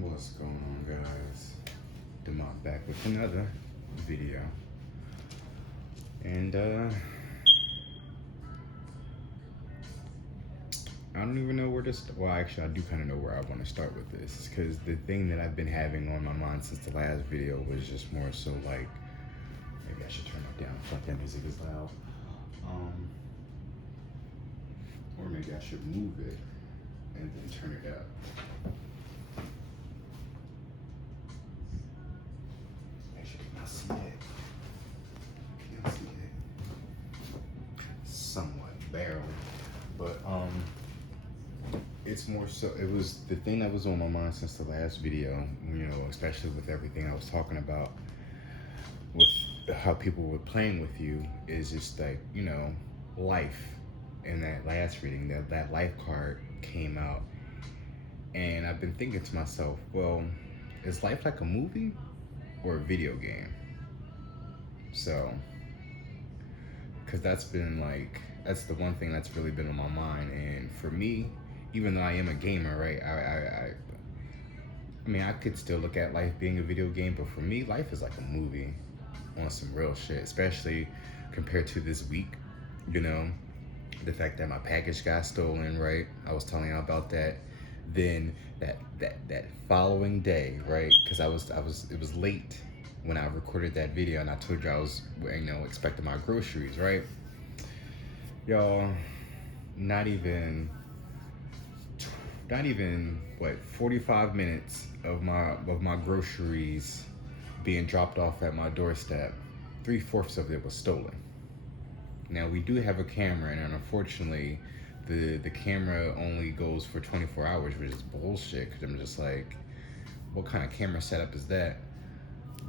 What's going on, guys? Damont back with another video. And I don't even know where to start. Well, actually, I do kind of know where I want to start with this, because the thing that I've been having on my mind since the last video was just more so like, maybe I should turn it down. Fuck, that music is loud. Or maybe I should move it and then turn it up. Actually, can I see it? Can I see it? Somewhat, barely. But it's more so, it was the thing that was on my mind since the last video, you know, especially with everything I was talking about with how people were playing with you, is just like, you know, life. In that last reading, that life card came out, and I've been thinking to myself, well, is life like a movie or a video game? So, because that's the one thing that's really been on my mind. And for me, even though I am a gamer, right, I mean, I could still look at life being a video game, but for me, life is like a movie on some real shit, especially compared to this week, you know, the fact that my package got stolen, right? I was telling you about that. Then that following day, right? Because it was late when I recorded that video, and I told you I was, you know, expecting my groceries, right? Y'all, not even what, 45 minutes of my groceries being dropped off at my doorstep, 3/4 of it was stolen. Now, we do have a camera, and unfortunately, the camera only goes for 24 hours, which is bullshit, because I'm just like, what kind of camera setup is that?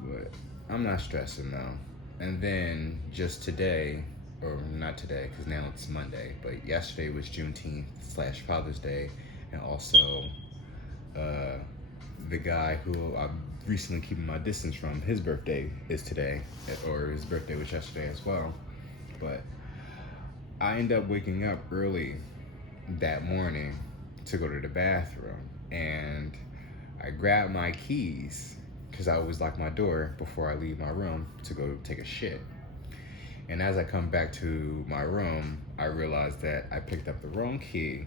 But I'm not stressing though. And then just today, or not today, because now it's Monday, but yesterday was Juneteenth / Father's Day, and also the guy who I'm recently keeping my distance from, his birthday is today, or his birthday was yesterday as well. But I end up waking up early that morning to go to the bathroom, and I grab my keys, because I always lock my door before I leave my room to go take a shit. And as I come back to my room, I realized that I picked up the wrong key,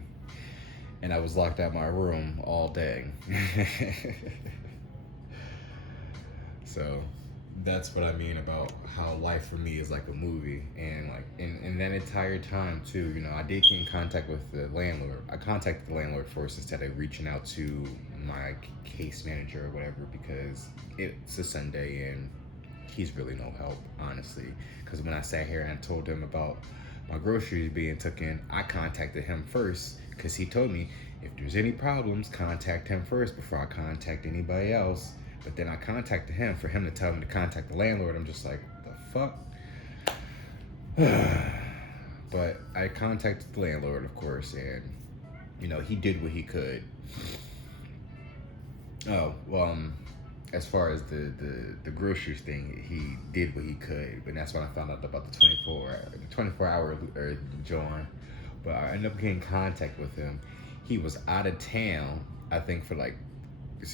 and I was locked out my room all day. So that's what I mean about how life for me is like a movie. And like in that entire time too, you know, I did get in contact with the landlord. I contacted the landlord first instead of reaching out to my case manager or whatever, because it's a Sunday and he's really no help, honestly. Because when I sat here and I told him about my groceries being taken, I contacted him first, because he told me if there's any problems, contact him first before I contact anybody else. But then I contacted him for him to tell me to contact the landlord. I'm just like, what the fuck? But I contacted the landlord, of course, and, you know, he did what he could. Oh, well, as far as the groceries thing, he did what he could, but that's when I found out about the 24 hour John. But I ended up getting in contact with him. He was out of town, I think, for like,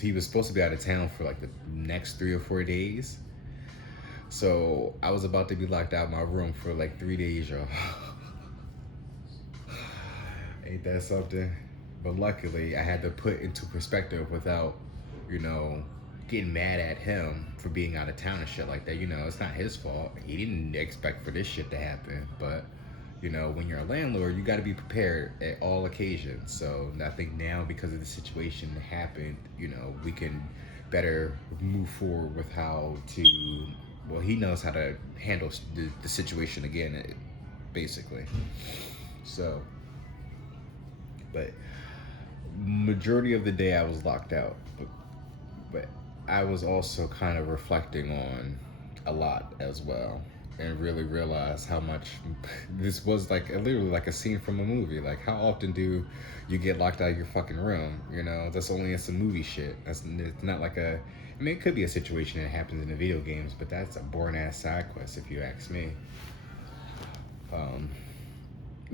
he was supposed to be out of town for like the next 3 or 4 days. So I was about to be locked out of my room for like 3 days, y'all. Ain't that something? But luckily, I had to put into perspective without, you know, getting mad at him for being out of town and shit like that. You know, it's not his fault. He didn't expect for this shit to happen. But, you know, when you're a landlord, you got to be prepared at all occasions. So I think now, because of the situation that happened, you know, we can better move forward with how to, well, he knows how to handle the situation again, basically. So, but majority of the day I was locked out. But I was also kind of reflecting on a lot as well, and really realized how much this was like literally like a scene from a movie. Like, how often do you get locked out of your fucking room? You know, that's only in some movie shit. It's not like I mean, it could be a situation that happens in the video games, but that's a boring ass side quest if you ask me.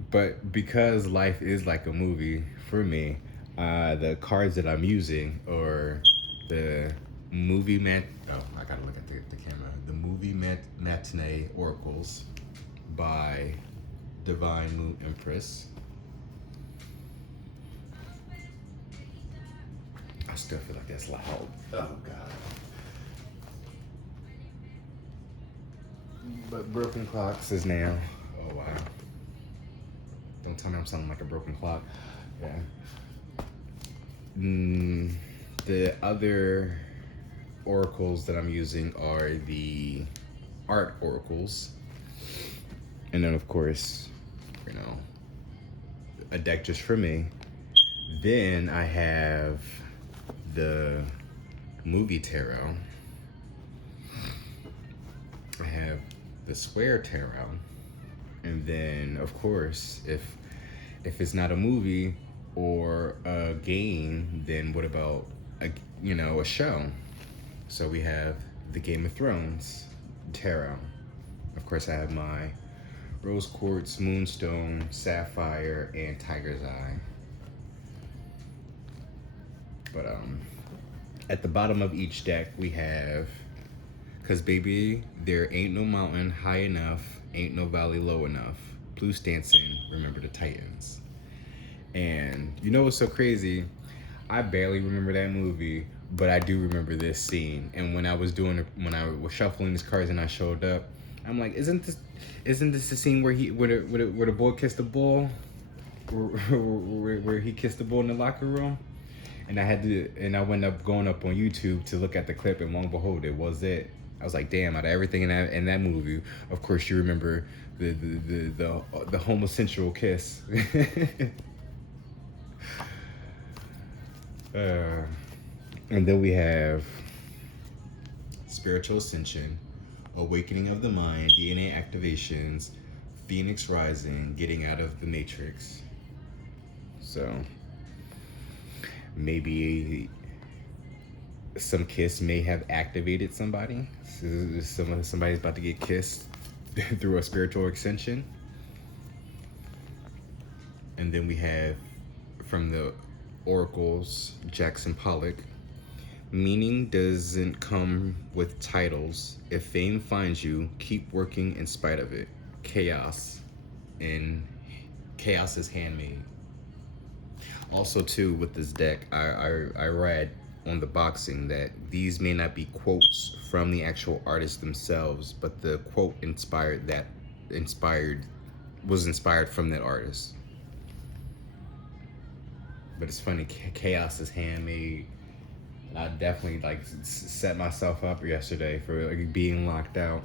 But because life is like a movie for me, the cards that I'm using, or the I gotta look at the camera. The movie matinee oracles by Divine Moon Empress. I still feel like that's loud. Oh God. But Broken Clocks is now. Oh wow. Don't tell me I'm sounding like a broken clock. Yeah. The other oracles that I'm using are the art oracles. And then of course, you know, a deck just for me. Then I have the movie tarot. I have the square tarot. And then of course, if it's not a movie or a game, then what about a show? So we have the Game of Thrones tarot. Of course, I have my rose quartz, moonstone, sapphire, and tiger's eye. But at the bottom of each deck we have, cause baby, there ain't no mountain high enough, ain't no valley low enough. Blue Stanson, remember the Titans. And you know what's so crazy? I barely remember that movie, but I do remember this scene. And when I was shuffling these cards and I showed up, I'm like, isn't this the scene where the boy kissed the bull, where he kissed the bull in the locker room? And I went up going up on YouTube to look at the clip, and lo and behold, it was it. I was like, damn! Out of everything in that movie, of course you remember the homosexual kiss. And then we have spiritual ascension, awakening of the mind, DNA activations, Phoenix rising, getting out of the matrix. So maybe some kiss may have activated somebody. Somebody's about to get kissed through a spiritual ascension. And then we have from the oracles, Jackson Pollock, meaning doesn't come with titles. If fame finds you, keep working in spite of it. Chaos, and chaos is handmade. Also too, with this deck, I read on the boxing that these may not be quotes from the actual artists themselves, but the quote was inspired from that artist. But it's funny, chaos is handmade. And I definitely set myself up yesterday for being locked out.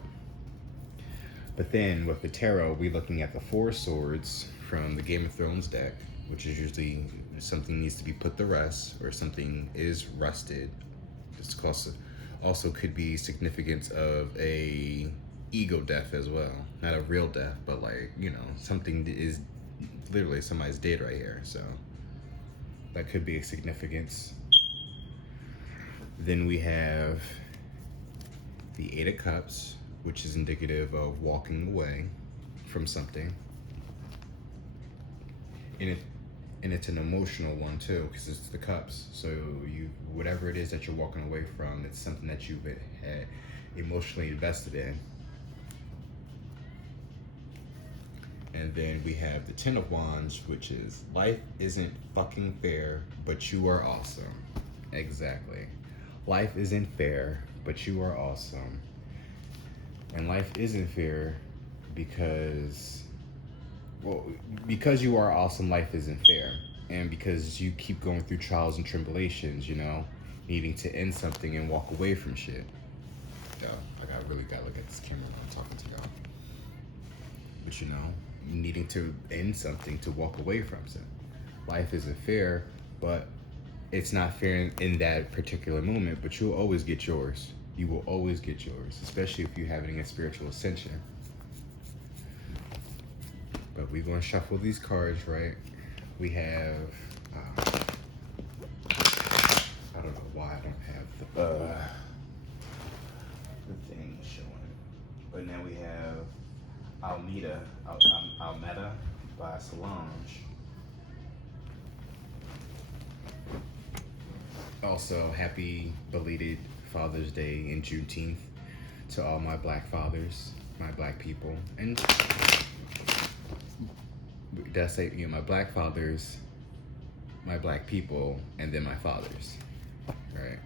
But then with the tarot, we're looking at the Four Swords from the Game of Thrones deck, which is usually something needs to be put to rest or something is rusted. This also could be significance of a ego death as well. Not a real death, but something is literally somebody's dead right here. So that could be a significance. Then we have the Eight of Cups, which is indicative of walking away from something. And it's an emotional one too, because it's the cups. So whatever it is that you're walking away from, it's something that you've had emotionally invested in. And then we have the Ten of Wands, which is life isn't fucking fair, but you are awesome. Exactly. Life isn't fair, but you are awesome. And life isn't fair because you are awesome, life isn't fair. And because you keep going through trials and tribulations, needing to end something and walk away from shit. Yo, I really gotta look at this camera when I'm talking to y'all. But needing to end something to walk away from something. Life isn't fair, but it's not fair in that particular moment, but you'll always get yours. You will always get yours, especially if you're having a spiritual ascension. But we're going to shuffle these cards, right? We have, I don't know why I don't have the thing showing. But now we have Almeda by Solange. Also, happy belated Father's Day and Juneteenth to all my black fathers, my black people, and did I say, my black fathers, my black people, and then my fathers, right?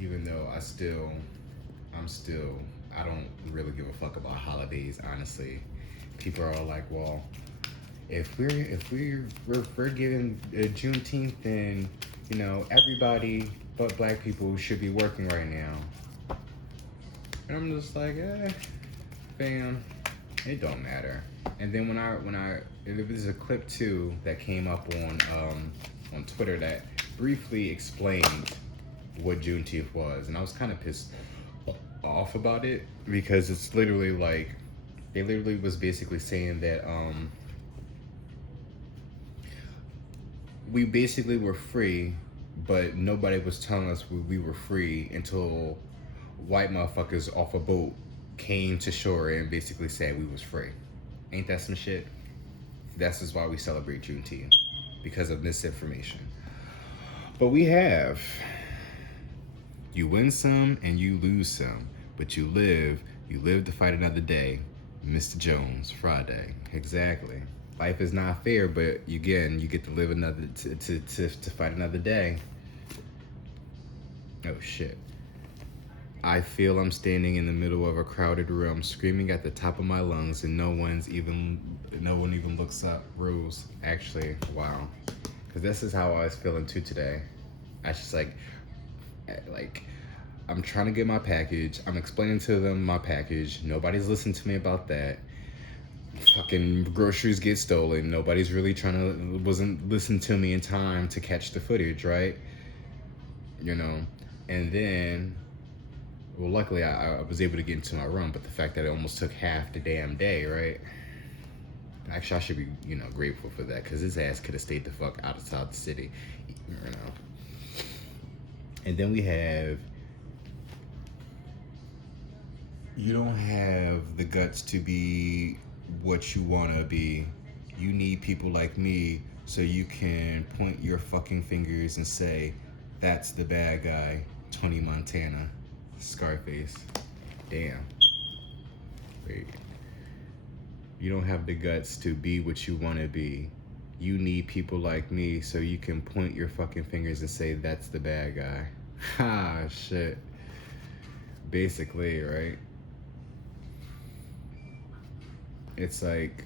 Even though I don't really give a fuck about holidays, honestly. People are all like, well, if we're giving Juneteenth, then everybody but black people should be working right now. And I'm just like, fam, it don't matter. And then when I there was a clip too that came up on Twitter that briefly explained what Juneteenth was, and I was kind of pissed off about it because it's literally like they literally was basically saying that we basically were free, but nobody was telling us we were free until white motherfuckers off a boat came to shore and basically said we was free. Ain't that some shit? That's just why we celebrate Juneteenth, because of misinformation. But we have. You win some and you lose some, but you live to fight another day. Mr. Jones, Friday. Exactly. Life is not fair, but again, you get to live to fight another day. Oh shit. I feel I'm standing in the middle of a crowded room, screaming at the top of my lungs, and no one even looks up. Rose, actually, wow. Because this is how I was feeling too today. I was just like, I'm trying to get my package. I'm explaining to them my package. Nobody's listening to me about that. Fucking groceries get stolen. Nobody's really wasn't listening to me in time to catch the footage, right? And then, well, luckily I was able to get into my room, but the fact that it almost took half the damn day, right? Actually, I should be, grateful for that, because his ass could have stayed the fuck outside the city, And then we have, you don't have the guts to be what you want to be. You need people like me so you can point your fucking fingers and say, that's the bad guy, Tony Montana, Scarface. Damn. Wait. You don't have the guts to be what you want to be. You need people like me so you can point your fucking fingers and say, that's the bad guy. Ha, shit. Basically, right? It's like,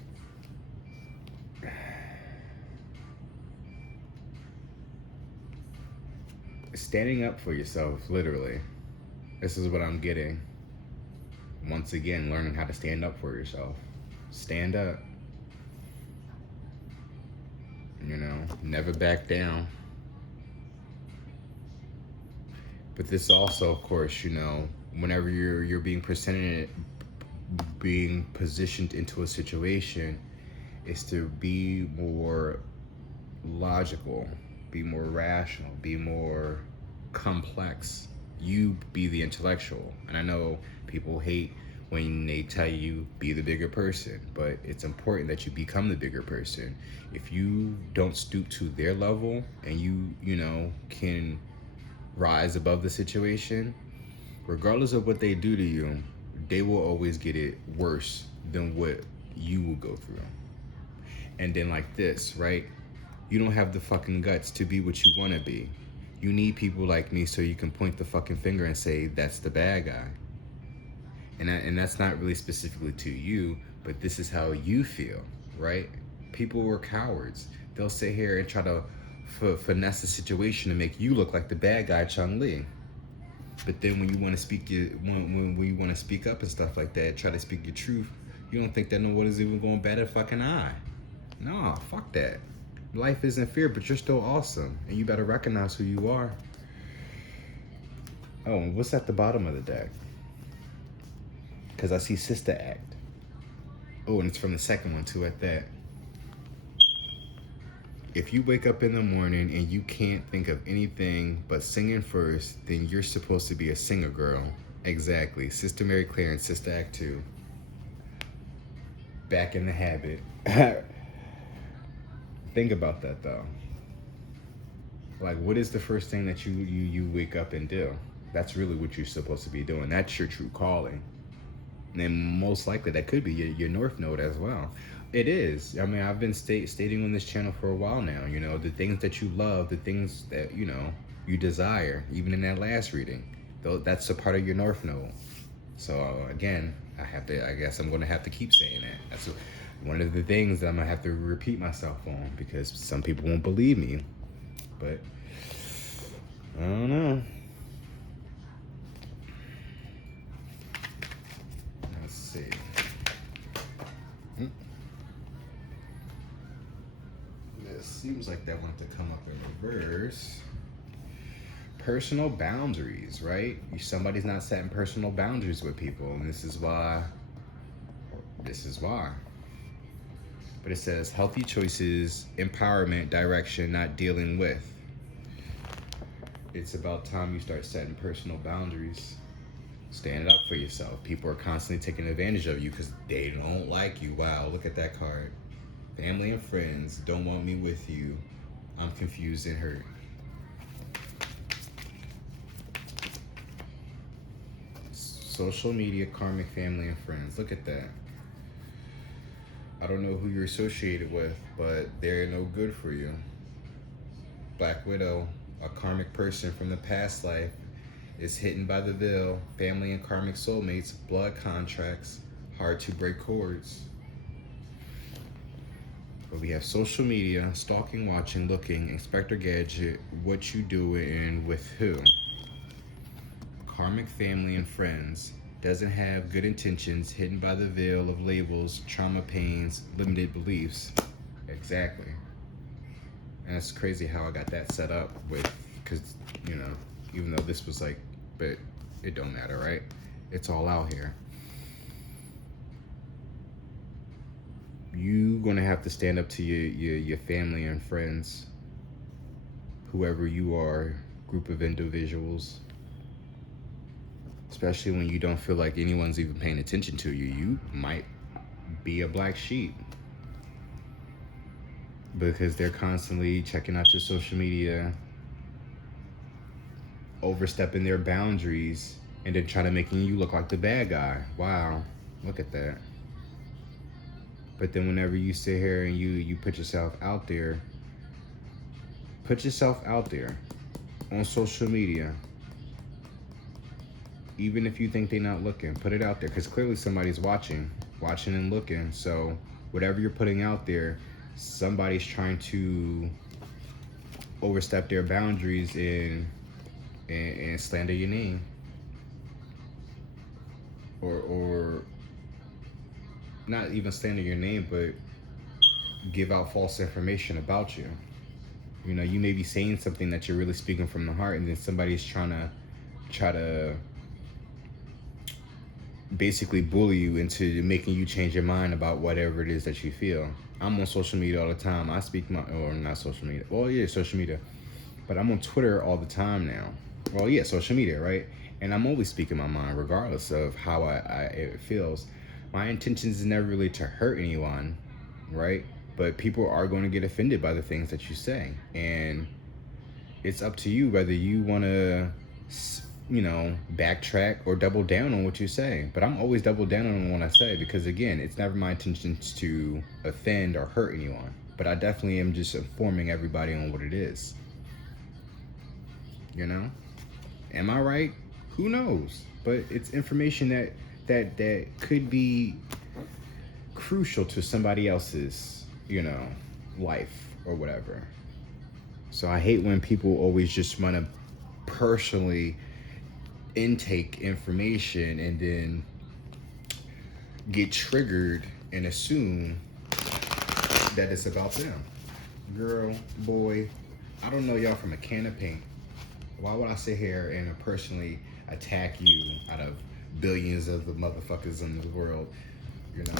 standing up for yourself, literally. This is what I'm getting. Once again, learning how to stand up for yourself. Stand up. Never back down. But this also, of course, whenever you're being positioned into a situation, is to be more logical, be more rational, be more complex. You be the intellectual. And I know people hate when they tell you be the bigger person, but it's important that you become the bigger person. If you don't stoop to their level and you can rise above the situation, regardless of what they do to you, they will always get it worse than what you will go through. And then like this, right? You don't have the fucking guts to be what you want to be. You need people like me so you can point the fucking finger and say, that's the bad guy. And that's not really specifically to you, but this is how you feel, right? People were cowards. They'll sit here and try to finesse the situation to make you look like the bad guy, Chung Lee. But then when you want to when you want to speak up and stuff like that, try to speak your truth, you don't think that no one is even going to bat a fucking eye. No, fuck that. Life isn't fair, but you're still awesome, and you better recognize who you are. Oh, and what's at the bottom of the deck? Because I see Sister Act. Oh, and it's from the second one too at that. If you wake up in the morning and you can't think of anything but singing first, then you're supposed to be a singer girl. Exactly. Sister Mary Claire and Sister Act 2. Back in the habit. Think about that though. Like, what is the first thing that you wake up and do? That's really what you're supposed to be doing. That's your true calling. And most likely that could be your North Node as well. It is. I mean, I've been stating on this channel for a while now, you know, the things that you love, the things that, you know, you desire, even in that last reading, though, that's a part of your North Node. So again, I guess I'm going to have to keep saying that. That's one of the things that I'm going to have to repeat myself on, because some people won't believe me. But I don't know. Let's see. It seems like that want to come up in reverse. Personal boundaries, right? Somebody's not setting personal boundaries with people, and this is why. But it says healthy choices, empowerment, direction, not dealing with. It's about time you start setting personal boundaries, standing up for yourself. People are constantly taking advantage of you because they don't like you. Wow, look at that card. Family and friends don't want me with you. I'm confused and hurt. Social media, karmic, family, and friends. Look at that. I don't know who you're associated with, but they're no good for you. Black Widow, a karmic person from the past life, is hidden by the veil. Family and karmic soulmates, blood contracts, hard to break cords. But we have social media, stalking, watching, looking, Inspector Gadget, what you do and with who. Karmic family and friends, doesn't have good intentions, hidden by the veil of labels, trauma, pains, limited beliefs. Exactly. And it's crazy how I got that set up with, because, you know, even though this was like, but it don't matter, right? It's all out here. You gonna have to stand up to your family and friends, whoever you are, group of individuals. Especially when you don't feel like anyone's even paying attention to you. You might be a black sheep because they're constantly checking out your social media, overstepping their boundaries, and then trying to making you look like the bad guy. Wow, look at that. But then whenever you sit here and you put yourself out there on social media, even if you think they're not looking, put it out there, because clearly somebody's watching and looking. So whatever you're putting out there, somebody's trying to overstep their boundaries and slander your name, or not even slander your name, but give out false information about you. You know, you may be saying something that you're really speaking from the heart, and then somebody's try to basically bully you into making you change your mind about whatever it is that you feel. I'm on social media all the time. I speak or not social media. Well, yeah, social media. But I'm on Twitter all the time now. Well, yeah, social media, right? And I'm always speaking my mind regardless of how it feels. My intentions is never really to hurt anyone, right? But people are going to get offended by the things that you say. And it's up to you whether you want to, you know, backtrack or double down on what you say. But I'm always double down on what I say, because again, it's never my intentions to offend or hurt anyone. But I definitely am just informing everybody on what it is. You know? Am I right? Who knows? But it's information that could be crucial to somebody else's, you know, life or whatever. So I hate when people always just want to personally intake information and then get triggered and assume that it's about them. Girl, boy, I don't know y'all from a can of paint. Why would I sit here and personally attack you out of billions of the motherfuckers in the world, you know?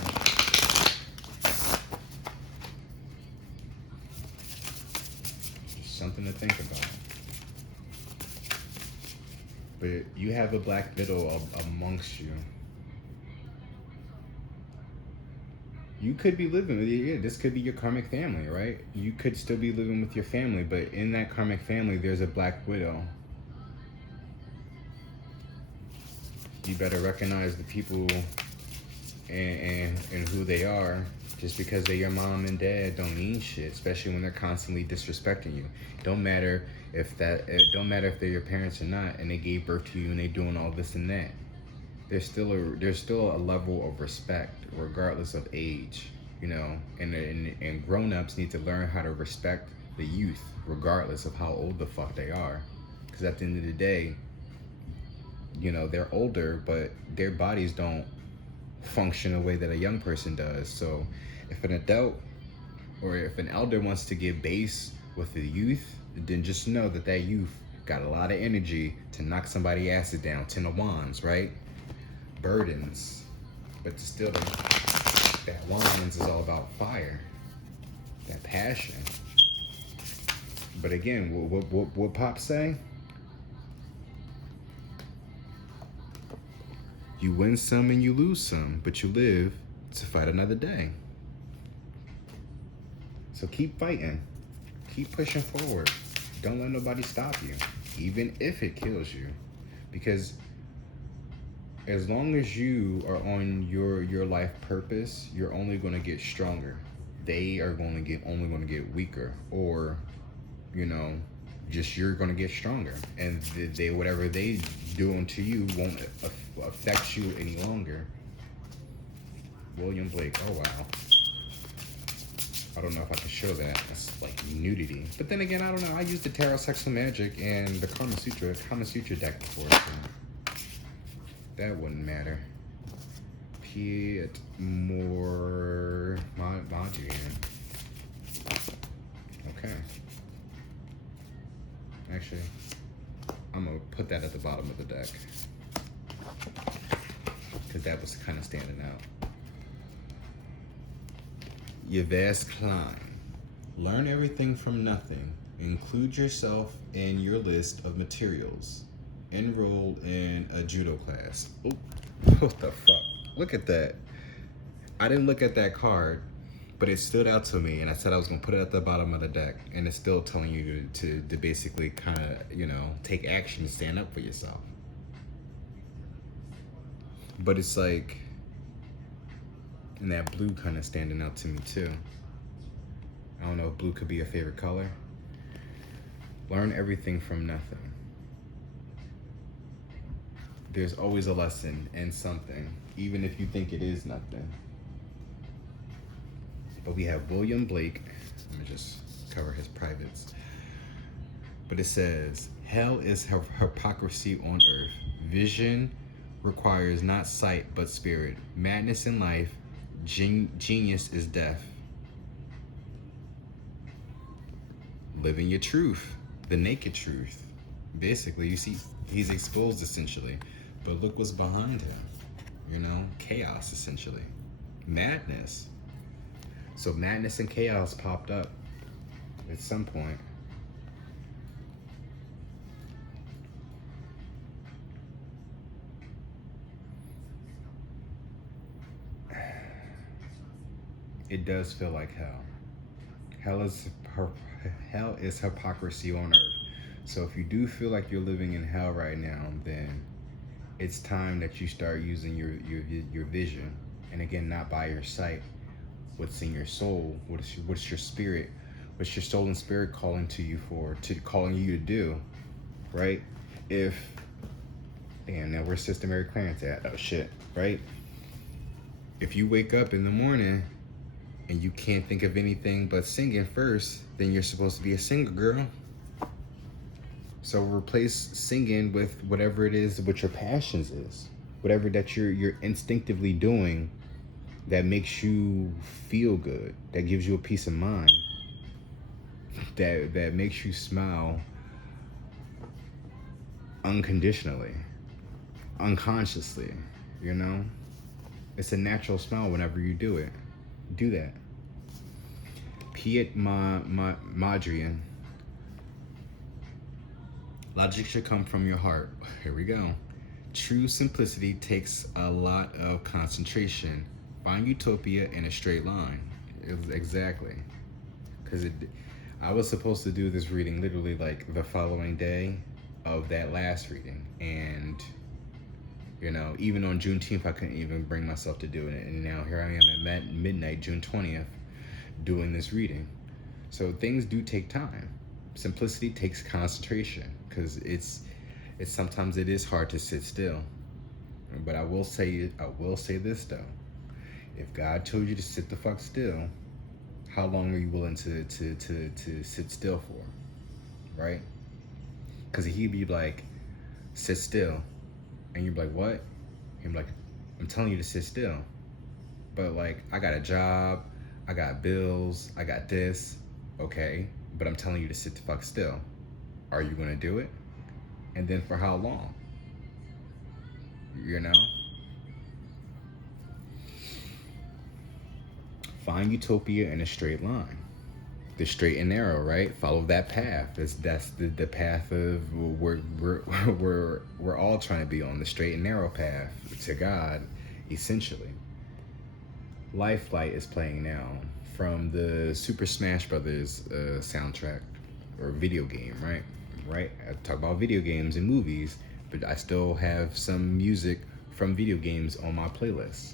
Just something to think about. But you have a black widow amongst you. You could be living with, yeah, this could be your karmic family, right? You could still be living with your family, but in that karmic family, there's a black widow. You better recognize the people and who they are. Just because they're your mom and dad don't mean shit, especially when they're constantly disrespecting you. Don't matter it don't matter if they're your parents or not, and they gave birth to you and they doing all this and that. There's still a level of respect regardless of age, you know. And grown-ups need to learn how to respect the youth regardless of how old the fuck they are, because at the end of the day, you know, they're older, but their bodies don't function the way that a young person does. So if an adult or if an elder wants to give base with the youth, then just know that that youth got a lot of energy to knock somebody's asses down. 10 of Wands, right? Burdens. But still, that Wands is all about fire, that passion. But again, what Pop say? You win some and you lose some, but you live to fight another day. So keep fighting. Keep pushing forward. Don't let nobody stop you, even if it kills you. Because as long as you are on your life purpose, you're only going to get stronger. They are only going to get weaker, or, you know, just you're going to get stronger, and they whatever they doing to you won't affect you any longer. William Blake. Oh wow. I don't know if I can show that. That's like nudity. But then again, I don't know. I used the Tarot, Sex and Magic and the Kama Sutra deck before, so that wouldn't matter. PYT more Modrian. Okay. Actually, I'm gonna put that at the bottom of the deck because that was kind of standing out. Yves Klein. Learn everything from nothing. Include yourself in your list of materials. Enroll in a judo class. Oh, what the fuck? Look at that. I didn't look at that card, but it stood out to me, and I said I was gonna put it at the bottom of the deck, and it's still telling you to basically kind of, you know, take action and stand up for yourself. But it's like, and that blue kind of standing out to me too. I don't know if blue could be a favorite color. Learn everything from nothing. There's always a lesson in something, even if you think it is nothing. But we have William Blake. Let me just cover his privates. But it says, hell is hypocrisy on earth. Vision requires not sight but spirit. Madness in life. Genius is death. Living your truth, the naked truth. Basically, you see, he's exposed essentially, but look what's behind him. You know, chaos essentially, madness. So madness and chaos popped up at some point. It does feel like hell. Hell is hypocrisy on earth. So if you do feel like you're living in hell right now, then it's time that you start using your vision. And again, not by your sight. What's in your soul? What's your spirit? What's your soul and spirit calling to you calling you to do, right? If, damn, now where's Sister Mary Clarence at? Oh shit, right? If you wake up in the morning and you can't think of anything but singing first, then you're supposed to be a singer, girl. So replace singing with whatever it is, what your passions is, whatever that you're instinctively doing that makes you feel good, that gives you a peace of mind, that makes you smile unconditionally, unconsciously, you know? It's a natural smile whenever you do it. Do that. PYT Modrian. Logic should come from your heart. Here we go. True simplicity takes a lot of concentration. Find utopia in a straight line. Exactly. Because I was supposed to do this reading literally like the following day of that last reading. And, even on Juneteenth, I couldn't even bring myself to doing it. And now here I am at midnight, June 20th, doing this reading. So things do take time. Simplicity takes concentration, because it's sometimes it is hard to sit still. But I will say this though. If God told you to sit the fuck still, how long are you willing to sit still for? Right? Because he'd be like, sit still. And you'd be like, what? He'd be like, I'm telling you to sit still. But like, I got a job, I got bills, I got this. Okay, but I'm telling you to sit the fuck still. Are you gonna do it? And then for how long? Find utopia in a straight line. The straight and narrow, right? Follow that path. That's the path of we're all trying to be on, the straight and narrow path to God, essentially. Life Flight is playing now from the Super Smash Brothers soundtrack or video game, right? Right? I talk about video games and movies, but I still have some music from video games on my playlist.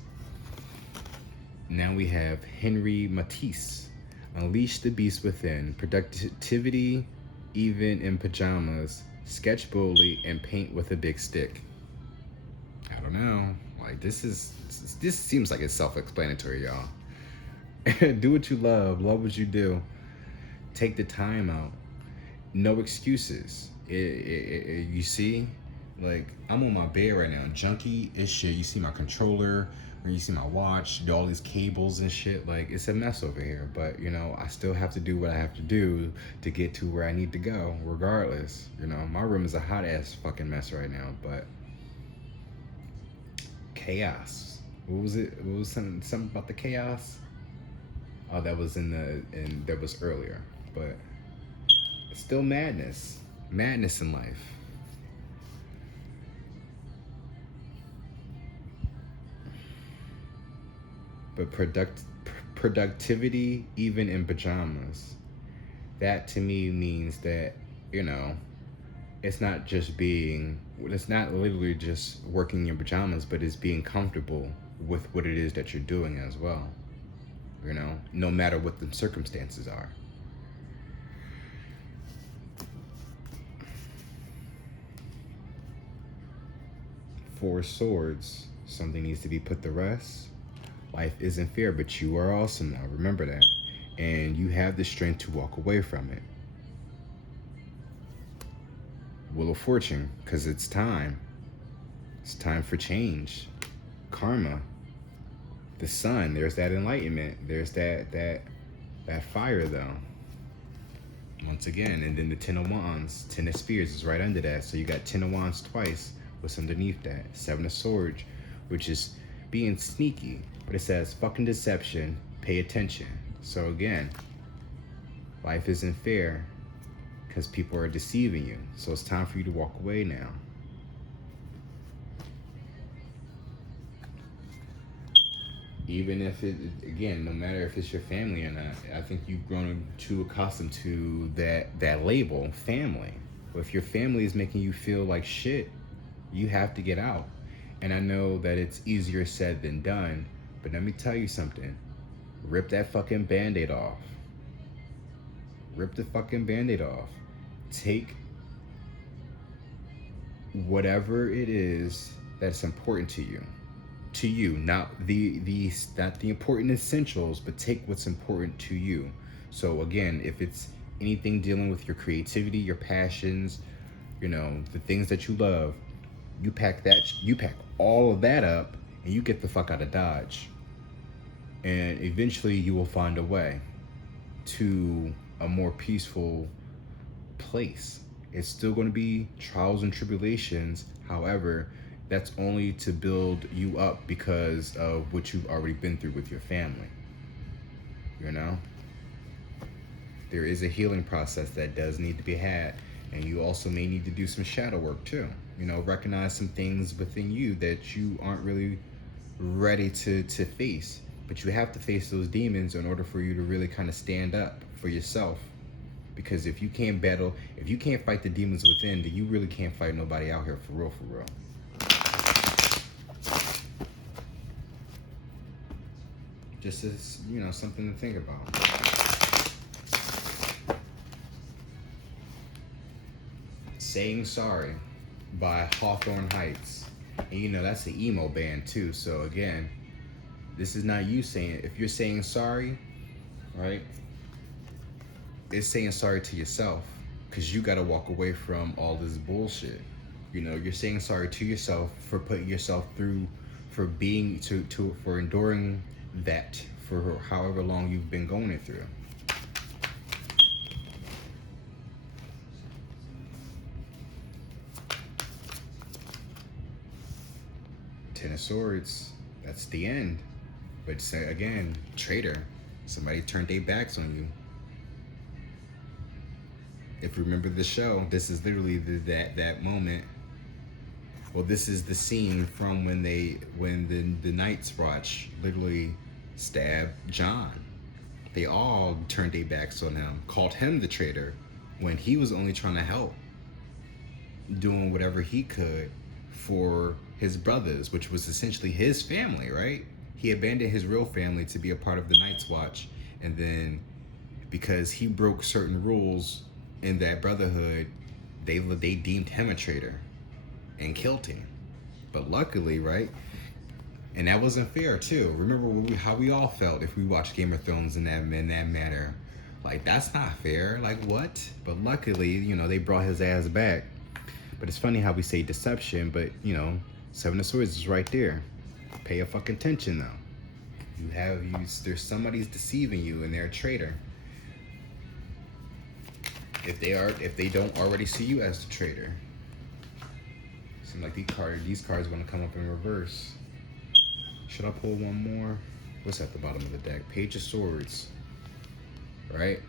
Now we have Henry Matisse. Unleash the beast within. Productivity, even in pajamas. Sketch boldly and paint with a big stick. I don't know. Like, this seems like it's self-explanatory, y'all. Do what you love. Love what you do. Take the time out. No excuses. You see? Like, I'm on my bed right now. Junky as shit. You see my controller, or you see my watch, all these cables and shit. Like, it's a mess over here. But, I still have to do what I have to do to get to where I need to go, regardless. My room is a hot-ass fucking mess right now, but chaos. What was it? What was something about the chaos? Oh, that was that was earlier. But it's still madness. Madness in life. But productivity, even in pajamas, that to me means that, it's not literally just working in your pajamas, but it's being comfortable with what it is that you're doing as well, no matter what the circumstances are. Four swords, something needs to be put to rest. Life isn't fair, but you are awesome now. Remember that. And you have the strength to walk away from it. Wheel of Fortune, because it's time. It's time for change. Karma. The sun, there's that enlightenment. There's that fire, though. Once again, and then the Ten of Wands, Ten of Spears is right under that. So you got Ten of Wands twice. What's underneath that? Seven of Swords, which is being sneaky. But it says, fucking deception, pay attention. So again, life isn't fair because people are deceiving you. So it's time for you to walk away now. Even if no matter if it's your family or not, I think you've grown too accustomed to that label, family. But if your family is making you feel like shit, you have to get out. And I know that it's easier said than done, but let me tell you something. Rip that fucking Band-Aid off. Rip the fucking Band-Aid off. Take whatever it is that's important to you. To you, not the important essentials, but take what's important to you. So again, if it's anything dealing with your creativity, your passions, the things that you love, you pack all of that up and you get the fuck out of Dodge. And eventually you will find a way to a more peaceful place. It's still going to be trials and tribulations. However, that's only to build you up because of what you've already been through with your family. There is a healing process that does need to be had. And you also may need to do some shadow work too. Recognize some things within you that you aren't really ready to face. But you have to face those demons in order for you to really kind of stand up for yourself. Because if you can't fight the demons within, then you really can't fight nobody out here for real, for real. Just as, something to think about. Saying Sorry by Hawthorne Heights. And that's an emo band too. So again, this is not you saying, if you're saying sorry, right? It's saying sorry to yourself, because you got to walk away from all this bullshit. You're saying sorry to yourself for putting yourself through, for being for enduring that for however long you've been going it through. Ten of Swords, that's the end. But again, traitor, somebody turned their backs on you. If you remember the show, this is literally that moment. Well, this is the scene from when the Night's Watch literally stabbed John. They all turned their backs on him, called him the traitor, when he was only trying to help, doing whatever he could for his brothers, which was essentially his family, right? He abandoned his real family to be a part of the Night's Watch, and then because he broke certain rules in that brotherhood, they deemed him a traitor and killed him. But luckily, right? And that wasn't fair too. Remember how we all felt if we watched Game of Thrones in that manner. Like, that's not fair. Like, what? But luckily, they brought his ass back. But it's funny how we say deception, but Seven of Swords is right there. Pay a fucking attention though. There's somebody's deceiving you and they're a traitor. If they don't already see you as the traitor. Seems like these cards want to come up in reverse. Should I pull one more? What's at the bottom of the deck? Page of Swords. Right?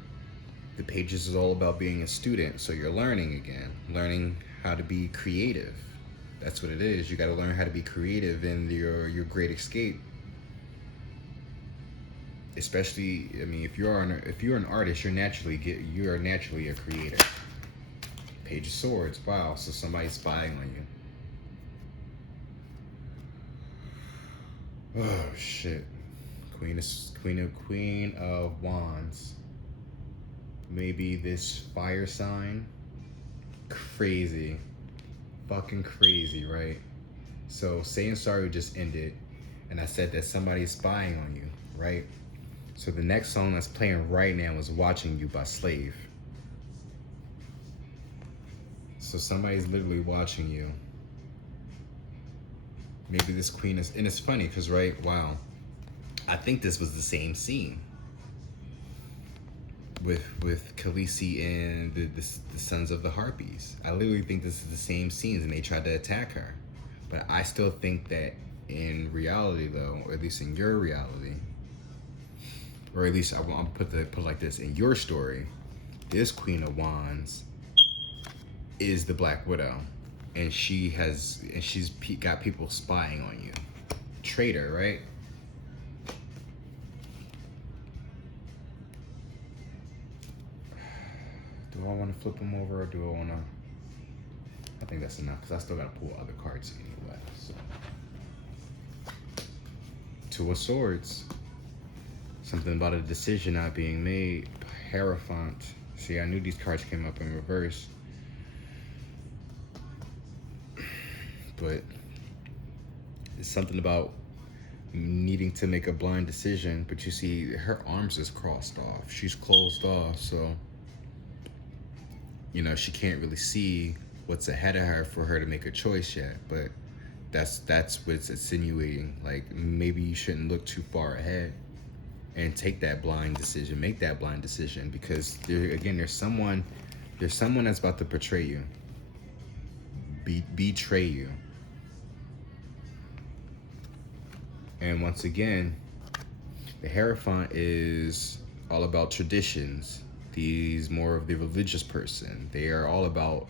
The Pages is all about being a student, so you're learning again. Learning how to be creative. That's what it is. You got to learn how to be creative in your Great Escape. Especially, if you're an artist, you're naturally a creator. Page of Swords. Wow, so somebody's spying on you. Oh shit. Queen of Wands. Maybe this fire sign. Crazy. Fucking crazy, right? So saying sorry just ended, and I said that somebody's spying on you, right? So the next song that's playing right now is Watching You by Slave. So somebody's literally watching you. Maybe this queen is, and it's funny because, right, wow, I think this was the same scene with Khaleesi and the Sons of the Harpies. I literally think this is the same scenes, and they tried to attack her. But I still think that in reality, though, or at least in your reality, or at least I'll put it like this, in your story, this Queen of Wands is the Black Widow, and she's got people spying on you. Traitor, right? Do I want to flip them over, or do I want to? I think that's enough, because I still got to pull other cards anyway. So. Two of Swords. Something about a decision not being made. Hierophant. See, I knew these cards came up in reverse. But it's something about needing to make a blind decision. But you see, her arms is crossed off. She's closed off, so she can't really see what's ahead of her for her to make a choice yet. But that's what it's insinuating. Like, maybe you shouldn't look too far ahead and take that blind decision, make that blind decision, because there's someone that's about to betray you, betray you. And once again, the Hierophant is all about traditions. He's more of the religious person. They are all about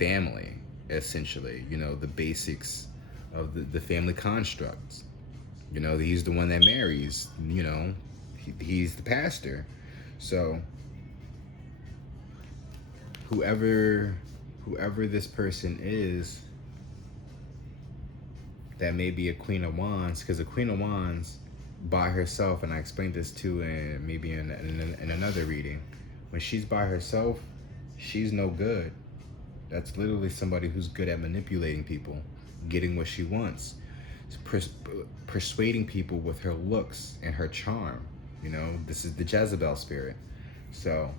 family, essentially, the basics of the family construct. You know, he's the one that marries. You know, he's the pastor. So whoever this person is, that may be a Queen of Wands, because a Queen of Wands by herself, and I explained this too in maybe in another reading, when she's by herself, she's no good. That's literally somebody who's good at manipulating people, getting what she wants, persuading people with her looks and her charm. You know, this is the Jezebel spirit. So,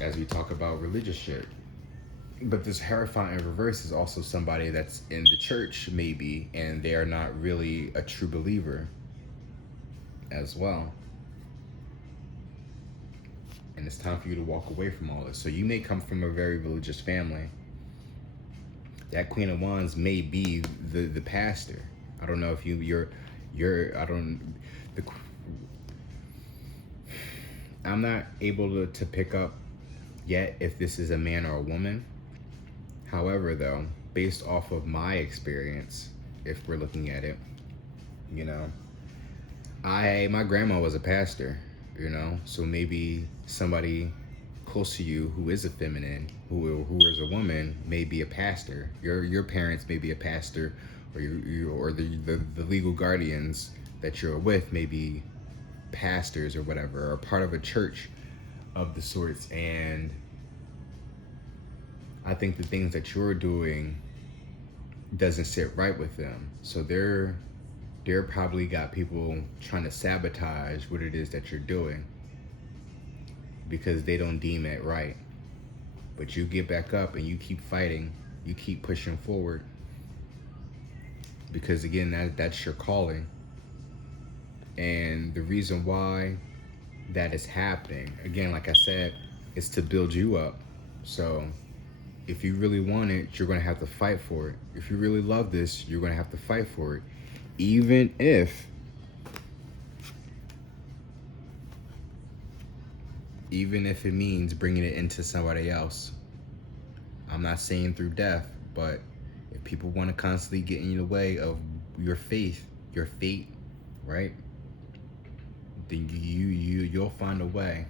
as we talk about religious shit. But this Hierophant in reverse is also somebody that's in the church, maybe, and they are not really a true believer as well. And it's time for you to walk away from all this. So you may come from a very religious family. That Queen of Wands may be the pastor. I don't know if I'm not able to pick up yet if this is a man or a woman. However, though, based off of my experience, if we're looking at it, you know, my grandma was a pastor, you know, so maybe somebody close to you who is a feminine, who is a woman, may be a pastor. Your parents may be a pastor, or the legal guardians that you're with may be pastors or whatever, or part of a church of the sorts. And I think the things that you're doing doesn't sit right with them. So they're probably got people trying to sabotage what it is that you're doing because they don't deem it right. But you get back up and you keep fighting, you keep pushing forward, because again, that's your calling. And the reason why that is happening, again, like I said, is to build you up. So if you really want it, you're going to have to fight for it. If you really love this, you're going to have to fight for it. Even if it means bringing it into somebody else. I'm not saying through death, but if people want to constantly get in the way of your faith, your fate, right? Then you'll find a way.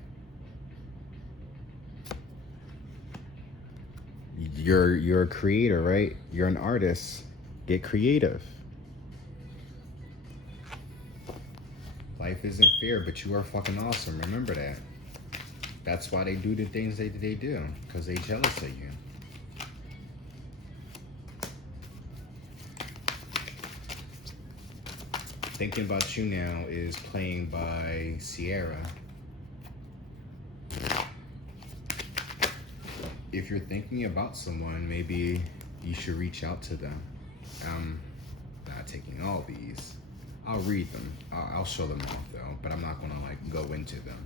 You're a creator, right? You're an artist. Get creative. Life isn't fair, but you are fucking awesome. Remember that. That's why they do the things they do, because they jealous of you. Thinking About You Now is playing by Sierra. If you're thinking about someone, maybe you should reach out to them. I'm not taking all these. I'll read them. I'll show them off though, but I'm not gonna like go into them.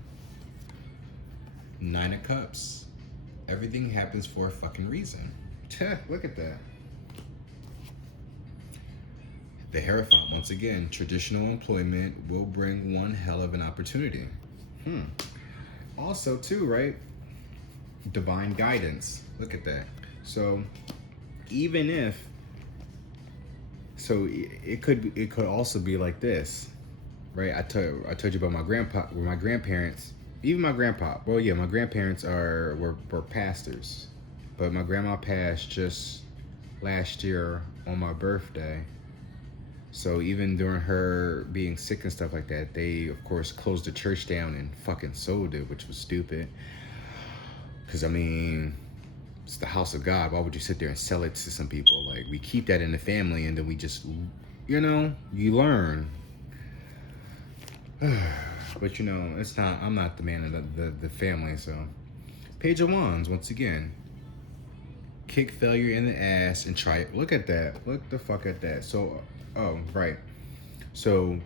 9 of Cups. Everything happens for a fucking reason. Look at that. The Hierophant, once again, traditional employment will bring one hell of an opportunity. Also too, right? Divine guidance. Look at that. So even if, so it could also be like this, right? I told you about my grandparents. Even my grandpa. Well, yeah, my grandparents were pastors, but my grandma passed just last year on my birthday. So even during her being sick and stuff like that, they of course closed the church down and fucking sold it, which was stupid. Because I mean, it's the house of God. Why would you sit there and sell it to some people? Like, we keep that in the family, and then we just, you know, you learn. But you know, it's not. I'm not the man of the family. So, Page of Wands once again. Kick failure in the ass and try it. Look at that. Look the fuck at that. So, oh right. So,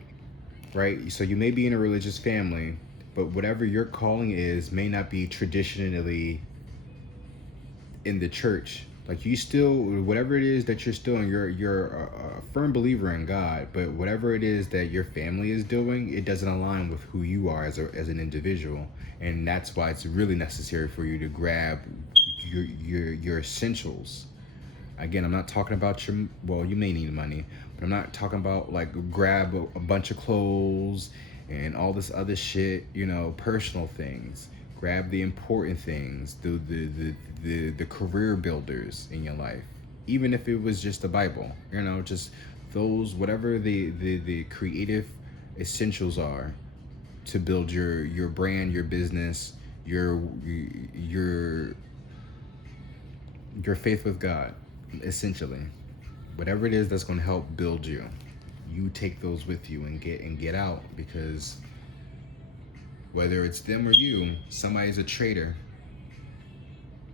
right. So you may be in a religious family, but whatever your calling is may not be traditionally in the church. Like, you still, whatever it is that you're still in, you're a firm believer in God, but whatever it is that your family is doing, it doesn't align with who you are as an individual. And that's why it's really necessary for you to grab your essentials, Again, I'm not talking about well, you may need money, but I'm not talking about like grab a bunch of clothes and all this other shit, personal things. Grab the important things, the career builders in your life. Even if it was just the Bible, just those, whatever the creative essentials are to build your brand, your business, your your faith with God, essentially. Whatever it is that's going to help build you, you take those with you and get out, because whether it's them or you, somebody's a traitor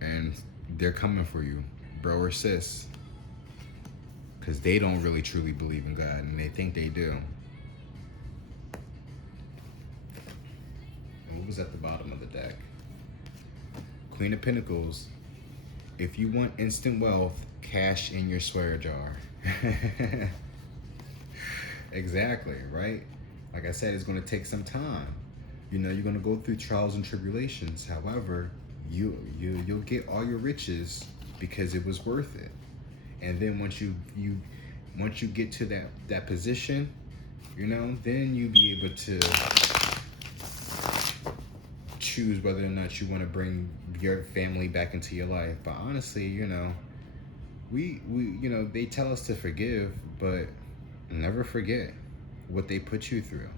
and they're coming for you, bro or sis, because they don't really truly believe in God and they think they do. And what was at the bottom of the deck? Queen of Pentacles. If you want instant wealth, cash in your swear jar. Exactly, right? Like I said, it's going to take some time. You're going to go through trials and tribulations. However, you'll get all your riches because it was worth it. And then once you get to that position, then you'll be able to choose whether or not you want to bring your family back into your life. But honestly, we they tell us to forgive, but never forget what they put you through.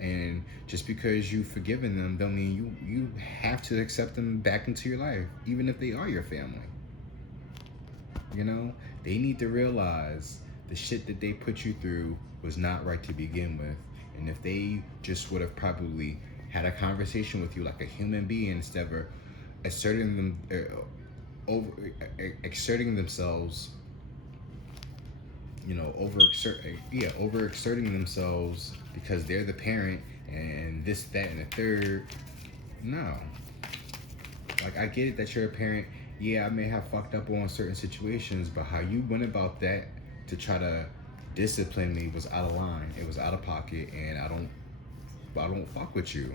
And just because you've forgiven them don't mean you have to accept them back into your life, even if they are your family. They need to realize the shit that they put you through was not right to begin with. And if they just would have probably had a conversation with you like a human being, instead of exerting themselves, overexerting themselves because they're the parent and this, that, and the third. No. Like, I get it that you're a parent. Yeah, I may have fucked up on certain situations, but how you went about that to try to discipline me was out of line. It was out of pocket, and I don't fuck with you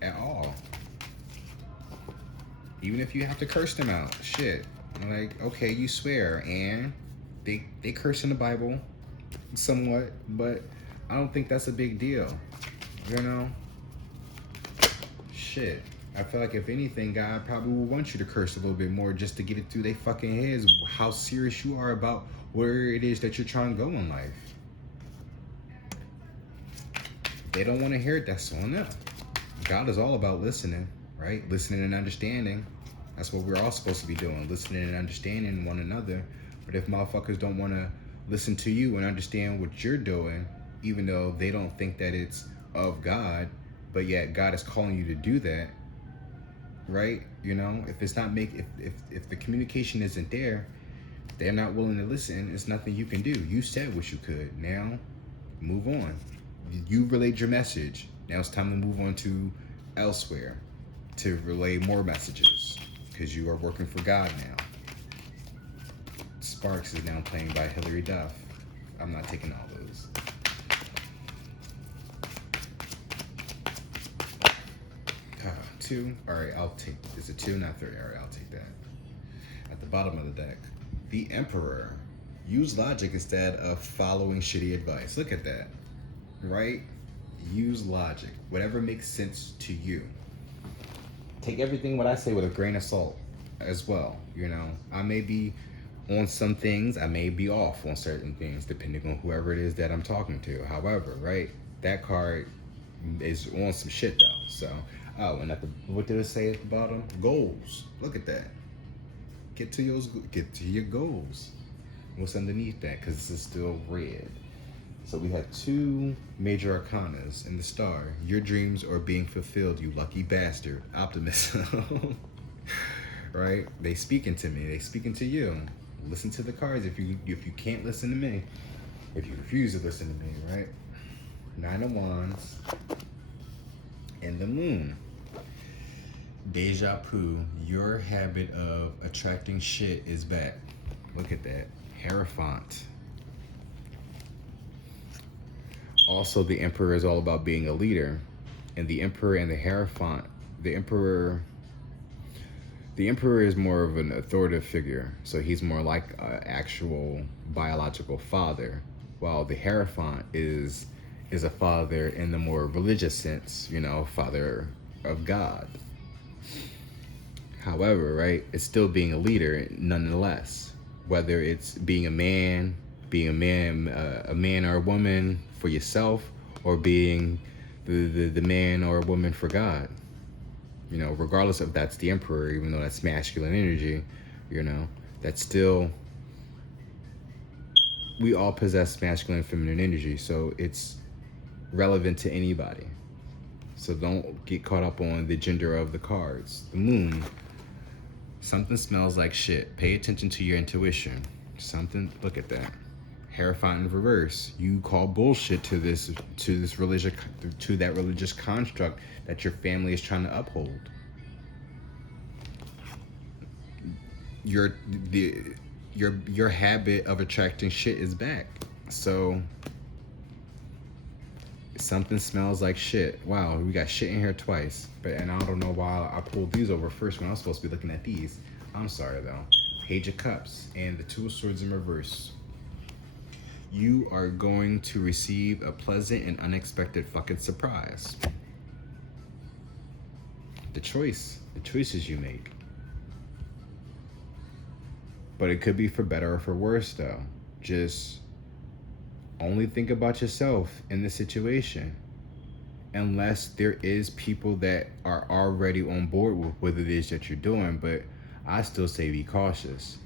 at all. Even if you have to curse them out, shit. Like, okay, you swear, and they curse in the Bible somewhat, but I don't think that's a big deal. Shit. I feel like if anything, God probably will want you to curse a little bit more just to get it through their fucking heads how serious you are about where it is that you're trying to go in life. If they don't want to hear it, that's on them. God is all about listening, right? Listening and understanding. That's what we're all supposed to be doing, listening and understanding one another. But if motherfuckers don't want to listen to you and understand what you're doing, even though they don't think that it's of God, but yet God is calling you to do that, right? If it's not if the communication isn't there, they're not willing to listen, it's nothing you can do. You said what you could. Now move on. You relayed your message. Now it's time to move on to elsewhere to relay more messages, because you are working for God now. Sparks is now playing by Hillary Duff. I'm not taking all those. Two. All right, I'll take. Is it two? Not three. All right, I'll take that. At the bottom of the deck, the Emperor. Use logic instead of following shitty advice. Look at that, right? Use logic. Whatever makes sense to you. Take everything what I say with a grain of salt as well. I may be on some things, I may be off on certain things, depending on whoever it is that I'm talking to. However, right, that card is on some shit though. So, and what did it say at the bottom? Goals. Look at that. Get to your goals. What's underneath that? Because this is still red. So we have two major arcanas in the star. Your dreams are being fulfilled, you lucky bastard. Optimism. Right? They speaking to me. They speaking to you. Listen to the cards if you can't listen to me. If you refuse to listen to me, right? Nine of Wands. And the Moon. Deja vu. Your habit of attracting shit is back. Look at that. Hierophant. Also, the Emperor is all about being a leader. And the Emperor and the Hierophant, the Emperor The emperor is more of an authoritative figure, so he's more like an actual biological father, while the Hierophant is a father in the more religious sense, you know, father of God. However, right, it's still being a leader nonetheless, whether it's being a man, a man or a woman for yourself, or being the man or a woman for God. You know, regardless of that's the emperor, even though that's masculine energy, you know, that's still, we all possess masculine and feminine energy, so it's relevant to anybody. So don't get caught up on the gender of the cards. The moon, something smells like shit. Pay attention to your intuition. Something, look at that. Hierophant in reverse. You call bullshit to this religious, to that religious construct that your family is trying to uphold. Your habit of attracting shit is back. So something smells like shit. Wow, we got shit in here twice. And I don't know why I pulled these over first when I was supposed to be looking at these. I'm sorry though. Page of Cups and the Two of Swords in reverse. You are going to receive a pleasant and unexpected fucking surprise. The choices you make. But it could be for better or for worse though. Just only think about yourself in the situation. Unless there is people that are already on board with what it is that you're doing, but I still say be cautious.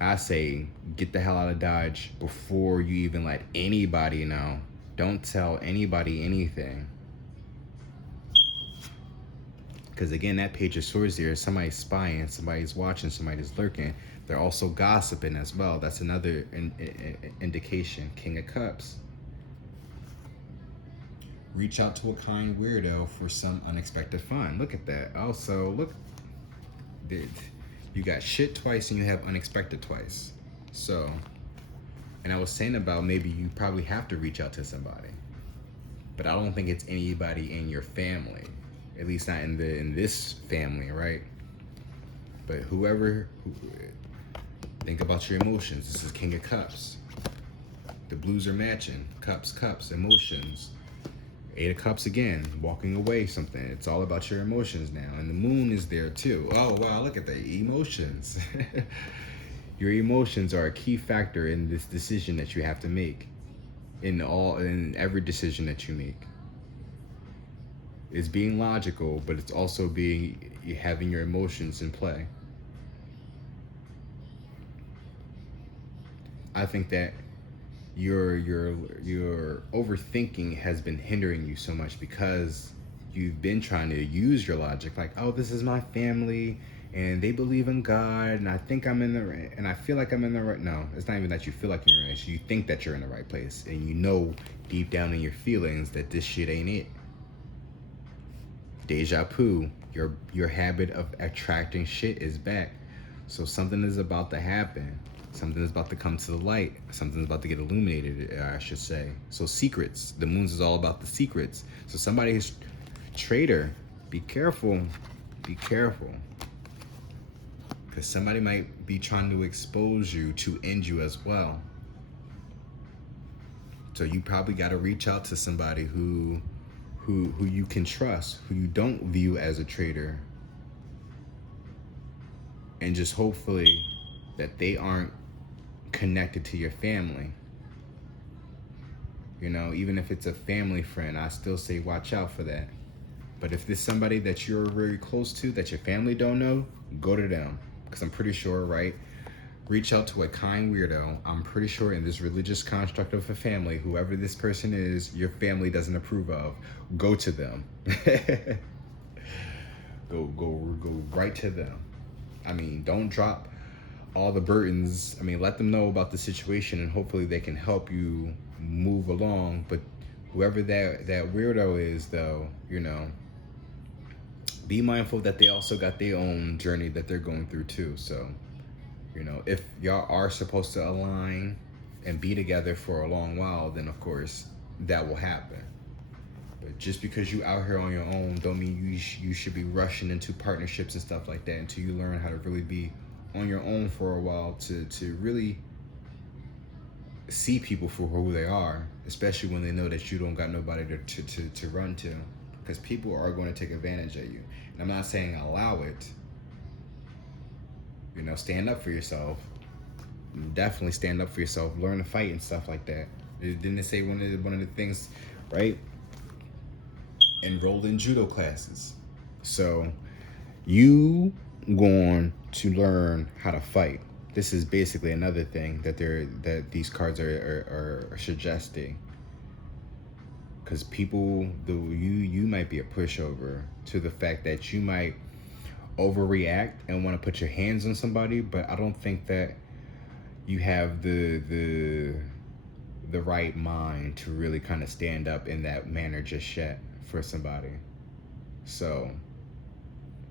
I say get the hell out of Dodge before you even let anybody know. Don't tell anybody anything. Because again, that Page of Swords there, somebody's spying, somebody's watching, somebody's lurking. They're also gossiping as well. That's another indication. King of Cups. Reach out to a kind weirdo for some unexpected fun. Look at that. Also, look. You got shit twice and you have unexpected twice. So, and I was saying about maybe you probably have to reach out to somebody. But I don't think it's anybody in your family. At least not in this family, right? But whoever, think about your emotions. This is King of Cups. The blues are matching. Cups, emotions. Eight of Cups again, walking away something. It's all about your emotions now. And the moon is there too. Oh, wow, look at that. Emotions. Your emotions are a key factor in this decision that you have to make. In every decision that you make. It's being logical, but it's also having your emotions in play. I think that your overthinking has been hindering you so much because you've been trying to use your logic, like, oh, this is my family and they believe in God and I think I'm in the right, and I feel like I'm in the right. No, it's not even that you feel like you're in it. You think that you're in the right place and you know deep down in your feelings that this shit ain't it. Deja vu, your habit of attracting shit is back. So something is about to happen. Something is about to come to the light. Something's about to get illuminated, I should say. So secrets. The moons is all about the secrets. So somebody is traitor. Be careful. Be careful. Because somebody might be trying to expose you to end you as well. So you probably got to reach out to somebody who you can trust, who you don't view as a traitor. And just hopefully that they aren't connected to your family. You know, even if it's a family friend, I still say watch out for that. But if there's somebody that you're very close to that your family don't know, go to them. Because I'm pretty sure, right? Reach out to a kind weirdo. I'm pretty sure in this religious construct of a family, whoever this person is, your family doesn't approve of, go to them. go right to them. I mean, don't drop all the burdens. I mean, let them know about the situation and hopefully they can help you move along. But whoever that weirdo is, though, you know, be mindful that they also got their own journey that they're going through too. So, you know, if y'all are supposed to align and be together for a long while, then of course that will happen. But just because you out here on your own don't mean you should be rushing into partnerships and stuff like that until you learn how to really be on your own for a while to really see people for who they are, especially when they know that you don't got nobody to run to, because people are going to take advantage of you. And I'm not saying allow it. You know, stand up for yourself. Definitely stand up for yourself. Learn to fight and stuff like that. Didn't it say one of the things, right? Enroll in judo classes. So you going to learn how to fight. This is basically another thing that these cards are suggesting. Because people, you might be a pushover to the fact that you might overreact and want to put your hands on somebody, but I don't think that you have the right mind to really kind of stand up in that manner just yet for somebody. So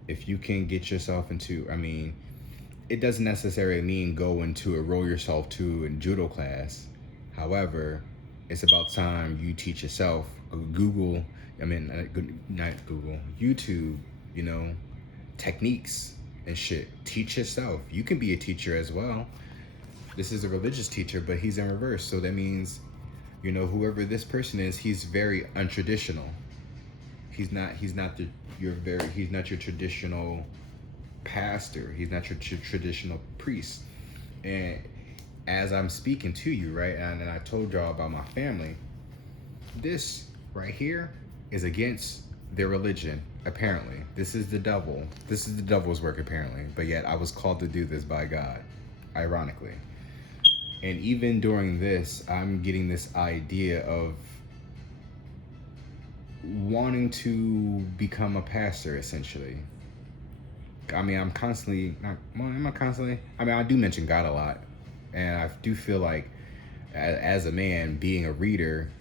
if you can get yourself into, I mean, it doesn't necessarily mean go into enroll yourself to a judo class. However, it's about time you teach yourself. Google, not Google, YouTube, you know, techniques and shit. Teach yourself. You can be a teacher as well. This is a religious teacher, but he's in reverse. So that means, you know, whoever this person is, he's very untraditional. He's not your traditional pastor. He's not your traditional priest. And as I'm speaking to you, right, and I told y'all about my family, this right here is against their religion, apparently. This is the devil. This is the devil's work, apparently. But yet I was called to do this by God, ironically. And even during this, I'm getting this idea of wanting to become a pastor, essentially. I mean, I do mention God a lot. And I do feel like as a man, being a reader,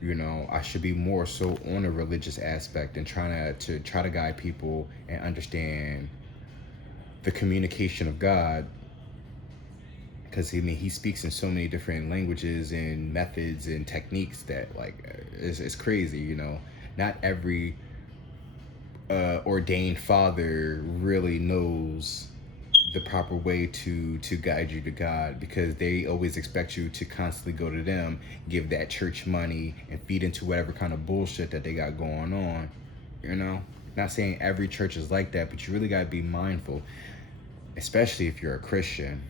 you know, I should be more so on a religious aspect and try to guide people and understand the communication of God. Because I mean, he speaks in so many different languages and methods and techniques that, like, it's crazy, you know. Not every ordained father really knows the proper way to guide you to God, because they always expect you to constantly go to them, give that church money, and feed into whatever kind of bullshit that they got going on, you know. Not saying every church is like that, but you really got to be mindful, especially if you're a Christian,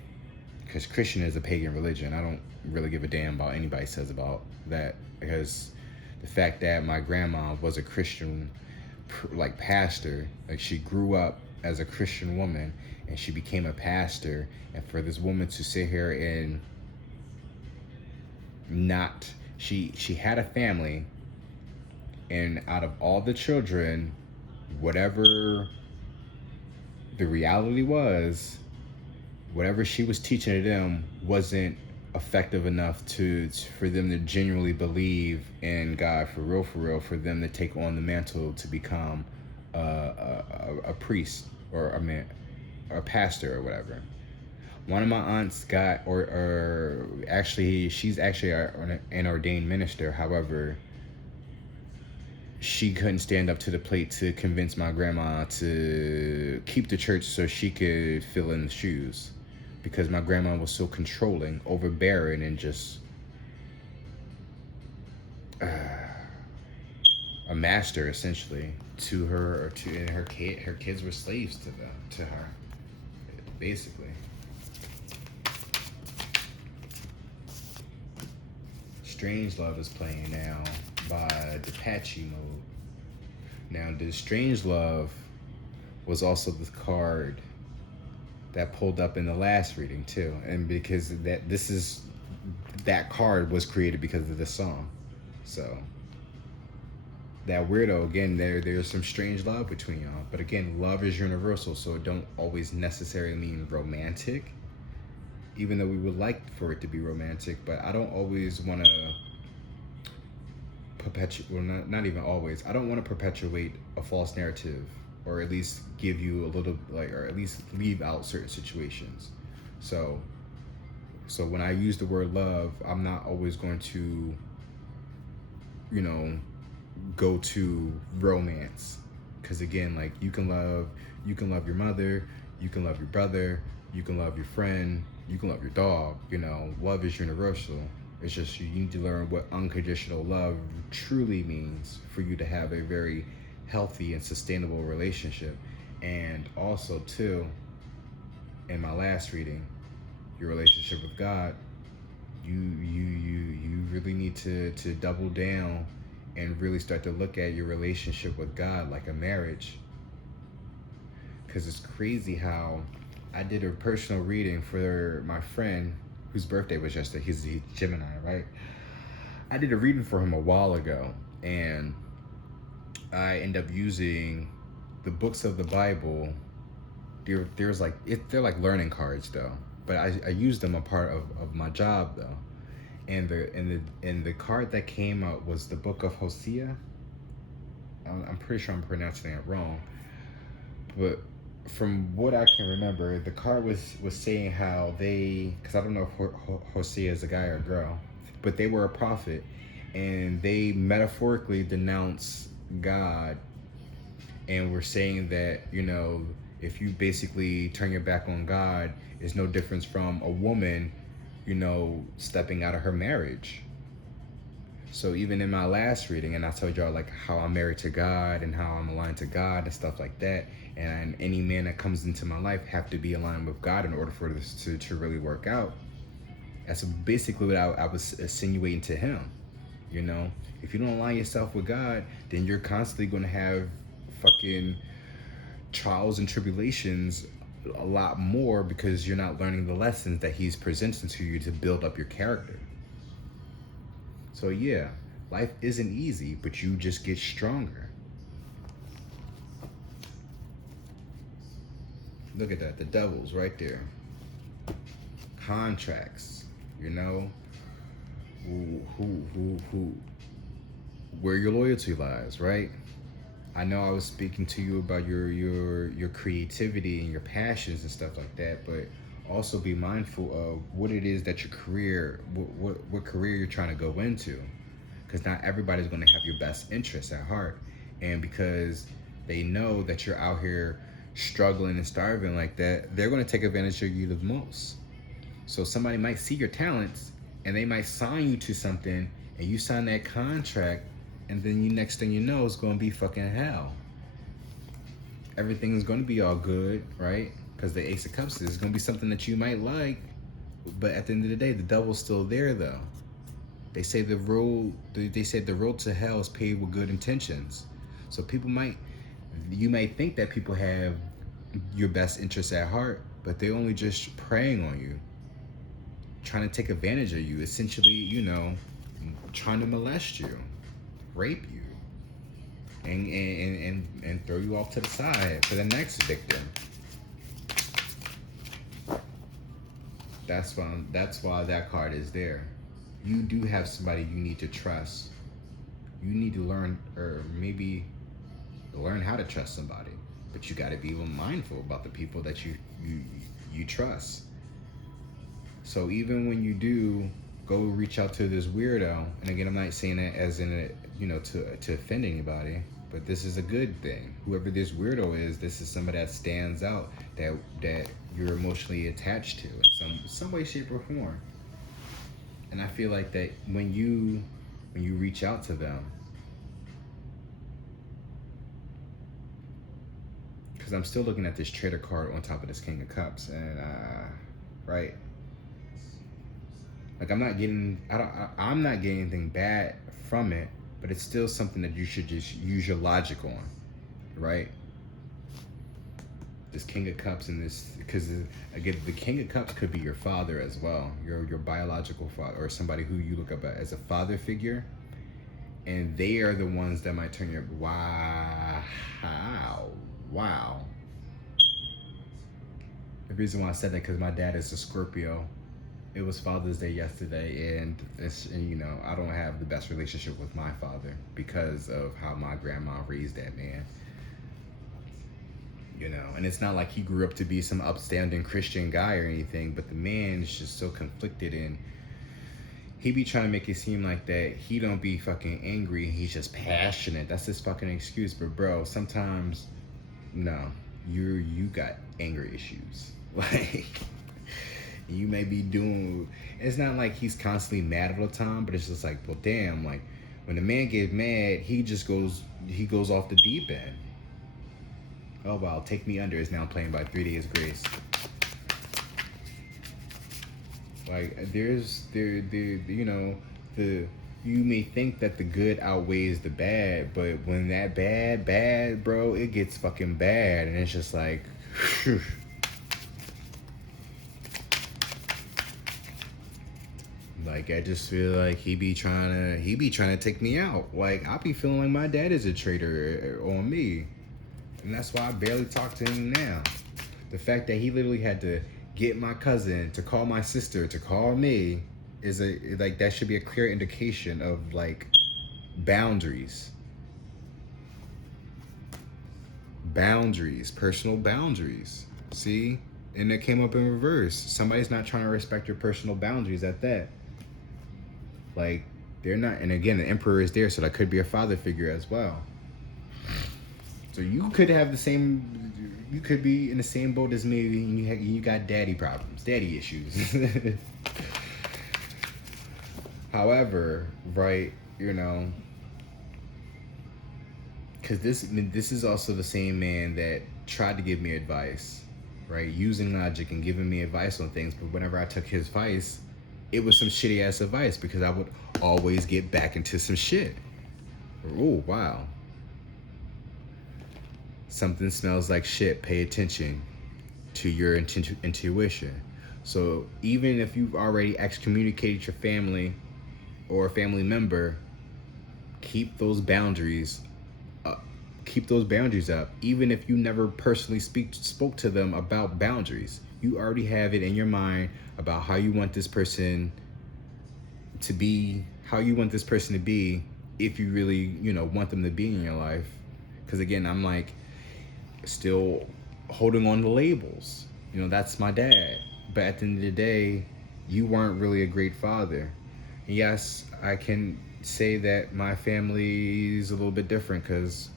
because Christian is a pagan religion. I don't really give a damn about anybody says about that, because the fact that my grandma was a Christian, like, pastor, like, she grew up as a Christian woman and she became a pastor, and for this woman to sit here and not, she had a family, and out of all the children, whatever the reality was, whatever she was teaching to them wasn't effective enough for them to genuinely believe in God for real, for them to take on the mantle to become a priest, or a pastor or whatever. One of my aunts got, or actually, she's actually an ordained minister. However, she couldn't stand up to the plate to convince my grandma to keep the church so she could fill in the shoes, because my grandma was so controlling, overbearing, and just a master, essentially, to her, and her kids were slaves to her, basically. Strange Love is playing now by ThePYTea mode. Now, the Strange Love was also the card that pulled up in the last reading too, and because that card was created because of this song. So that weirdo, again, there's some strange love between y'all, but again, love is universal, so it don't always necessarily mean romantic, even though we would like for it to be romantic. But I don't always want to not even always, I don't want to perpetuate a false narrative, or at least give you a little, like, or at least leave out certain situations. So when I use the word love, I'm not always going to, you know, go to romance, because again, like you can love your mother, you can love your brother, you can love your friend, you can love your dog. Love is universal. It's just you need to learn what unconditional love truly means for you to have a very healthy and sustainable relationship. And also too, in my last reading, your relationship with God, you really need to double down and really start to look at your relationship with God like a marriage. Because it's crazy how I did a personal reading for my friend whose birthday was yesterday. He's Gemini, right? I did a reading for him a while ago, and I end up using the books of the Bible. They're like learning cards though, but I used them a part of my job though. And the card that came out was the book of Hosea. I'm pretty sure I'm pronouncing it wrong, but from what I can remember, the card was saying how because I don't know if Hosea is a guy or a girl, but they were a prophet, and they metaphorically denounce God, and were saying that if you basically turn your back on God, it's no difference from a woman stepping out of her marriage. So even in my last reading, and I told y'all like how I'm married to God and how I'm aligned to God and stuff like that, and any man that comes into my life have to be aligned with God in order for this to really work out. That's basically what I was insinuating to him. If you don't align yourself with God, then you're constantly going to have fucking trials and tribulations a lot more, because you're not learning the lessons that he's presenting to you to build up your character. So yeah, life isn't easy, but you just get stronger. Look at that, the devil's right there. Contracts, who where your loyalty lies, right? I know I was speaking to you about your creativity and your passions and stuff like that, but also be mindful of what it is that your career, what career you're trying to go into, because not everybody's going to have your best interests at heart, and because they know that you're out here struggling and starving like that, they're going to take advantage of you the most. So somebody might see your talents and they might sign you to something, and you sign that contract, and then next thing you know, it's going to be fucking hell. Everything is going to be all good, right? Because the Ace of Cups is going to be something that you might like, but at the end of the day, the devil's still there though. They say the road to hell is paved with good intentions. So you might think that people have your best interests at heart, but they're only just preying on you, trying to take advantage of you, essentially, trying to molest you, rape you, and throw you off to the side for the next victim. That's why that card is there. You do have somebody you need to trust. You need to learn, or maybe learn how to trust somebody, but you got to be mindful about the people that you trust. So even when you do go reach out to this weirdo, and again, I'm not saying that as in to offend anybody, but this is a good thing. Whoever this weirdo is, this is somebody that stands out, that you're emotionally attached to in some way, shape, or form. And I feel like that when you reach out to them, because I'm still looking at this Traitor card on top of this King of Cups, and right, like I'm not getting anything bad from it, but it's still something that you should just use your logic on, right? This King of Cups and this, because again, the King of Cups could be your father as well, your biological father, or somebody who you look up at as a father figure, and they are the ones that might turn your wow. The reason why I said that, because my dad is a Scorpio. It was Father's Day yesterday, and I don't have the best relationship with my father because of how my grandma raised that man. And it's not like he grew up to be some upstanding Christian guy or anything, but the man is just so conflicted he be trying to make it seem like that he don't be fucking angry, he's just passionate. That's his fucking excuse. But bro, sometimes no, you got anger issues. Like you may be doing, it's not like he's constantly mad all the time, but it's just like, well damn, like when the man gets mad, he goes off the deep end. Oh wow, Take Me Under is now playing by 3 Days Grace. Like you may think that the good outweighs the bad, but when that bad, bro, it gets fucking bad, and it's just like, whew. Like I just feel like he be trying to take me out. Like I be feeling like my dad is a traitor on me, and that's why I barely talk to him now. The fact that he literally had to get my cousin to call my sister to call me is that should be a clear indication of like boundaries, personal boundaries. See, and it came up in reverse. Somebody's not trying to respect your personal boundaries at that. Like they're not, and again, the emperor is there, so that could be a father figure as well. So you could have the same. You could be in the same boat as me, and you got daddy problems, daddy issues. However, right, because this is also the same man that tried to give me advice, right, using logic and giving me advice on things. But whenever I took his advice, it was some shitty ass advice because I would always get back into some shit. Oh wow. Something smells like shit, pay attention to your intuition. So even if you've already excommunicated your family or a family member, keep those boundaries up. Keep those boundaries up. Even if you never personally spoke to them about boundaries, you already have it in your mind about how you want this person to be, if you really, want them to be in your life. Because again, I'm like, still holding on to labels. That's my dad. But at the end of the day, you weren't really a great father. And yes, I can say that my family is a little bit different because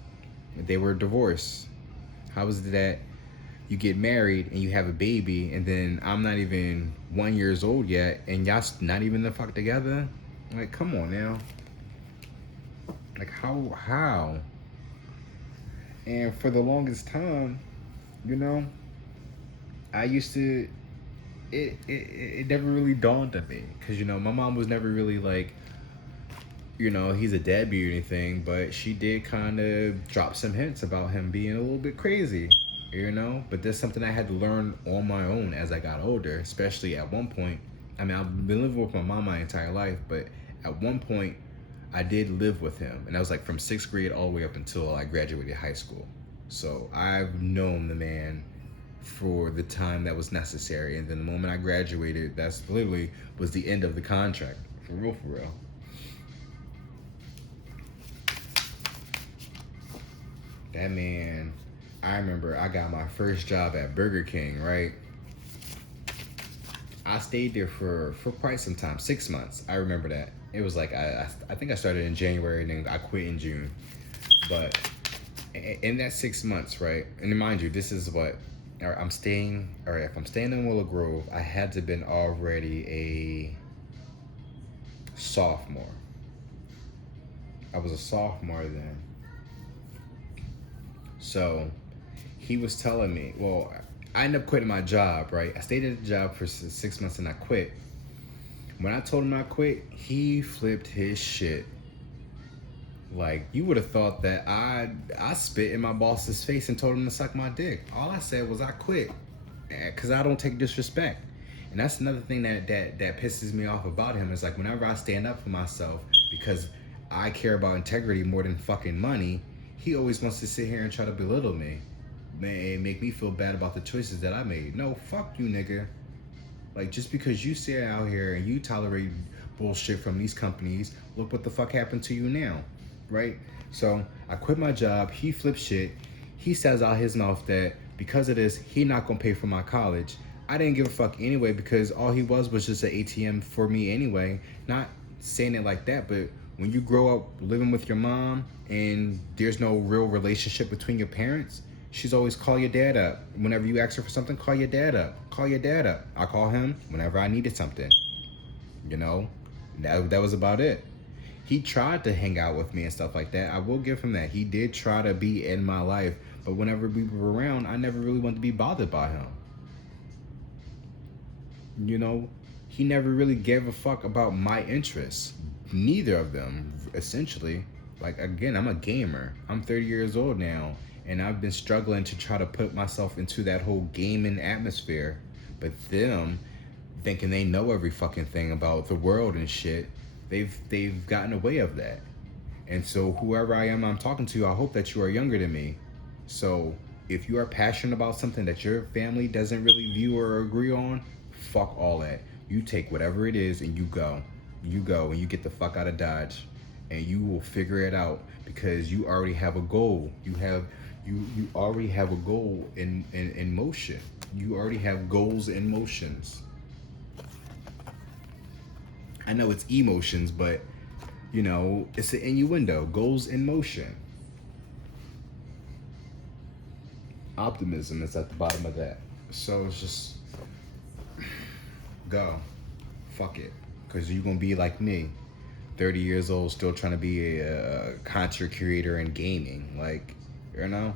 they were divorced. How is it that you get married and you have a baby, and then I'm not even 1 year old yet, and y'all not even the fuck together? Like, come on now. Like, how? And for the longest time, I used to, it never really dawned on me. Because, my mom was never really like, he's a deadbeat or anything, but she did kind of drop some hints about him being a little bit crazy, But that's something I had to learn on my own as I got older, especially at one point. I mean, I've been living with my mom my entire life, but at one point, I did live with him, and that was like from 6th grade all the way up until I graduated high school. So I've known the man for the time that was necessary, and then the moment I graduated, that's literally was the end of the contract. For real. That man, I remember I got my first job at Burger King, right? I stayed there for quite some time, 6 months. I remember that. It was like, I think I started in January and then I quit in June. But in that 6 months, right? And mind you, this is what, if I'm staying in Willow Grove, I had to have been already a sophomore. I was a sophomore then. So he was telling me, well, I ended up quitting my job, right? I stayed at the job for 6 months and I quit. When I told him I quit, he flipped his shit. Like, you would have thought that I spit in my boss's face and told him to suck my dick. All I said was I quit, because I don't take disrespect. And that's another thing that pisses me off about him, is like, whenever I stand up for myself, because I care about integrity more than fucking money, he always wants to sit here and try to belittle me. Man, make me feel bad about the choices that I made. No, fuck you, nigga. Like, just because you sit out here and you tolerate bullshit from these companies, look what the fuck happened to you now, right? So I quit my job. He flipped shit. He says out his mouth that because of this, he not gonna pay for my college. I didn't give a fuck anyway, because all he was just an ATM for me anyway. Not saying it like that, but when you grow up living with your mom and there's no real relationship between your parents, she's always call your dad up. Whenever you ask her for something, call your dad up. Call your dad up. I call him whenever I needed something. You know, that was about it. He tried to hang out with me and stuff like that. I will give him that. He did try to be in my life, but whenever we were around, I never really wanted to be bothered by him. You know, he never really gave a fuck about my interests. Neither of them, essentially. Like, again, I'm a gamer. I'm 30 years old now, and I've been struggling to try to put myself into that whole gaming atmosphere. But them, thinking they know every fucking thing about the world and shit, they've gotten away of that. And so whoever I am I'm talking to, I hope that you are younger than me. So if you are passionate about something that your family doesn't really view or agree on, fuck all that. You take whatever it is and you go. You go and you get the fuck out of Dodge. And you will figure it out, because you already have a goal. You already have a goal in motion. You already have goals in motions. I know it's emotions, but you know, it's an innuendo. Goals in motion. Optimism is at the bottom of that. So it's just go. Fuck it. Because you're going to be like me. 30 years old, still trying to be a content creator in gaming. Like, you know?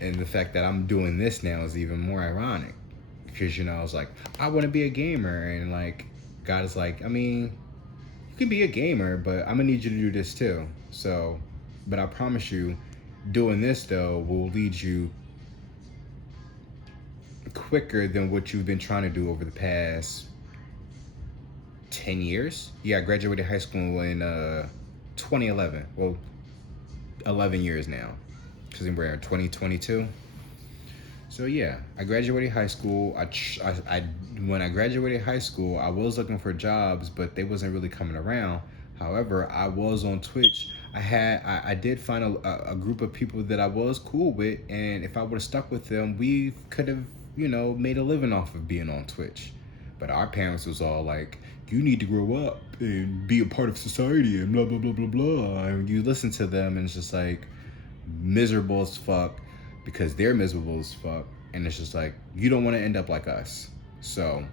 And the fact that I'm doing this now is even more ironic. Because, you know, I was like, I want to be a gamer. And, like, God is like, I mean, you can be a gamer, but I'm going to need you to do this too. So, but I promise you, doing this, though, will lead you quicker than what you've been trying to do over the past 10 years. Yeah, I graduated high school in 2011. Well, 11 years now, because we're in 2022. So yeah, I graduated high school. When I graduated high school, I was looking for jobs, but they wasn't really coming around. However, I was on Twitch. I did find a group of people that I was cool with, and if I would have stuck with them, we could have, you know, made a living off of being on Twitch. But our parents was all like, you need to grow up and be a part of society and blah, blah, blah, blah, blah. And you listen to them and it's just like miserable as fuck, because they're miserable as fuck. And it's just like, you don't want to end up like us. So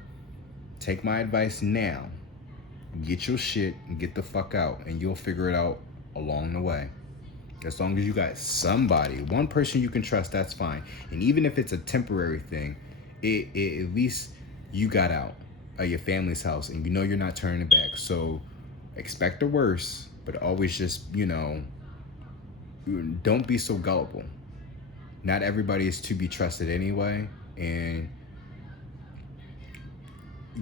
take my advice now. Get your shit and get the fuck out, and you'll figure it out along the way. As long as you got somebody, one person you can trust, that's fine. And even if it's a temporary thing, it at least you got out of your family's house and you know you're not turning back. So expect the worst, but always just, you know, don't be so gullible. Not everybody is to be trusted anyway, and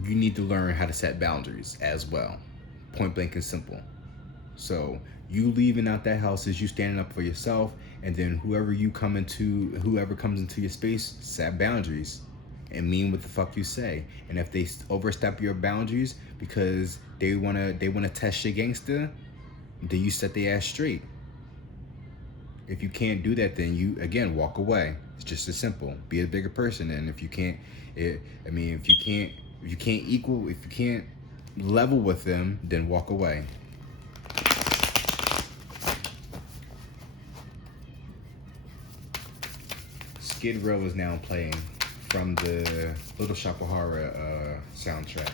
you need to learn how to set boundaries as well. Point blank and simple. So you leaving out that house is you standing up for yourself, and then whoever comes into your space, set boundaries and mean what the fuck you say. And if they overstep your boundaries because they wanna test your gangster, then you set their ass straight. If you can't do that, then you again walk away. It's just as simple. Be a bigger person. And if you can't level with them, then walk away. Skid Row is now playing from the Little Shop of Horror soundtrack.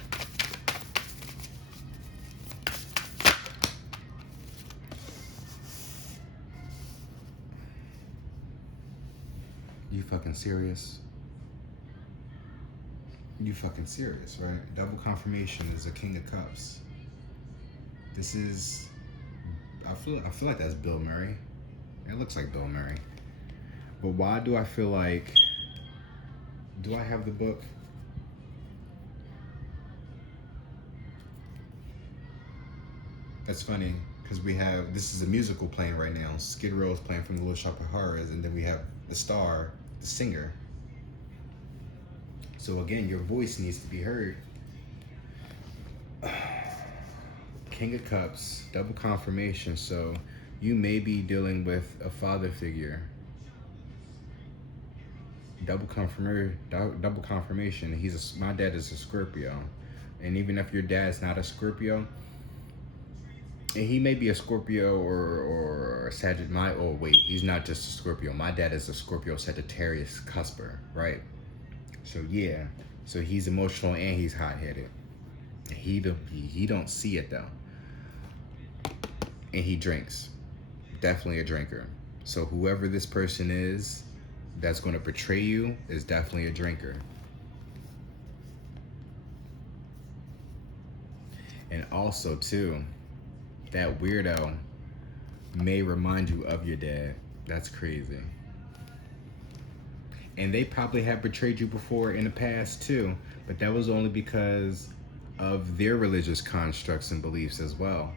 You fucking serious? You fucking serious, right? Double confirmation is a King of Cups. This is, I feel like that's Bill Murray. It looks like Bill Murray. But why do I feel like, do I have the book? That's funny, because this is a musical playing right now. Skid Row is playing from the Little Shop of Horrors, and then we have the star, the singer. So again, your voice needs to be heard. King of Cups, double confirmation. So you may be dealing with a father figure. Double confirmation. My dad is a Scorpio, and even if your dad's not a Scorpio, and he may be a Scorpio or a Sagittarius. He's not just a Scorpio. My dad is a Scorpio Sagittarius cusper, right? So yeah, so he's emotional and he's hot headed. He don't see it though, and he drinks. Definitely a drinker. So whoever this person is that's going to betray you is definitely a drinker. And also too, that weirdo may remind you of your dad. That's crazy. And they probably have betrayed you before in the past too, but that was only because of their religious constructs and beliefs as well.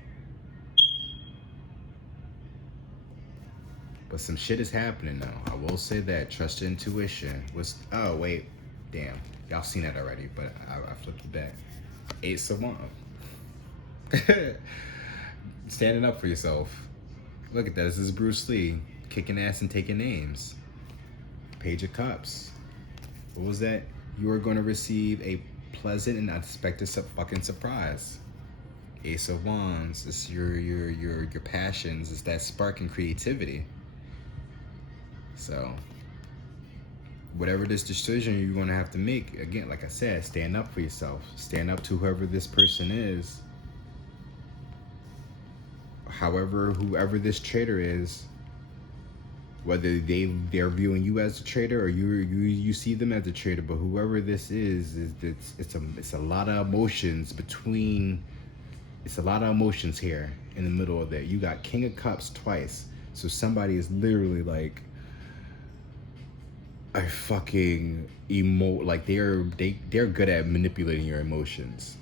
But some shit is happening though. I will say that. Trust your intuition. Oh wait, damn. Y'all seen that already, but I flipped it back. Ace of Wands. Standing up for yourself. Look at that. This is Bruce Lee kicking ass and taking names. Page of Cups. What was that? You are going to receive a pleasant and unexpected fucking surprise. Ace of Wands. It's your passions. It's that spark and creativity. So, whatever this decision you're going to have to make, again, like I said, stand up for yourself. Stand up to whoever this person is. Whoever this traitor is, whether they're viewing you as a traitor or you see them as a traitor, but whoever this is it's a lot of emotions between. It's a lot of emotions here in the middle of that. You got King of Cups twice, so somebody is literally like a fucking like they're good at manipulating your emotions.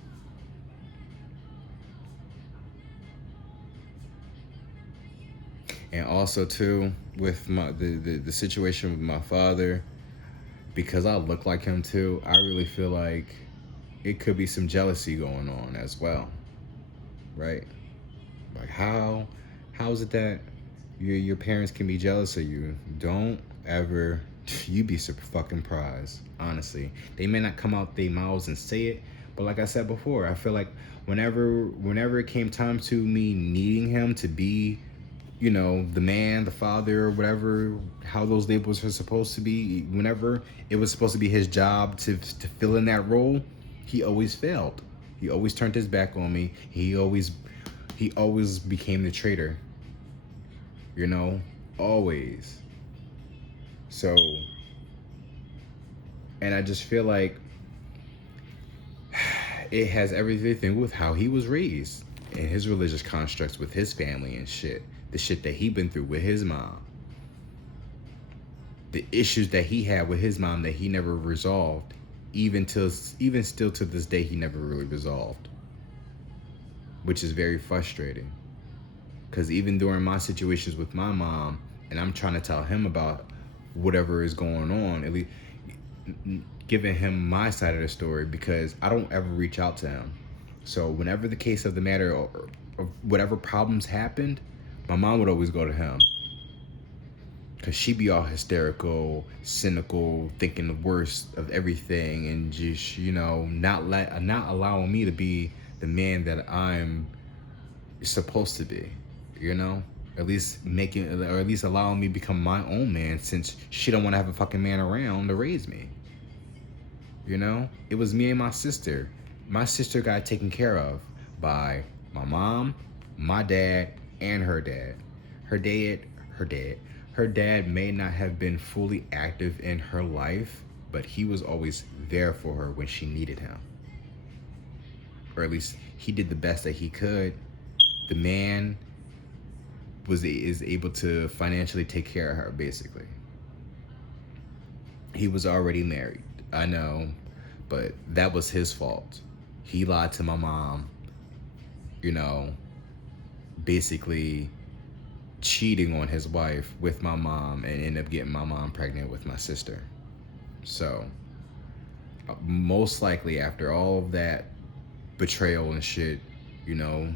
And also too, with the situation with my father, because I look like him too, I really feel like it could be some jealousy going on as well, right? Like how is it that your parents can be jealous of you? Don't ever, you be super fucking surprised. Honestly, they may not come out their mouths and say it, but like I said before, I feel like whenever it came time to me needing him to be, you know, the man, the father, or whatever, how those labels are supposed to be, whenever it was supposed to be his job to fill in that role, he always failed. He always turned his back on me. He always became the traitor. You know, always. So, and I just feel like it has everything with how he was raised and his religious constructs with his family and shit. The shit that he been through with his mom. The issues that he had with his mom that he never resolved. Even still to this day, he never really resolved. Which is very frustrating. Because even during my situations with my mom, and I'm trying to tell him about whatever is going on, at least giving him my side of the story, because I don't ever reach out to him. So whenever the case of the matter or whatever problems happened, my mom would always go to him. Because she'd be all hysterical, cynical, thinking the worst of everything, and just, you know, not allowing me to be the man that I'm supposed to be, you know? At least allowing me to become my own man, since she don't want to have a fucking man around to raise me. You know? It was me and my sister. My sister got taken care of by my mom, my dad, and her dad. Her dad may not have been fully active in her life, but he was always there for her when she needed him. Or at least he did the best that he could. The man is able to financially take care of her, basically. He was already married, I know, but that was his fault. He lied to my mom, you know, basically cheating on his wife with my mom, and ended up getting my mom pregnant with my sister. So most likely after all of that betrayal and shit, you know,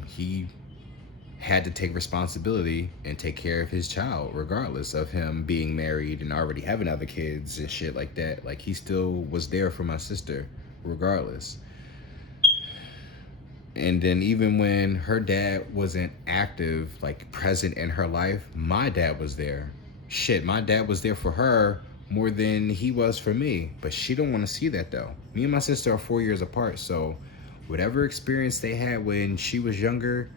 had to take responsibility and take care of his child, regardless of him being married and already having other kids and shit like that. Like, he still was there for my sister, regardless. And then even when her dad wasn't active, like present in her life, my dad was there. Shit, my dad was there for her more than he was for me. But she don't want to see that though. Me and my sister are 4 years apart, so whatever experience they had when she was younger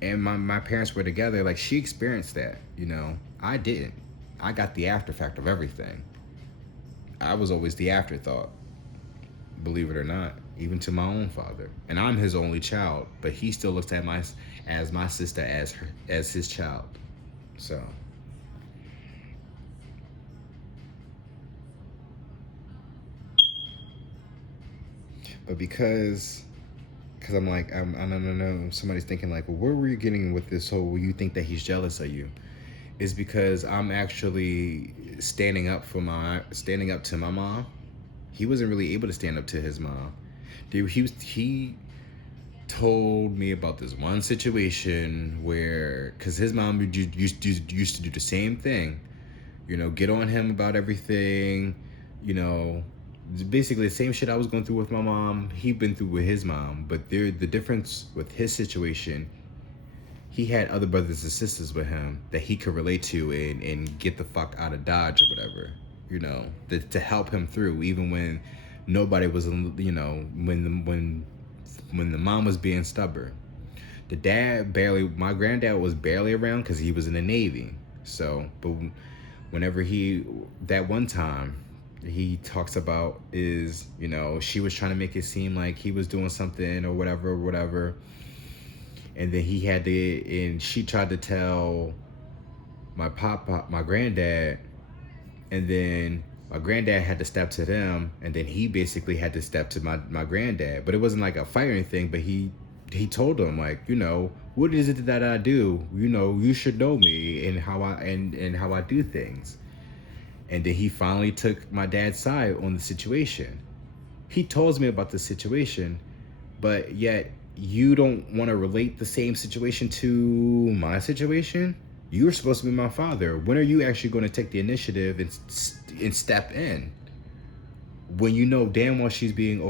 and my parents were together, like, she experienced that, you know. I didn't. I got the after fact of everything. I was always the afterthought, believe it or not, even to my own father. And I'm his only child, but he still looks at my sister as his child. So but because I'm like, I don't know, somebody's thinking like, well, where were you getting with this whole you think that he's jealous of you? Is because I'm actually standing up to my mom. He wasn't really able to stand up to his mom. Dude, he told me about this one situation where, because his mom used to do the same thing, you know, get on him about everything, you know, basically the same shit I was going through with my mom, he'd been through with his mom. But the difference with his situation, he had other brothers and sisters with him that he could relate to and get the fuck out of Dodge or whatever, you know, to help him through, even when nobody was, you know, when the mom was being stubborn. The dad my granddad was barely around because he was in the Navy. So, but whenever that one time, he talks about is, you know, she was trying to make it seem like he was doing something or whatever. And then and she tried to tell my granddad, and then my granddad had to step to them, and then he basically had to step to my granddad. But it wasn't like a fight or anything, but he told him, like, you know, what is it that I do? You know, you should know me and how I do things. And then he finally took my dad's side on the situation. He tells me about the situation, but yet you don't want to relate the same situation to my situation. You're supposed to be my father. When are you actually going to take the initiative and step in? When you know damn well she's being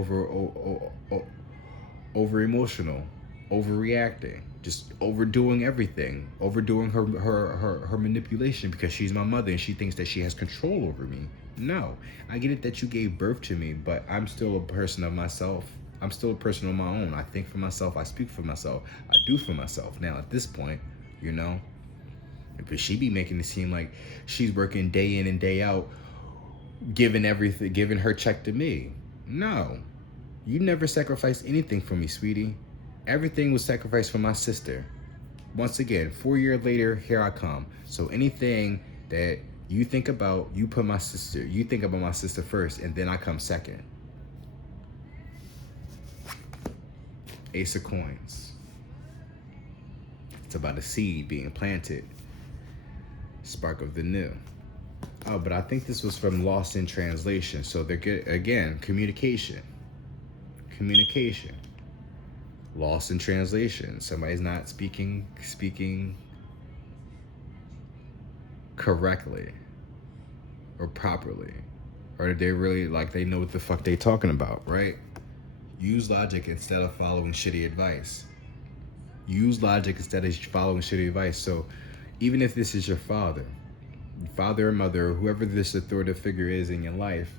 over emotional, overreacting, just overdoing everything, overdoing her manipulation because she's my mother and she thinks that she has control over me. No, I get it that you gave birth to me, but I'm still a person of myself. I'm still a person on my own. I think for myself. I speak for myself. I do for myself. Now at this point, you know, but she be making it seem like she's working day in and day out, giving her check to me. No, you never sacrificed anything for me, sweetie. Everything was sacrificed for my sister. Once again, 4 years later, here I come. So anything that you think about, you think about my sister first, and then I come second. Ace of Coins. It's about a seed being planted. Spark of the new. Oh, but I think this was from Lost in Translation. So they're good. Again, communication. Lost in translation. Somebody's not speaking correctly or properly, or they really, like, they know what the fuck they talking about, right? Use logic instead of following shitty advice. So even if this is your father or mother, or whoever this authoritative figure is in your life,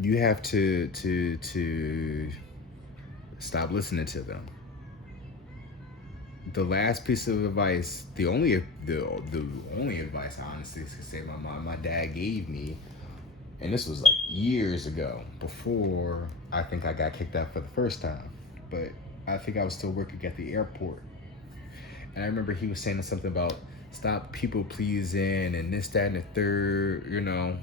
you have to stop listening to them. The last piece of advice, the only advice I honestly could say my dad gave me, and this was like years ago, before I think I got kicked out for the first time, but I think I was still working at the airport. And I remember he was saying something about stop people pleasing and this, that, and the third, you know.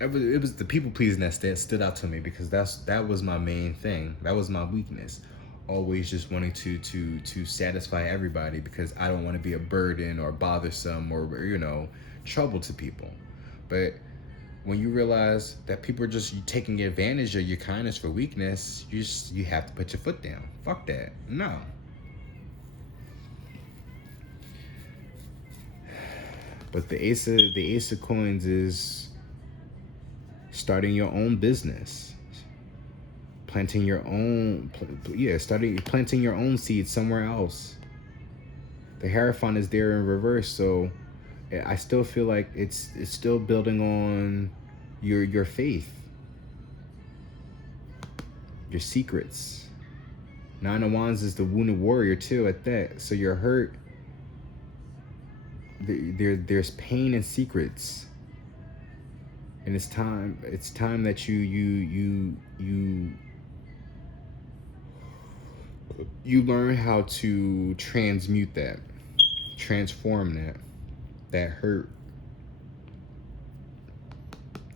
It was the people pleasing that stood out to me, because that was my main thing. That was my weakness. Always just wanting to satisfy everybody, because I don't want to be a burden or bothersome or, you know, trouble to people. But when you realize that people are just taking advantage of your kindness for weakness, you have to put your foot down. Fuck that. No. But the Ace of Coins is starting your own business, planting your own, planting your own seeds somewhere else. The Hierophant is there in reverse, so I still feel like it's still building on your faith, your secrets. Nine of Wands is the wounded warrior too at that. So you're hurt. There's pain and secrets, and it's time that you learn how to transmute that, transform that hurt.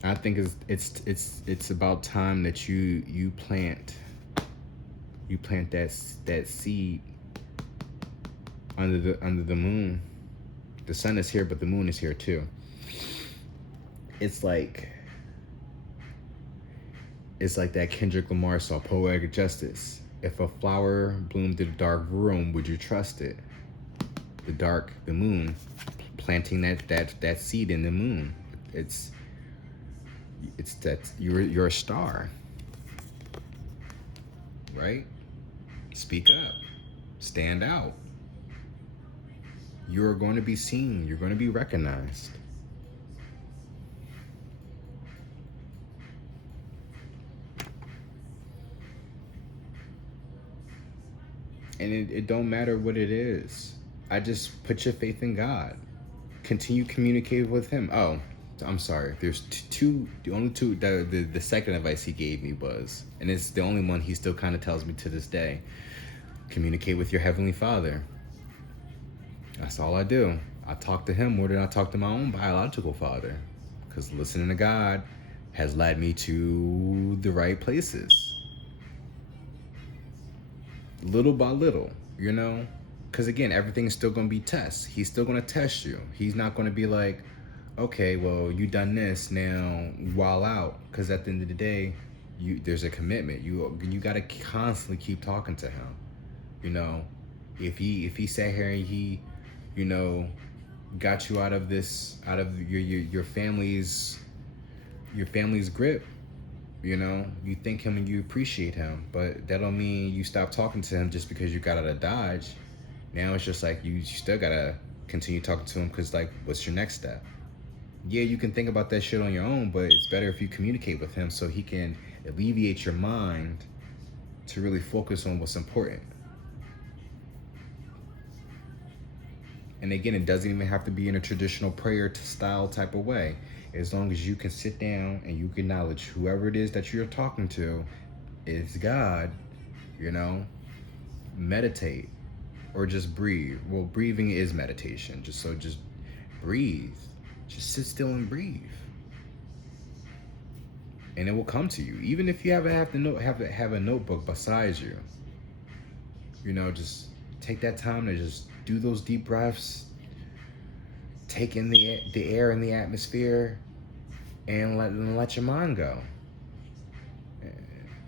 I think it's about time that you plant that seed under the moon. The sun is here, but the moon is here too. It's like that Kendrick Lamar song, Poetic Justice. If a flower bloomed in a dark room, would you trust it? The moon, planting that seed in the moon. It's that you're a star, right? Speak up, stand out. You're going to be seen. You're going to be recognized. And it don't matter what it is. I just put your faith in God. Continue communicating with Him. Oh, I'm sorry. There's the only two. The second advice He gave me was, and it's the only one He still kind of tells me to this day. Communicate with your Heavenly Father. That's all I do. I talk to Him more than I talk to my own biological father, because listening to God has led me to the right places. Little by little, you know? Because again, everything's still going to be tests. He's still going to test you. He's not going to be like, okay, well, you done this, now while out. Because at the end of the day, there's a commitment. You got to constantly keep talking to Him. You know, if he sat here and he, you know, got you out of your family's grip, you know, you thank Him and you appreciate Him, but that don't mean you stop talking to Him just because you got out of Dodge. Now it's just like you still gotta continue talking to Him, because like, what's your next step? Yeah, you can think about that shit on your own, but it's better if you communicate with Him so He can alleviate your mind to really focus on what's important. And again, it doesn't even have to be in a traditional prayer style type of way. As long as you can sit down and you can acknowledge whoever it is that you're talking to is God, you know, meditate or just breathe. Well, breathing is meditation. Just breathe. Just sit still and breathe. And it will come to you. Even if you have a notebook beside you. You know, just take that time to just do those deep breaths, take in the air and the atmosphere, and let your mind go.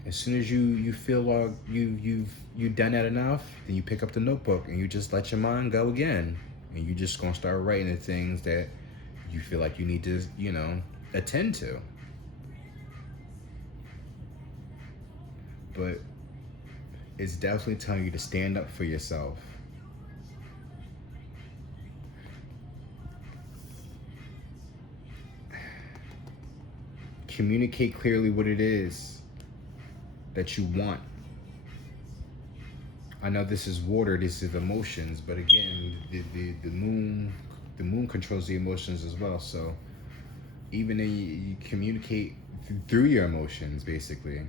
As soon as you feel like you've done that enough, then you pick up the notebook and you just let your mind go again, and you just gonna start writing the things that you feel like you need to, you know, attend to. But it's definitely telling you to stand up for yourself. Communicate clearly what it is that you want. I know this is water, this is emotions, but again, the moon controls the emotions as well. So even then, you communicate through your emotions, basically.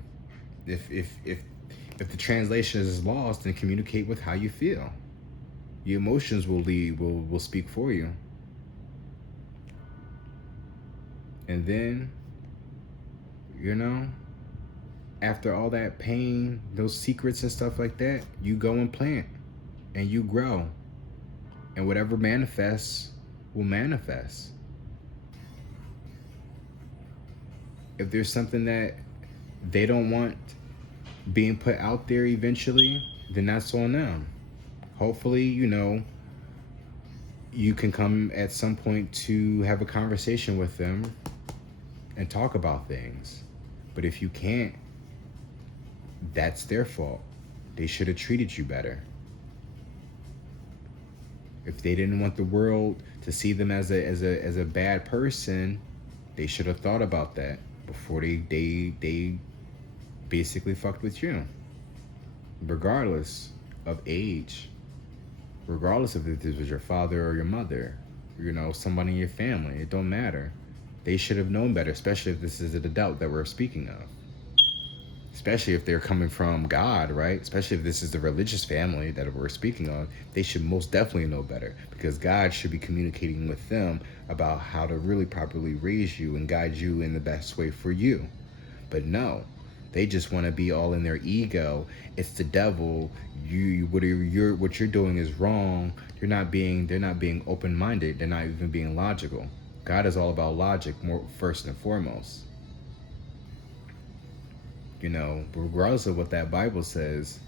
If the translation is lost, then communicate with how you feel. Your emotions will speak for you. And then, you know, after all that pain, those secrets and stuff like that, you go and plant and you grow. And whatever manifests will manifest. If there's something that they don't want being put out there eventually, then that's on them. Hopefully, you know, you can come at some point to have a conversation with them and talk about things. But if you can't, that's their fault. They should have treated you better. If they didn't want the world to see them as a bad person, they should have thought about that before they basically fucked with you. Regardless of age, regardless of if this was your father or your mother, somebody in your family, it don't matter. They should have known better, especially if this is an adult that we're speaking of. Especially if they're coming from God, right? Especially if this is the religious family that we're speaking of, they should most definitely know better, because God should be communicating with them about how to really properly raise you and guide you in the best way for you. But no, they just want to be all in their ego. It's the devil. What you're doing is wrong. They're not being open-minded. They're not even being logical. God is all about logic, more first and foremost. Regardless of what that Bible says,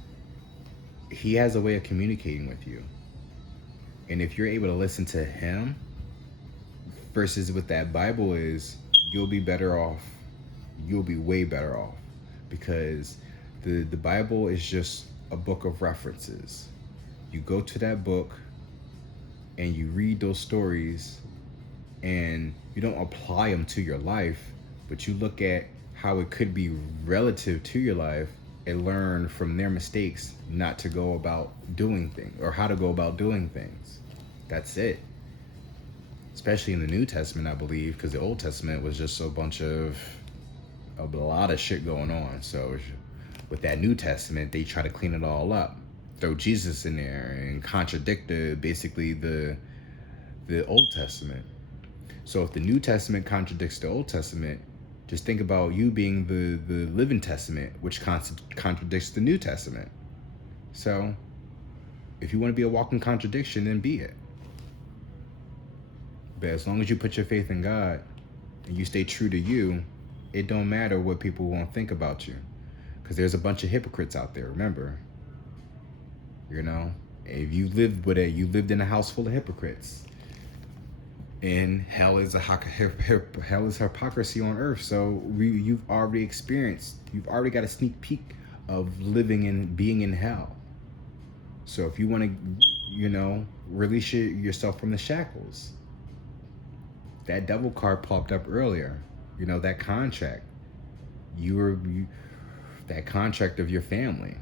he has a way of communicating with you. And if you're able to listen to him versus what that Bible is, you'll be better off. You'll be way better off, because the Bible is just a book of references. You go to that book and you read those stories, and you don't apply them to your life, but you look at how it could be relative to your life and learn from their mistakes not to go about doing things, or how to go about doing things. That's it. Especially in the New Testament, I believe, because the Old Testament was just a lot of shit going on. So with that New Testament, they try to clean it all up, throw Jesus in there, and contradict basically the Old Testament. So if the New Testament contradicts the Old Testament, just think about you being the Living Testament, which contradicts the New Testament. So if you want to be a walking contradiction, then be it. But as long as you put your faith in God and you stay true to you, it don't matter what people won't think about you, because there's a bunch of hypocrites out there. Remember, if you lived in a house full of hypocrites. And hell is hypocrisy on earth. So you've already got a sneak peek of living and being in hell. So if you want to, release yourself from the shackles, that devil card popped up earlier. That contract. That contract of your family.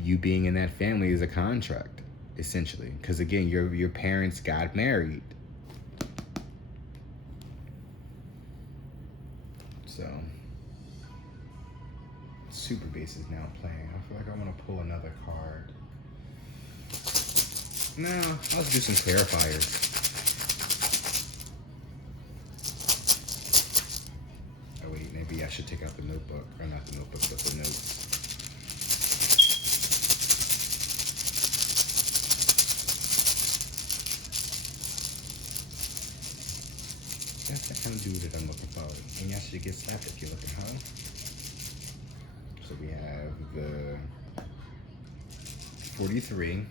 You being in that family is a contract, essentially. Because again, your parents got married. So, Super Base is now playing. I feel like I want to pull another card. No, let's do some clarifiers. Oh wait, maybe I should take out the notebook. Or not the notebook, but the notes. That's the kind of dude that I'm looking for. And y'all should get slapped if you're looking home. So we have the 43,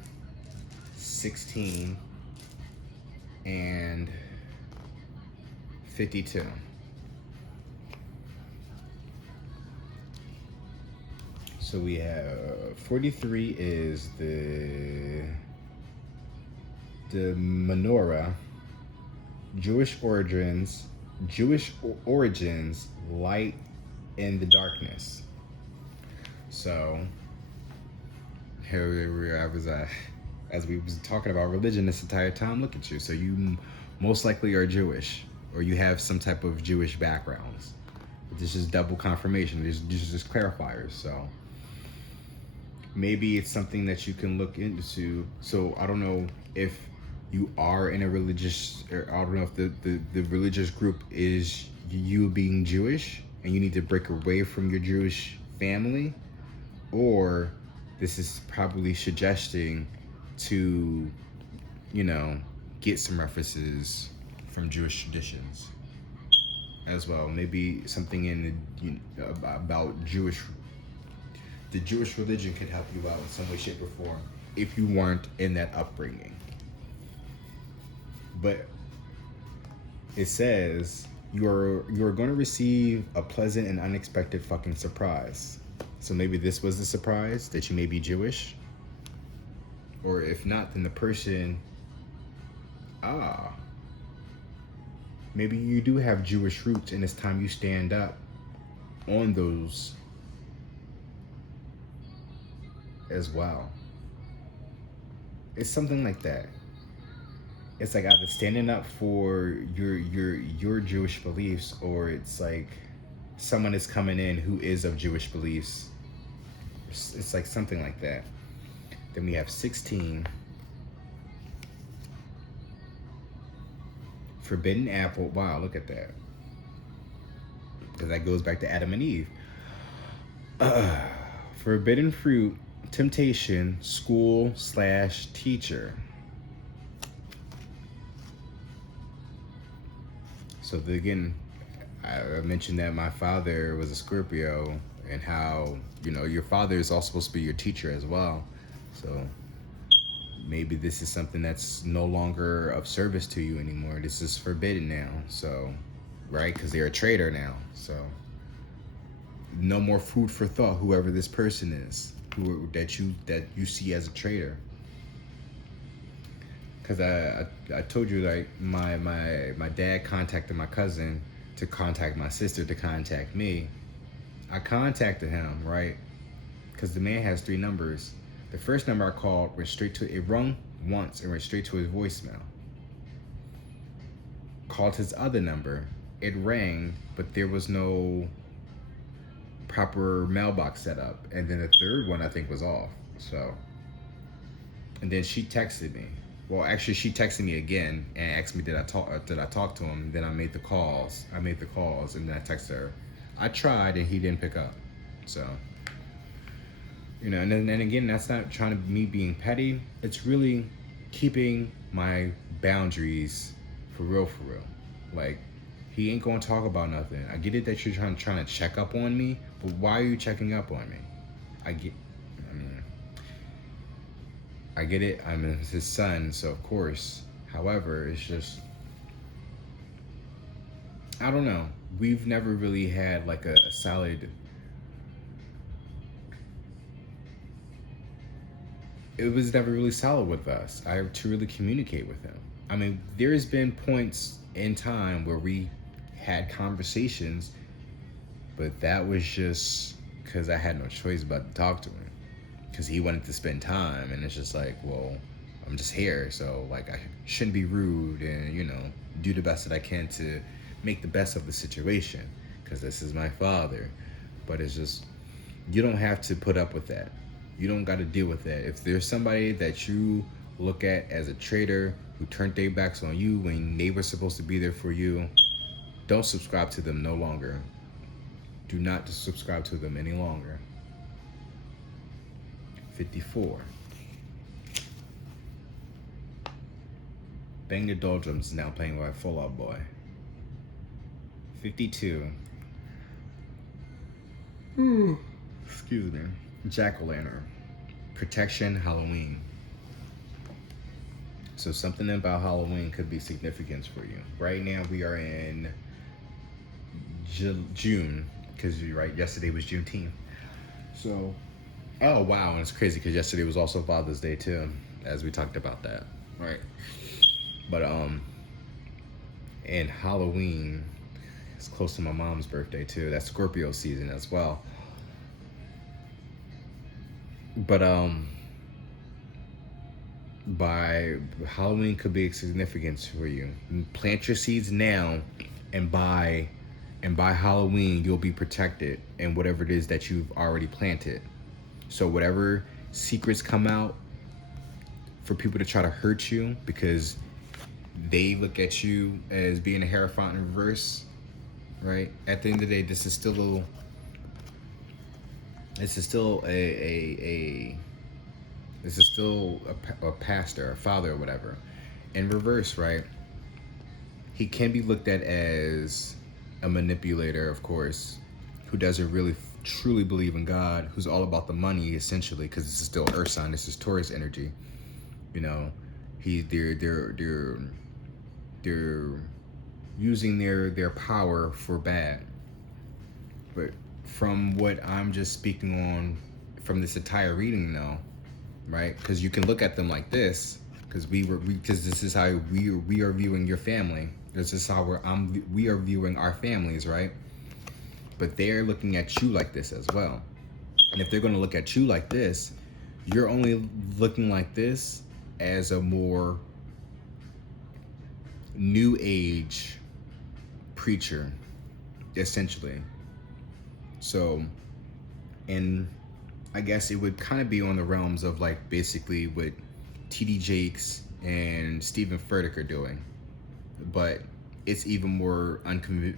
16, and 52. So we have 43 is the menorah. Jewish origins, light in the darkness. So here I was, as we was talking about religion this entire time. Look at you. So you most likely are Jewish, or you have some type of Jewish backgrounds. This is double confirmation. These are just clarifiers. So maybe it's something that you can look into. So I don't know if you are in a religious, or I don't know if the religious group is you being Jewish and you need to break away from your Jewish family, or this is probably suggesting to, get some references from Jewish traditions as well. Maybe something in about the Jewish religion could help you out in some way, shape, or form if you weren't in that upbringing. But it says you're going to receive a pleasant and unexpected fucking surprise. So maybe this was the surprise, that you may be Jewish. Or if not, then the person, maybe you do have Jewish roots, and it's time you stand up on those as well. It's something like that. It's like either standing up for your Jewish beliefs, or it's like someone is coming in who is of Jewish beliefs. It's like something like that. Then we have 16. Forbidden apple. Wow, look at that. Because that goes back to Adam and Eve. Forbidden fruit, temptation, school/teacher. So again, I mentioned that my father was a Scorpio, and how, you know, your father is also supposed to be your teacher as well. So maybe this is something that's no longer of service to you anymore. This is forbidden now. So, right? Because they're a traitor now. So no more food for thought, whoever this person is, that you see as a traitor. Because I told you, like, my dad contacted my cousin to contact my sister to contact me. I contacted him, right? Because the man has 3 numbers. The first number I called went straight to, it rung once and went straight to his voicemail. Called his other number, it rang, but there was no proper mailbox set up. And then the third one I think was off. So, and then she texted me. Well, actually, she texted me again and asked me did I talk to him. And then I made the calls, and then I texted her. I tried and he didn't pick up. So, you know, and then again, that's not trying to me being petty. It's really keeping my boundaries for real. Like, he ain't gonna talk about nothing. I get it that you're trying to check up on me, but why are you checking up on me? I get it. I'm his son, so of course. However, it's just, I don't know. We've never really had like a solid. It was never really solid with us. I have to really communicate with him. I mean, there's been points in time where we had conversations, but that was just because I had no choice but to talk to him. Because he wanted to spend time, and it's just like, well, I'm just here, so like I shouldn't be rude, and, you know, do the best that I can to make the best of the situation, because this is my father. But it's just, you don't have to put up with that. You don't got to deal with that. If there's somebody that you look at as a traitor who turned their backs on you when they were supposed to be there for you, don't subscribe to them no longer. Do not subscribe to them any longer. 54. Bang the Doldrums is now playing by Fall Out Boy. 52. Excuse me. Jack-o'-lantern. Protection, Halloween. So something about Halloween could be significant for you. Right now we are in June, because you're right, yesterday was Juneteenth. So, oh wow, and it's crazy because yesterday was also Father's Day too, as we talked about that, right? But and Halloween is close to my mom's birthday too. That's Scorpio season as well. But by Halloween could be significant for you. Plant your seeds now, and by Halloween you'll be protected in whatever it is that you've already planted. So whatever secrets come out for people to try to hurt you because they look at you as being a Hierophant in reverse, right? At the end of the day, this is still a pastor, a father, or whatever. In reverse, right? He can be looked at as a manipulator, of course, who doesn't really truly believe in God, who's all about the money, essentially, because this is still Earth sign, this is Taurus energy. You know, they're they're using their power for bad. But from what I'm just speaking on from this entire reading, though, right? Because you can look at them like this, because because this is how we are viewing your family. This is how we are viewing our families, right? But they're looking at you like this as well. And if they're going to look at you like this, you're only looking like this as a more new age preacher, essentially. So, and I guess it would kind of be on the realms of like basically what TD Jakes and Stephen Furtick are doing, but it's even more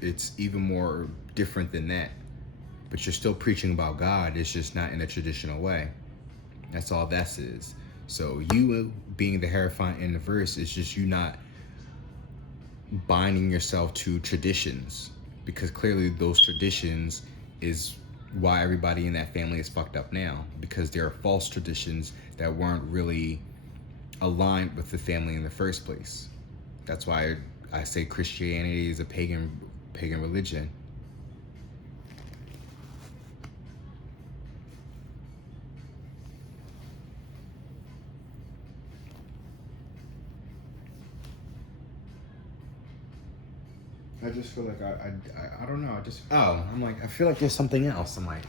it's even more different than that. But you're still preaching about God. It's just not in a traditional way. That's all that is. So you being the Hierophant in the verse is just you not binding yourself to traditions, because clearly those traditions is why everybody in that family is fucked up now, because there are false traditions that weren't really aligned with the family in the first place. That's why I say Christianity is a pagan religion. I just feel like I don't know. I'm like, I feel like there's something else. I'm like,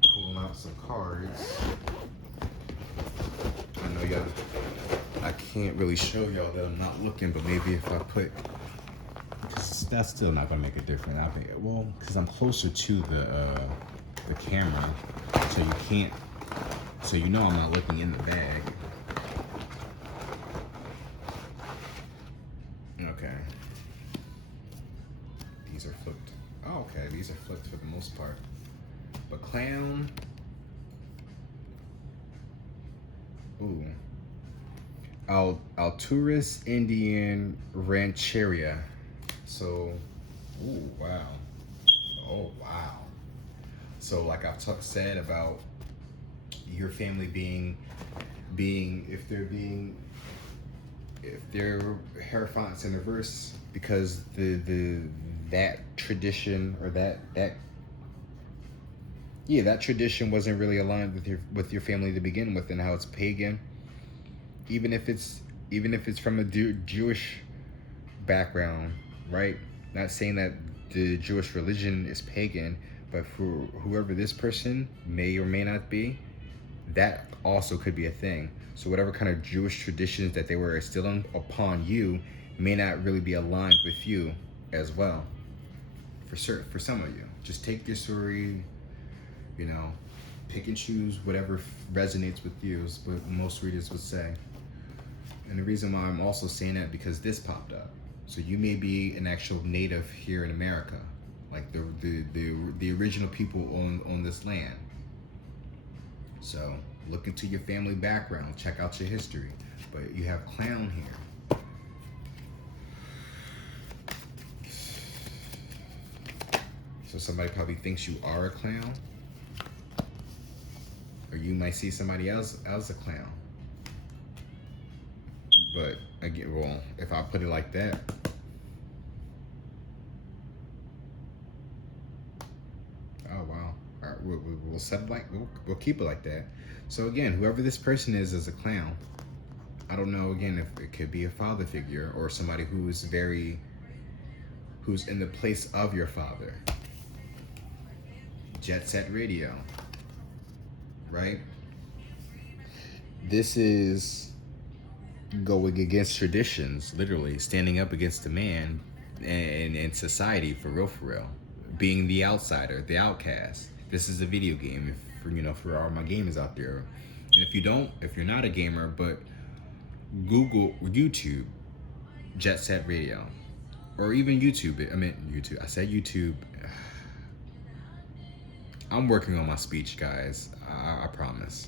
pulling out some cards. I know I can't really show y'all that I'm not looking, but maybe if I put, because that's still not gonna make a difference. Because I'm closer to the camera, so you can't, so you know I'm not looking in the bag. Okay. These are flipped. Oh, okay, these are flipped for the most part. But clown. Ooh. Alturas Indian Rancheria. So, ooh, wow. Oh, wow. So like I've said about your family being if they're Hierophants in the verse, because that tradition or that tradition wasn't really aligned with your family to begin with, and how it's pagan. Even if it's from a Jewish background, right? Not saying that the Jewish religion is pagan, but for whoever this person may or may not be, that also could be a thing. So whatever kind of Jewish traditions that they were instilling upon you may not really be aligned with you as well. For some of you, just take your story, pick and choose whatever resonates with you, is what most readers would say. And the reason why I'm also saying that, because this popped up. So you may be an actual native here in America, like the original people on this land. So look into your family background, check out your history. But you have clown here. So somebody probably thinks you are a clown, or you might see somebody else as a clown. But again, well, if I put it like that, oh wow, all right, we'll set it like we'll keep it like that. So again, whoever this person is a clown. I don't know. Again, if it could be a father figure or somebody who's in the place of your father. Jet Set Radio, right? This is going against traditions, literally standing up against the man and society, for real, being the outsider, the outcast. This is a video game, for all my gamers out there. And if you're not a gamer, but Google YouTube Jet Set Radio, or even YouTube it. I meant YouTube. I said YouTube. I'm working on my speech, guys. I promise.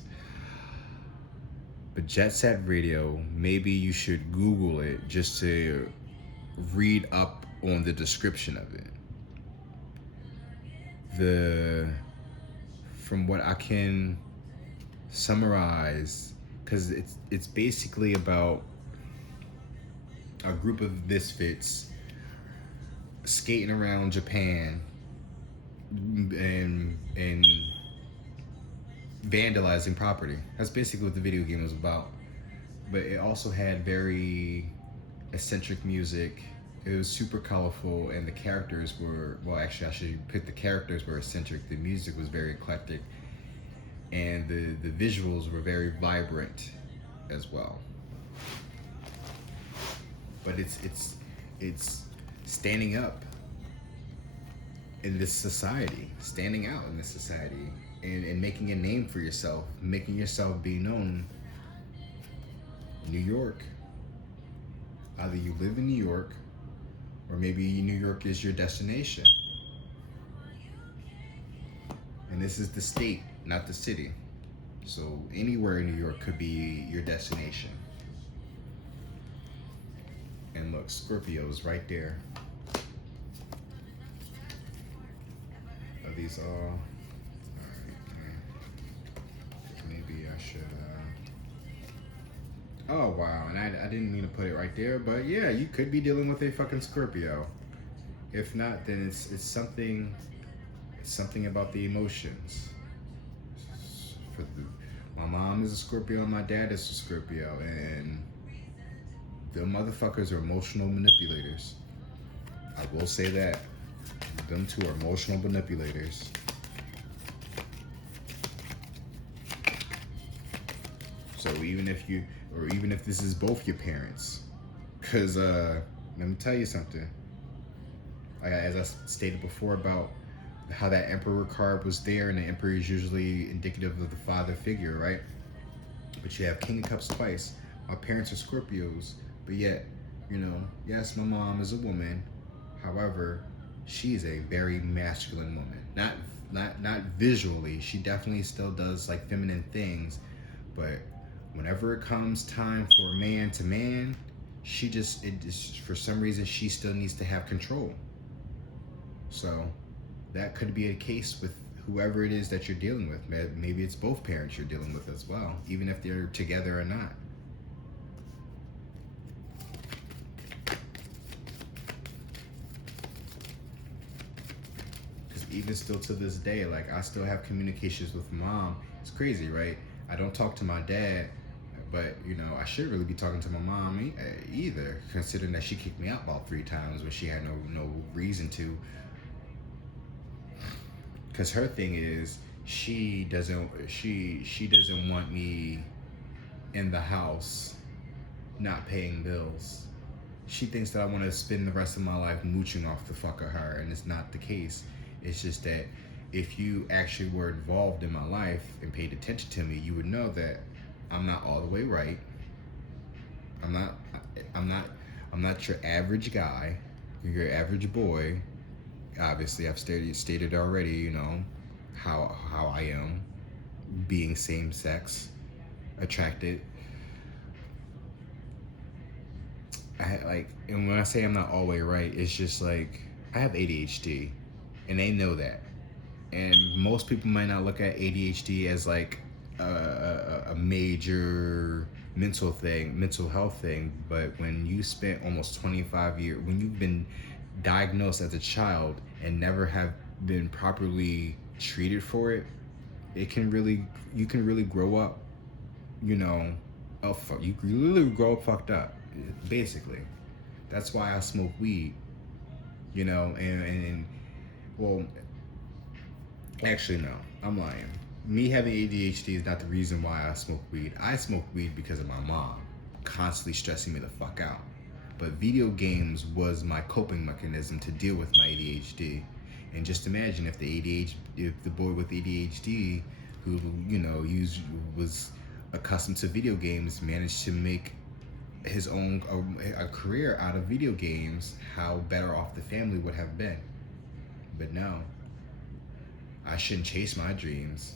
But Jet Set Radio, maybe you should Google it just to read up on the description of it. from what I can summarize, because it's basically about a group of misfits skating around Japan and vandalizing property. That's basically what the video game was about. But it also had very eccentric music. It was super colorful, and the characters were, well, actually I should put, the characters were eccentric. The music was very eclectic, and the visuals were very vibrant as well. But it's standing up in this society, standing out in this society, and making a name for yourself, making yourself be known. New York. Either you live in New York, or maybe New York is your destination. And this is the state, not the city. So anywhere in New York could be your destination. And look, Scorpio's right there. Are these all? Maybe I should. Oh wow, and I didn't mean to put it right there, but yeah, you could be dealing with a fucking Scorpio. If not, then it's something. It's something about the emotions. My mom is a Scorpio and my dad is a Scorpio, and the motherfuckers are emotional manipulators. I will say that. Them two are emotional manipulators. So even if this is both your parents, because let me tell you something. As I stated before about how that Emperor card was there, and the Emperor is usually indicative of the father figure, right? But you have King of Cups twice. My parents are Scorpios, but yet, yes, my mom is a woman. However, she's a very masculine woman. Not visually. She definitely still does like feminine things, but whenever it comes time for man to man, for some reason she still needs to have control. So that could be a case with whoever it is that you're dealing with. Maybe it's both parents you're dealing with as well, even if they're together or not. Because even still to this day, like, I still have communications with mom. It's crazy, right? I don't talk to my dad, but I should really be talking to my mom either, considering that she kicked me out about 3 times when she had no reason to. Because her thing is, she doesn't want me in the house not paying bills. She thinks that I want to spend the rest of my life mooching off the fuck of her, and it's not the case. It's just that if you actually were involved in my life and paid attention to me, you would know that I'm not all the way right. I'm not your average guy. You're your average boy. Obviously, I've stated already, how I am, being same sex attracted. And when I say I'm not all the way right, it's just like I have ADHD, and they know that. And most people might not look at ADHD as like a major mental health thing, but when you spent almost 25 years, when you've been diagnosed as a child and never have been properly treated for it, you can really grow up, you really grow up fucked up, basically. That's why I smoke weed, and well, actually no, I'm lying. Me having ADHD is not the reason why I smoke weed. I smoke weed because of my mom constantly stressing me the fuck out. But video games was my coping mechanism to deal with my ADHD. And just imagine if the boy with ADHD, who was accustomed to video games, managed to make his own a career out of video games, how better off the family would have been. But no, I shouldn't chase my dreams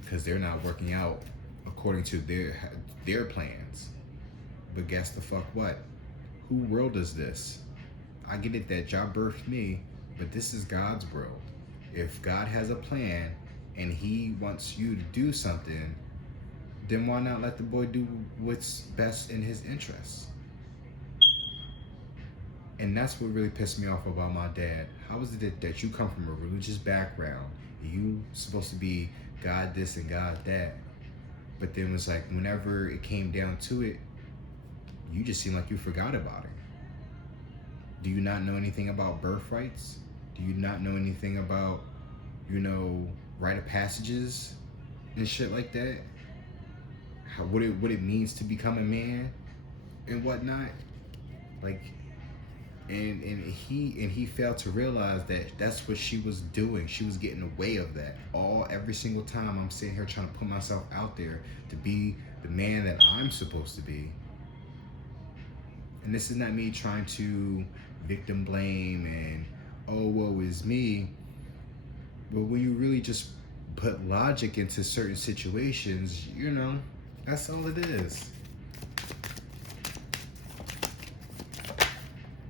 because they're not working out according to their plans. But guess the fuck what? Who world is this? I get it that y'all birthed me, but this is God's world. If God has a plan, and he wants you to do something, then why not let the boy do what's best in his interests? And that's what really pissed me off about my dad. How is it that you come from a religious background, you supposed to be God this and God that, but then it was like whenever it came down to it, you just seem like you forgot about it. Do you not know anything about birthrights? Do you not know anything about, rite of passages and shit like that? What it means to become a man and whatnot? Like, and he failed to realize that that's what she was doing. She was getting away of that every single time I'm sitting here trying to put myself out there to be the man that I'm supposed to be. And this is not me trying to victim blame and, oh, woe is me. But when you really just put logic into certain situations, that's all it is.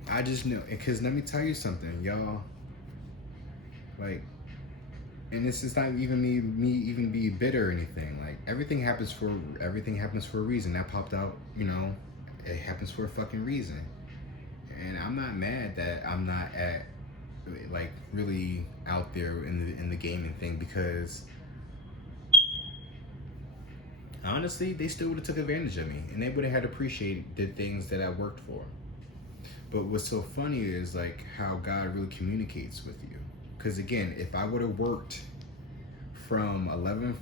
I just know, because let me tell you something, y'all. Like, and this is not even me even be bitter or anything. Like, everything happens for a reason. That popped out, it happens for a fucking reason. And I'm not mad that I'm not at, like, really out there in the gaming thing, because honestly, they still would have took advantage of me, and they would have had to appreciate the things that I worked for. But what's so funny is like how God really communicates with you. Because again, if I would have worked from 11th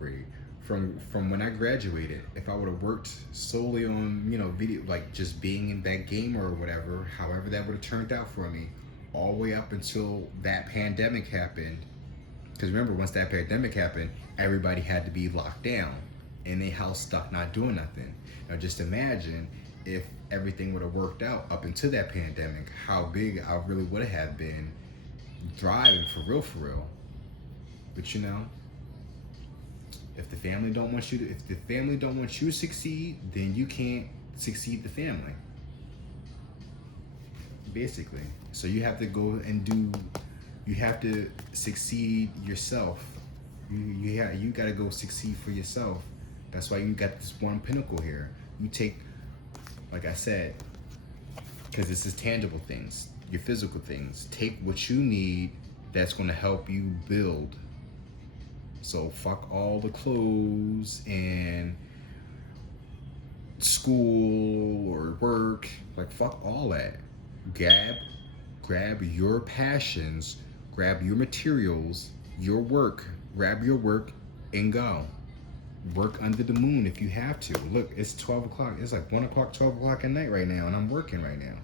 grade, from when I graduated, if I would have worked solely on video, like just being in that game or whatever, however that would have turned out for me, all the way up until that pandemic happened. Because remember, once that pandemic happened, everybody had to be locked down in their house, stuck, not doing nothing. Now just imagine if everything would have worked out up until that pandemic, how big I really would have been thriving for real. But if the family don't want you to succeed, then you can't succeed the family. Basically. So you have to go and you have to succeed yourself. You gotta go succeed for yourself. That's why you got this one pinnacle here. You take, like I said, because this is tangible things, your physical things. Take what you need that's going to help you build. So fuck all the clothes and school or work. Like, fuck all that. Grab your passions, grab your materials, your work, grab your work and go. Work under the moon if you have to. Look, it's 12 o'clock. It's like 1 o'clock, 12 o'clock at night right now, and I'm working right now.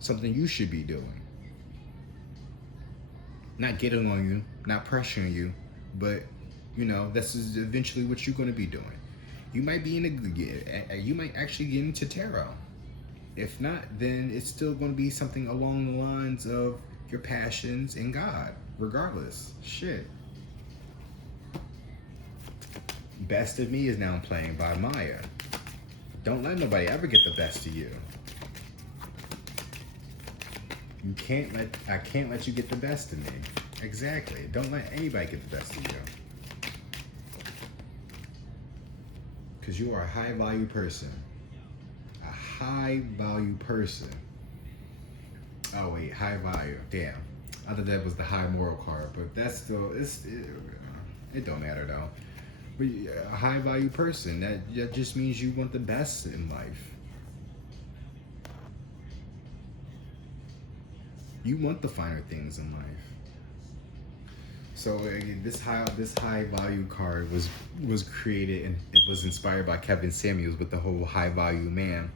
Something you should be doing. Not getting on you, not pressuring you, but this is eventually what you're going to be doing. You might be you might actually get into tarot. If not, then it's still going to be something along the lines of your passions and God, regardless. Shit. Best of Me is now playing by Maya. Don't let nobody ever get the best of you. I can't let you get the best of me. Exactly. Don't let anybody get the best of you. Because you are a high value person. A high value person. Oh wait, high value. Damn. I thought that was the high moral card, but that's still, it don't matter though. But a high value person, that just means you want the best in life. You want the finer things in life. So this high value card was created, and it was inspired by Kevin Samuels with the whole high value man.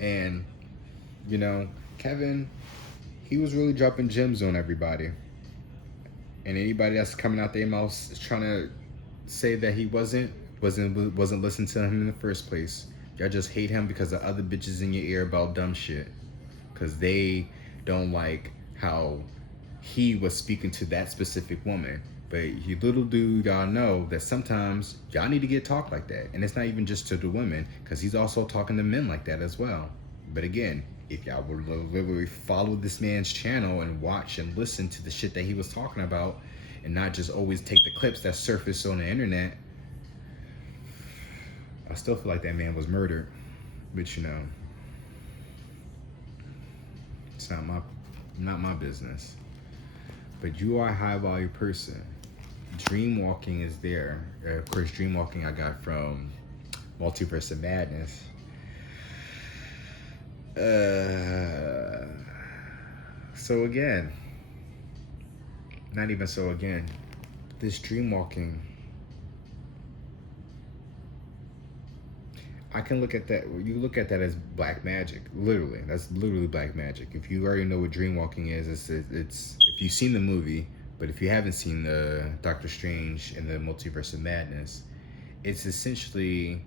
And Kevin, he was really dropping gems on everybody. And anybody that's coming out their mouth trying to say that he wasn't listening to him in the first place. Y'all just hate him because of other bitches in your ear about dumb shit. Because they don't like how he was speaking to that specific woman. But you little do y'all know that sometimes y'all need to get talked like that. And it's not even just to the women, because he's also talking to men like that as well. But again, if y'all would literally follow this man's channel and watch and listen to the shit that he was talking about, and not just always take the clips that surface on the internet, I still feel like that man was murdered. But you know, it's not my business. But you are a high value person. Dream walking is there. Of course, dream walking I got from Multiverse of Madness. So again, not even so again, this dream walking, I can look at that, you look at that as black magic. Literally, that's literally black magic. If you already know what dream walking is, it's if you've seen the movie, but if you haven't seen the Doctor Strange and the Multiverse of Madness, it's essentially,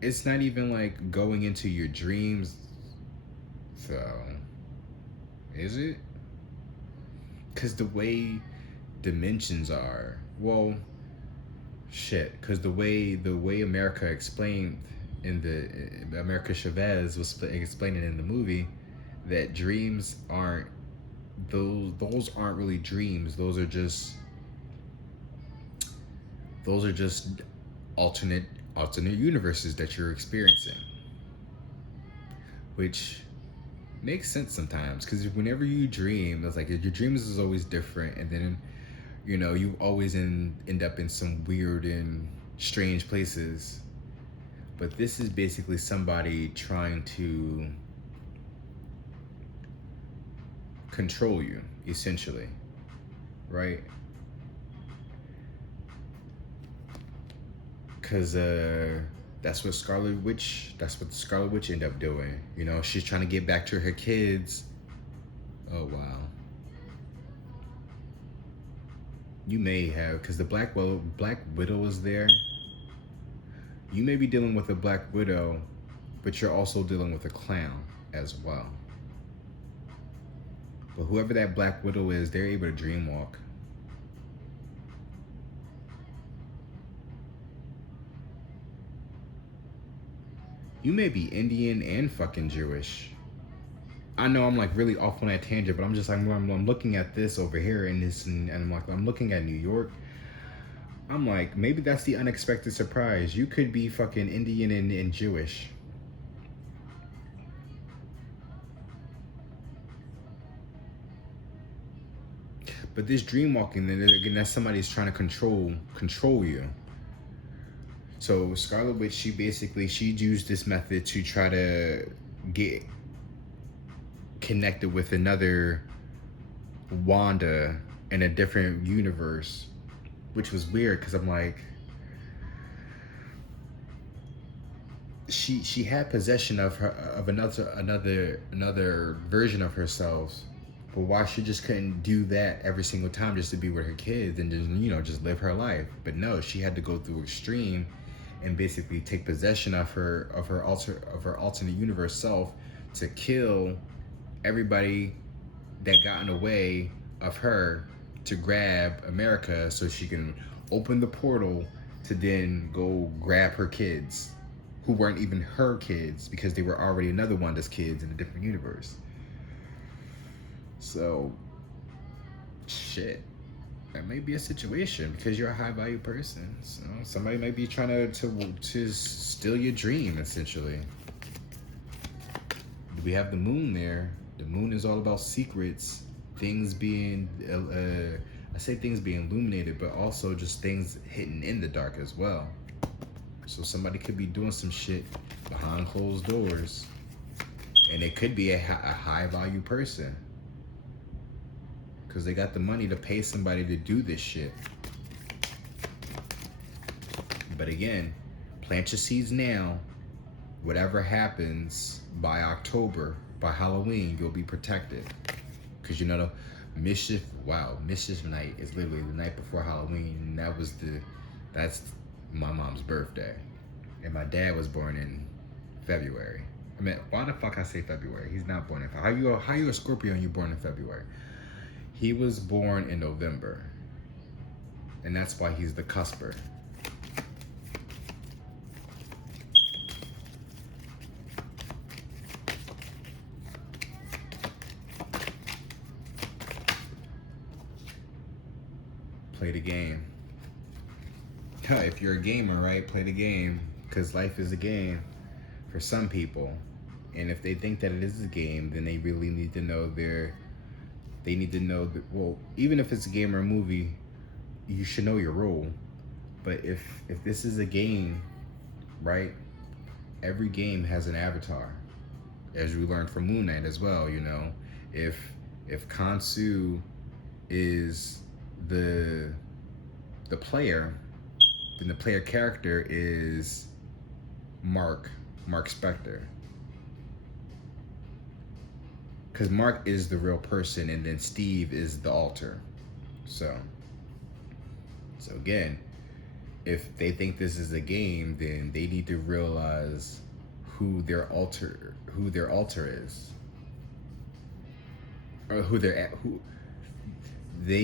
it's not even like going into your dreams. So, is it? Because the way dimensions are, well, shit. Because the way America explained in the America Chavez was explaining in the movie, that dreams aren't, those aren't really dreams. Those are just alternate universes that you're experiencing, which makes sense sometimes, because whenever you dream, it's like your dreams is always different, and then you know you always end up in some weird and strange places. But this is basically somebody trying to control you, essentially, right? Because that's what the Scarlet Witch ended up doing. You know, she's trying to get back to her kids. Oh wow. You may have, because the Black Widow is there. You may be dealing with a Black Widow, but you're also dealing with a clown as well. But whoever that Black Widow is, they're able to dream walk. You may be Indian and fucking Jewish. I know I'm like really off on that tangent, but I'm just like, I'm looking at this over here and this, and I'm like, I'm looking at New York. I'm like, maybe that's the unexpected surprise. You could be fucking Indian and Jewish. But this dream walking, then again, that's somebody's trying to control you. So Scarlet Witch, she used this method to try to get connected with another Wanda in a different universe, which was weird, because I'm like, she had possession of another version of herself. But why she just couldn't do that every single time just to be with her kids and just, you know, just live her life? But no, she had to go through extreme and basically take possession of her alternate universe self to kill everybody that got in the way of her to grab America, so she can open the portal to then go grab her kids, who weren't even her kids, because they were already another Wanda's kids in a different universe. So, shit, that may be a situation, because you're a high value person. So somebody might be trying to steal your dream, essentially. We have the moon there. The moon is all about secrets, things being, I say things being illuminated, but also just things hidden in the dark as well. So somebody could be doing some shit behind closed doors, and it could be a high value person, because they got the money to pay somebody to do this shit. But again, plant your seeds now. Whatever happens by October, by Halloween, you'll be protected. Because you know, mischief night is literally the night before Halloween. And that's my mom's birthday. And my dad was born in February. I mean, why the fuck I say February? He's not born in February. How you a Scorpio and you born in February? He was born in November. And that's why he's the cusper. play the game. If you're a gamer, right, play the game, because life is a game for some people. And if they think that it is a game, then they really need to know they need to know that, well, even if it's a game or a movie, you should know your role. But if this is a game, right, every game has an avatar, as we learned from Moon Knight as well. You know, if Khonshu is the player, then the player character is Mark Spector, because Mark is the real person, and then Steve is the alter. So again, if they think this is a game, then they need to realize who their alter is, or who they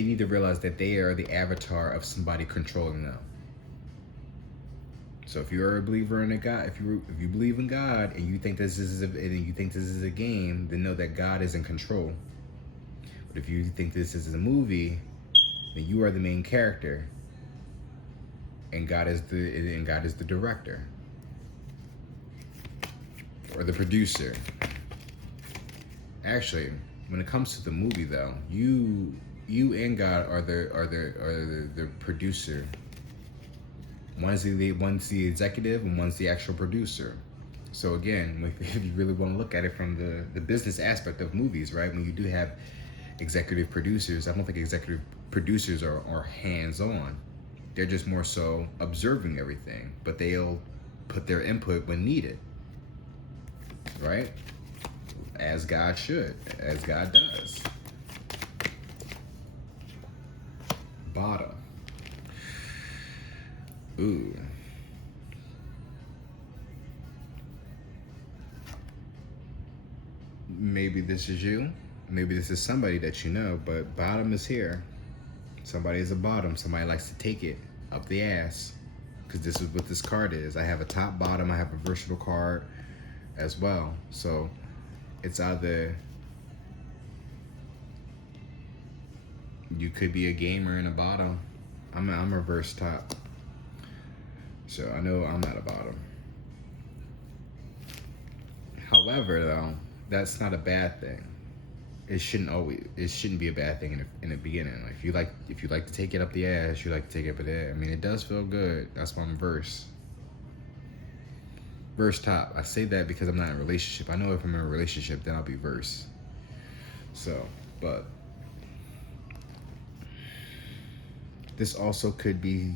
need to realize that they are the avatar of somebody controlling them. So if you're a believer in a God, if you believe in God and you think this is a game, then know that God is in control. But if you think this is a movie, then you are the main character, and God is the director or the producer. Actually, when it comes to the movie, though, you and God are the producer. One's the executive, and one's the actual producer. So again, if you really want to look at it from the business aspect of movies, right? When you do have executive producers, I don't think executive producers are hands-on. They're just more so observing everything, but they'll put their input when needed, right? As God should, as God does. Bottom. Ooh. Maybe this is you. Maybe this is somebody that you know, but bottom is here. Somebody is a bottom. Somebody likes to take it up the ass, because this is what this card is. I have a top, bottom. I have a versatile card as well. So it's either you could be a gamer and a bottom. I'm a reverse top. So I know I'm not a bottom. However, though, that's not a bad thing. It shouldn't be a bad thing in the beginning. Like, if you like to take it up the ass, you like to take it up the ass. I mean, it does feel good. That's why I'm verse top. I say that because I'm not in a relationship. I know if I'm in a relationship, then I'll be verse. So, but this also could be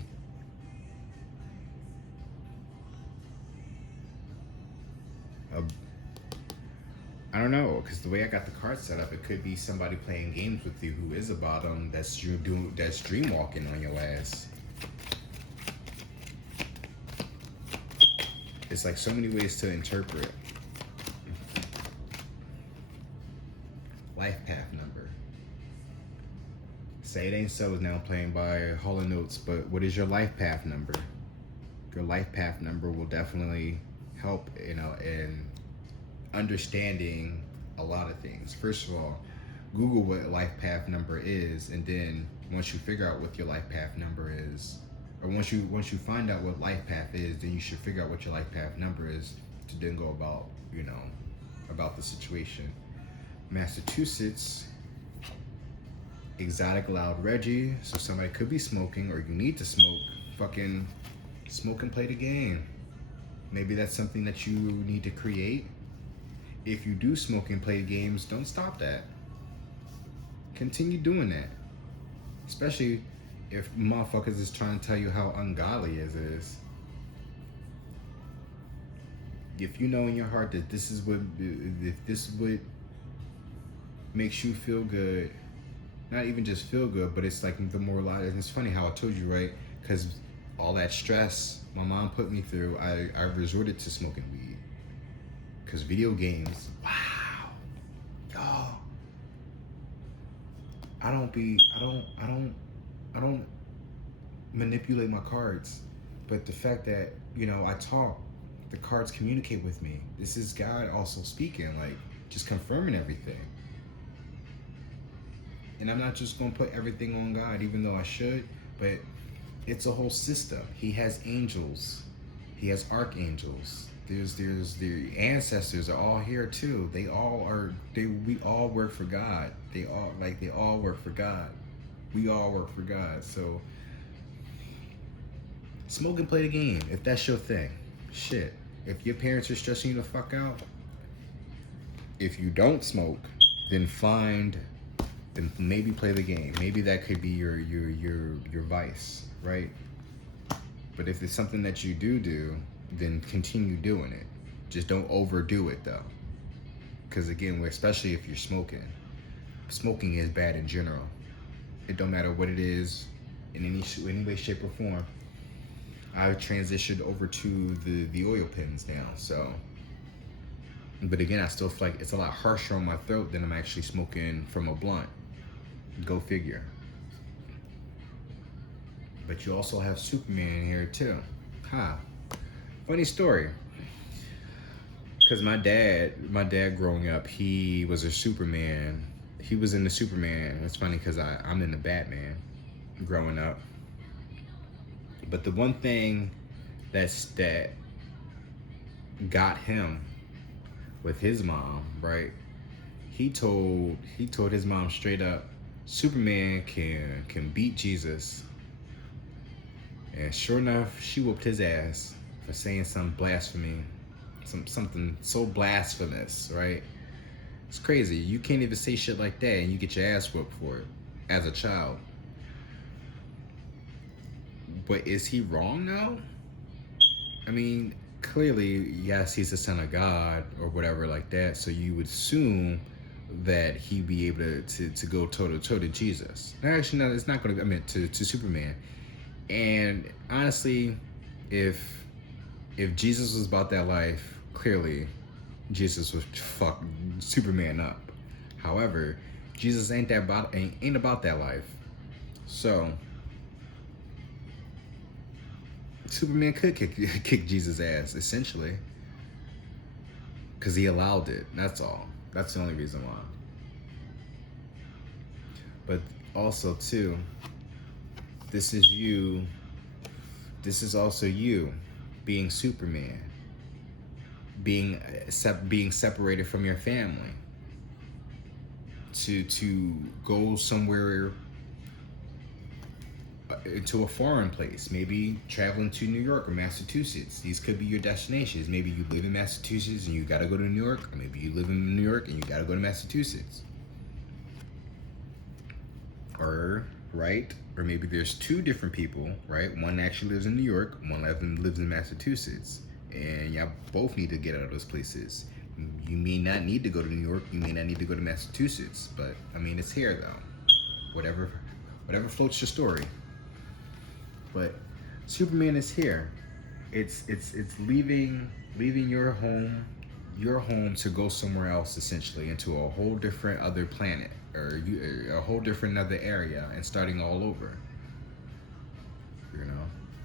I don't know, because the way I got the card set up, it could be somebody playing games with you who is a bottom that's dream walking on your ass. It's like so many ways to interpret. Life path number. Say It Ain't So is now playing by Hall & Oates, but what is your life path number? Your life path number will definitely help, in understanding a lot of things. First of all, Google what life path number is, and then once you figure out what your life path number is, or once you find out what life path is, then you should figure out what your life path number is to then go about the situation. Massachusetts, exotic loud Reggie, so somebody could be smoking, or you need to smoke. Fucking smoke and play the game. Maybe that's something that you need to create. If you do smoke and play games, don't stop that. Continue doing that. Especially if motherfuckers is trying to tell you how ungodly it is. If you know in your heart that if this is what makes you feel good, not even just feel good, but it's like the more light. And it's funny how I told you, right? Because all that stress my mom put me through, I resorted to smoking weed. Because video games, wow, y'all. I don't manipulate my cards, but the fact that I talk, the cards communicate with me. This is God also speaking, like just confirming everything. And I'm not just gonna put everything on God, even though I should. But it's a whole system. He has angels. He has archangels. There's the ancestors are all here too. They all are. We all work for God. They all work for God. We all work for God. So smoke and play the game if that's your thing. Shit. If your parents are stressing you the fuck out, if you don't smoke, then maybe play the game. Maybe that could be your vice, right? But if it's something that you do, then continue doing it. Just don't overdo it though. Because again, especially if you're smoking is bad in general. It don't matter what it is, in any way, shape, or form. I've transitioned over to the oil pens now, so. But again, I still feel like it's a lot harsher on my throat than I'm actually smoking from a blunt. Go figure. But you also have Superman here too. Funny story. Because my dad growing up, he was a Superman. He was in the Superman. It's funny because I'm in the Batman growing up. But the one thing that got him with his mom, right? He told his mom straight up, Superman can beat Jesus. And sure enough, she whooped his ass for saying some blasphemy, something so blasphemous, right? It's crazy. You can't even say shit like that and you get your ass whooped for it as a child. But is he wrong now? I mean, clearly, yes, he's the son of God or whatever like that. So you would assume that he'd be able to go toe to toe to Jesus. Actually, no, it's not going to. I mean, to Superman. And honestly, if Jesus was about that life, clearly, Jesus would fuck Superman up. However, Jesus ain't about that life. So Superman could kick Jesus' ass, essentially. Because he allowed it. That's all. That's the only reason why. But also, too, this is you. This is also you being Superman. Being separated from your family. To go somewhere into a foreign place, maybe traveling to New York or Massachusetts. These could be your destinations. Maybe you live in Massachusetts and you gotta go to New York, or maybe you live in New York and you gotta go to Massachusetts. Or maybe there's two different people, right? One actually lives in New York, one lives in Massachusetts, and y'all both need to get out of those places. You may not need to go to New York, you may not need to go to Massachusetts, but I mean, it's here though. Whatever floats your story. But Superman is here. It's leaving your home to go somewhere else, essentially, into a whole different other planet, or a whole different other area, and starting all over. You know,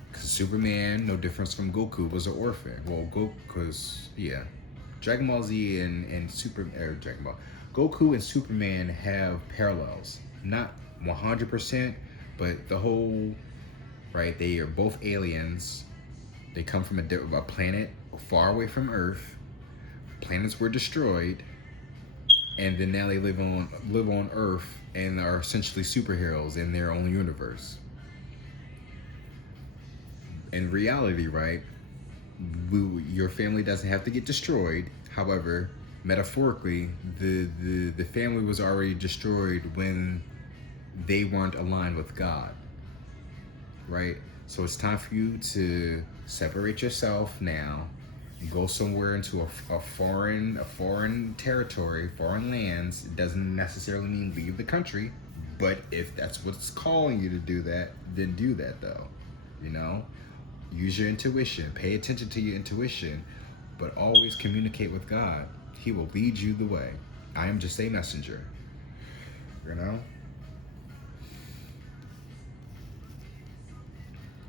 because Superman, no difference from Goku, was an orphan. Well, Dragon Ball Z and Goku and Superman have parallels, not 100%, but the whole. Right, they are both aliens. They come from a planet far away from Earth. Planets were destroyed, and then now they live on Earth and are essentially superheroes in their own universe. In reality, right, your family doesn't have to get destroyed. However, metaphorically, the family was already destroyed when they weren't aligned with God. Right? So it's time for you to separate yourself now and go somewhere into a foreign territory, foreign lands. It doesn't necessarily mean leave the country, but if that's what's calling you to do that, then do that though. You know? Use your intuition. Pay attention to your intuition, but always communicate with God. He will lead you the way. I am just a messenger. You know?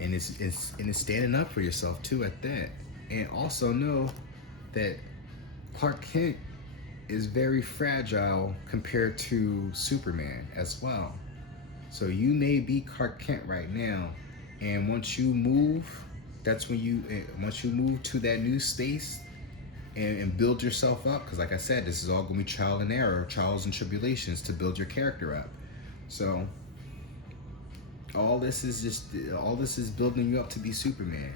And it's standing up for yourself too at that. And also know that Clark Kent is very fragile compared to Superman as well. So you may be Clark Kent right now, and once you move, once you move to that new space and build yourself up, because like I said, this is all gonna be trial and error, trials and tribulations to build your character up. So all this is building you up to be Superman.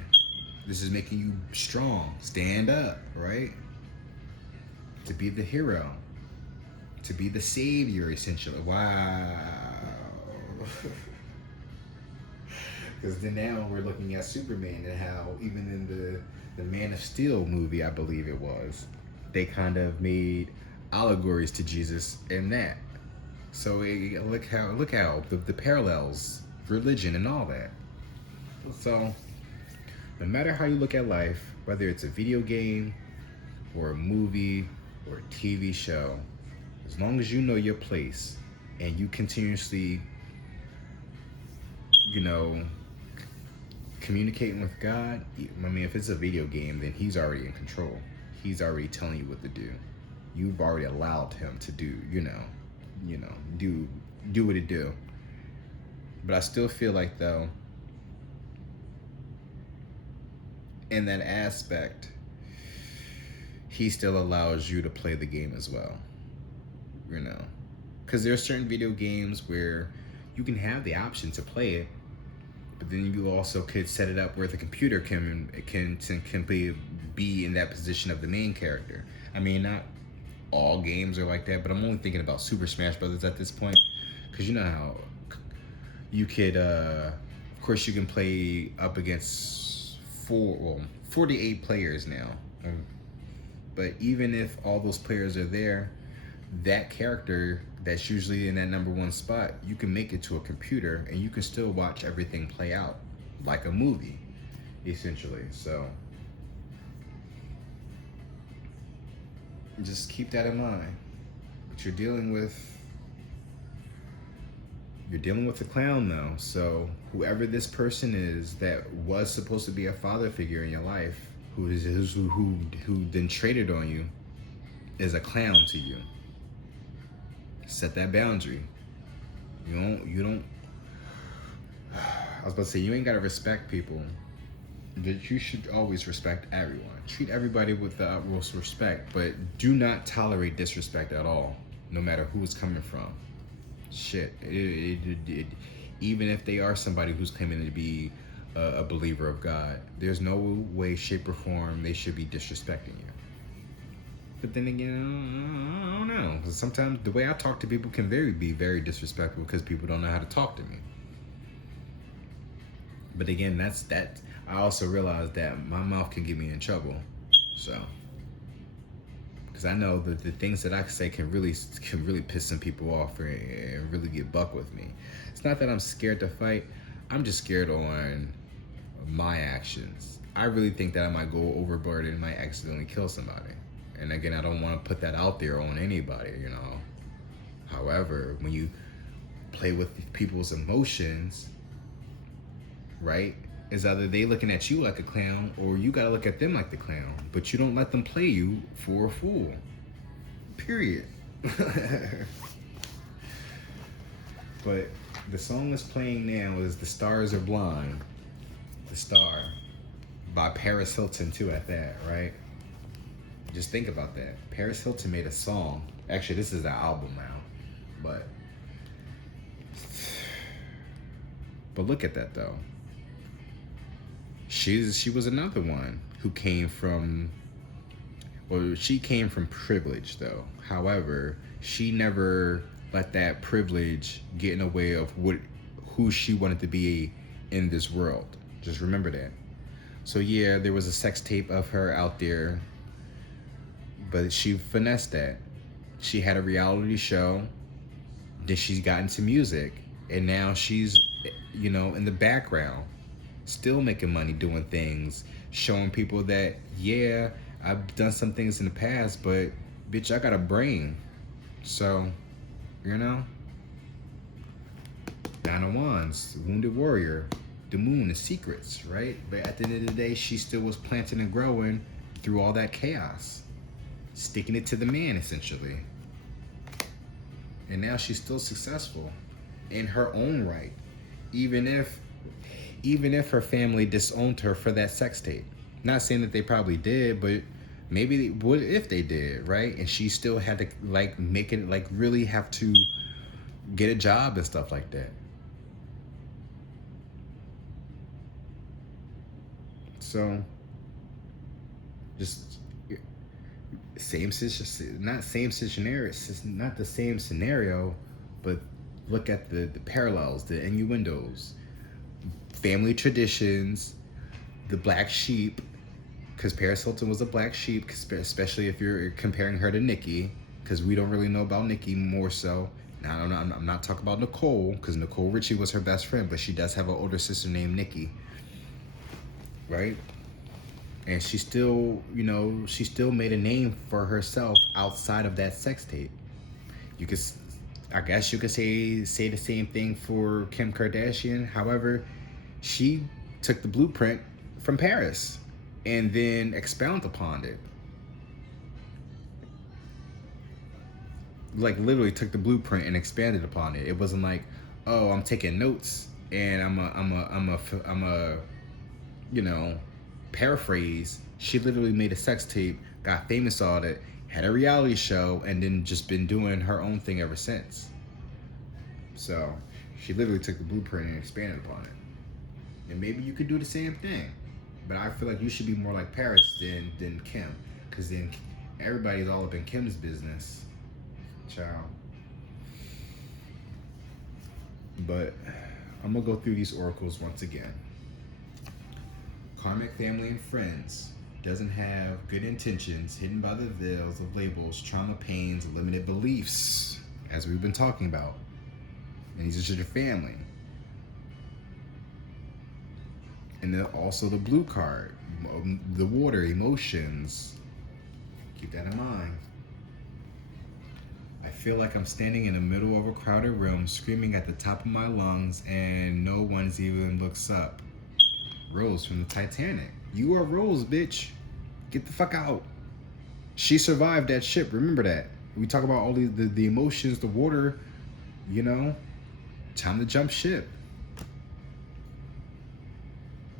This is making you strong, stand up, right? To be the hero, to be the savior, essentially. Wow. Because then now we're looking at Superman and how even in the Man of Steel movie, I believe it was, they kind of made allegories to Jesus in that. So look how the parallels, religion and all that. So no matter how you look at life, whether it's a video game or a movie or a TV show, as long as you know your place and you continuously, communicating with God. I mean, if it's a video game, then he's already in control. He's already telling you what to do. You've already allowed him to do, do what it do. But I still feel like, though, in that aspect, he still allows you to play the game as well. Because there are certain video games where you can have the option to play it, but then you also could set it up where the computer can be in that position of the main character. I mean, not all games are like that, but I'm only thinking about Super Smash Brothers at this point, because you know how you could, of course, you can play up against 48 players now. But even if all those players are there, that character that's usually in that number one spot, you can make it to a computer and you can still watch everything play out like a movie, essentially. So just keep that in mind. But you're dealing with a clown though. So whoever this person is that was supposed to be a father figure in your life, who then traded on you, is a clown to you. Set that boundary. You don't I was about to say, you ain't gotta respect people, but you should always respect everyone. Treat everybody with the utmost respect, but do not tolerate disrespect at all, no matter who it's coming from. Shit, even if they are somebody who's claiming to be a believer of God, there's no way, shape, or form they should be disrespecting you. But then again, I don't know. Because sometimes the way I talk to people can be very disrespectful because people don't know how to talk to me. But again, that. I also realize that my mouth can get me in trouble. So, because I know that the things that I say can really piss some people off and really get buck with me. It's not that I'm scared to fight. I'm just scared on my actions. I really think that I might go overboard and might accidentally kill somebody. And again, I don't want to put that out there on anybody, However, when you play with people's emotions, right, is either they looking at you like a clown or you got to look at them like the clown. But you don't let them play you for a fool. Period. But the song that's playing now is The Stars Are Blind. The Star. By Paris Hilton, too, at that, right? Just think about that. Paris Hilton made a song. Actually, this is the album now. But look at that, though. She was another one who came from... Well, she came from privilege, though. However, she never let that privilege get in the way of who she wanted to be in this world. Just remember that. So, yeah, there was a sex tape of her out there, but she finessed that. She had a reality show, then she got into music, and now she's, in the background, still making money doing things, showing people that, yeah, I've done some things in the past, but bitch, I got a brain. So, Nine of Wands, Wounded Warrior, the Moon, the Secrets, right? But at the end of the day, she still was planting and growing through all that chaos, sticking it to the man, essentially. And now she's still successful. in her own right, even if her family disowned her for that sex tape. Not saying that they probably did, but maybe they would if they did, right? And she still had to like make it like really have to get a job and stuff like that. So just not the same scenario, but look at the parallels, the innuendos, family traditions, the black sheep, because Paris Hilton was a black sheep, especially if you're comparing her to Nikki, because we don't really know about Nikki more so. Now, I'm not talking about Nicole, because Nicole Richie was her best friend, but she does have an older sister named Nikki, right? And she still, she still made a name for herself outside of that sex tape. You could, I guess you could say the same thing for Kim Kardashian. However, she took the blueprint from Paris and then expound upon it. Like literally took the blueprint and expanded upon it. It wasn't like, oh, I'm taking notes and I'm a paraphrase. She literally made a sex tape, got famous on it, had a reality show, and then just been doing her own thing ever since. So she literally took the blueprint and expanded upon it. And maybe you could do the same thing. But I feel like you should be more like Paris than Kim. Because then everybody's all up in Kim's business. Ciao. But I'm going to go through these oracles once again. Karmic family and friends doesn't have good intentions, hidden by the veils of labels, trauma, pains, limited beliefs, as we've been talking about. And these are just your family. And then also the blue card, the water, emotions. Keep that in mind. I feel like I'm standing in the middle of a crowded room, screaming at the top of my lungs, and no one's even looks up. Rose from the Titanic. You are Rose, bitch. Get the fuck out. She survived that ship. Remember that. We talk about all the emotions, the water, time to jump ship.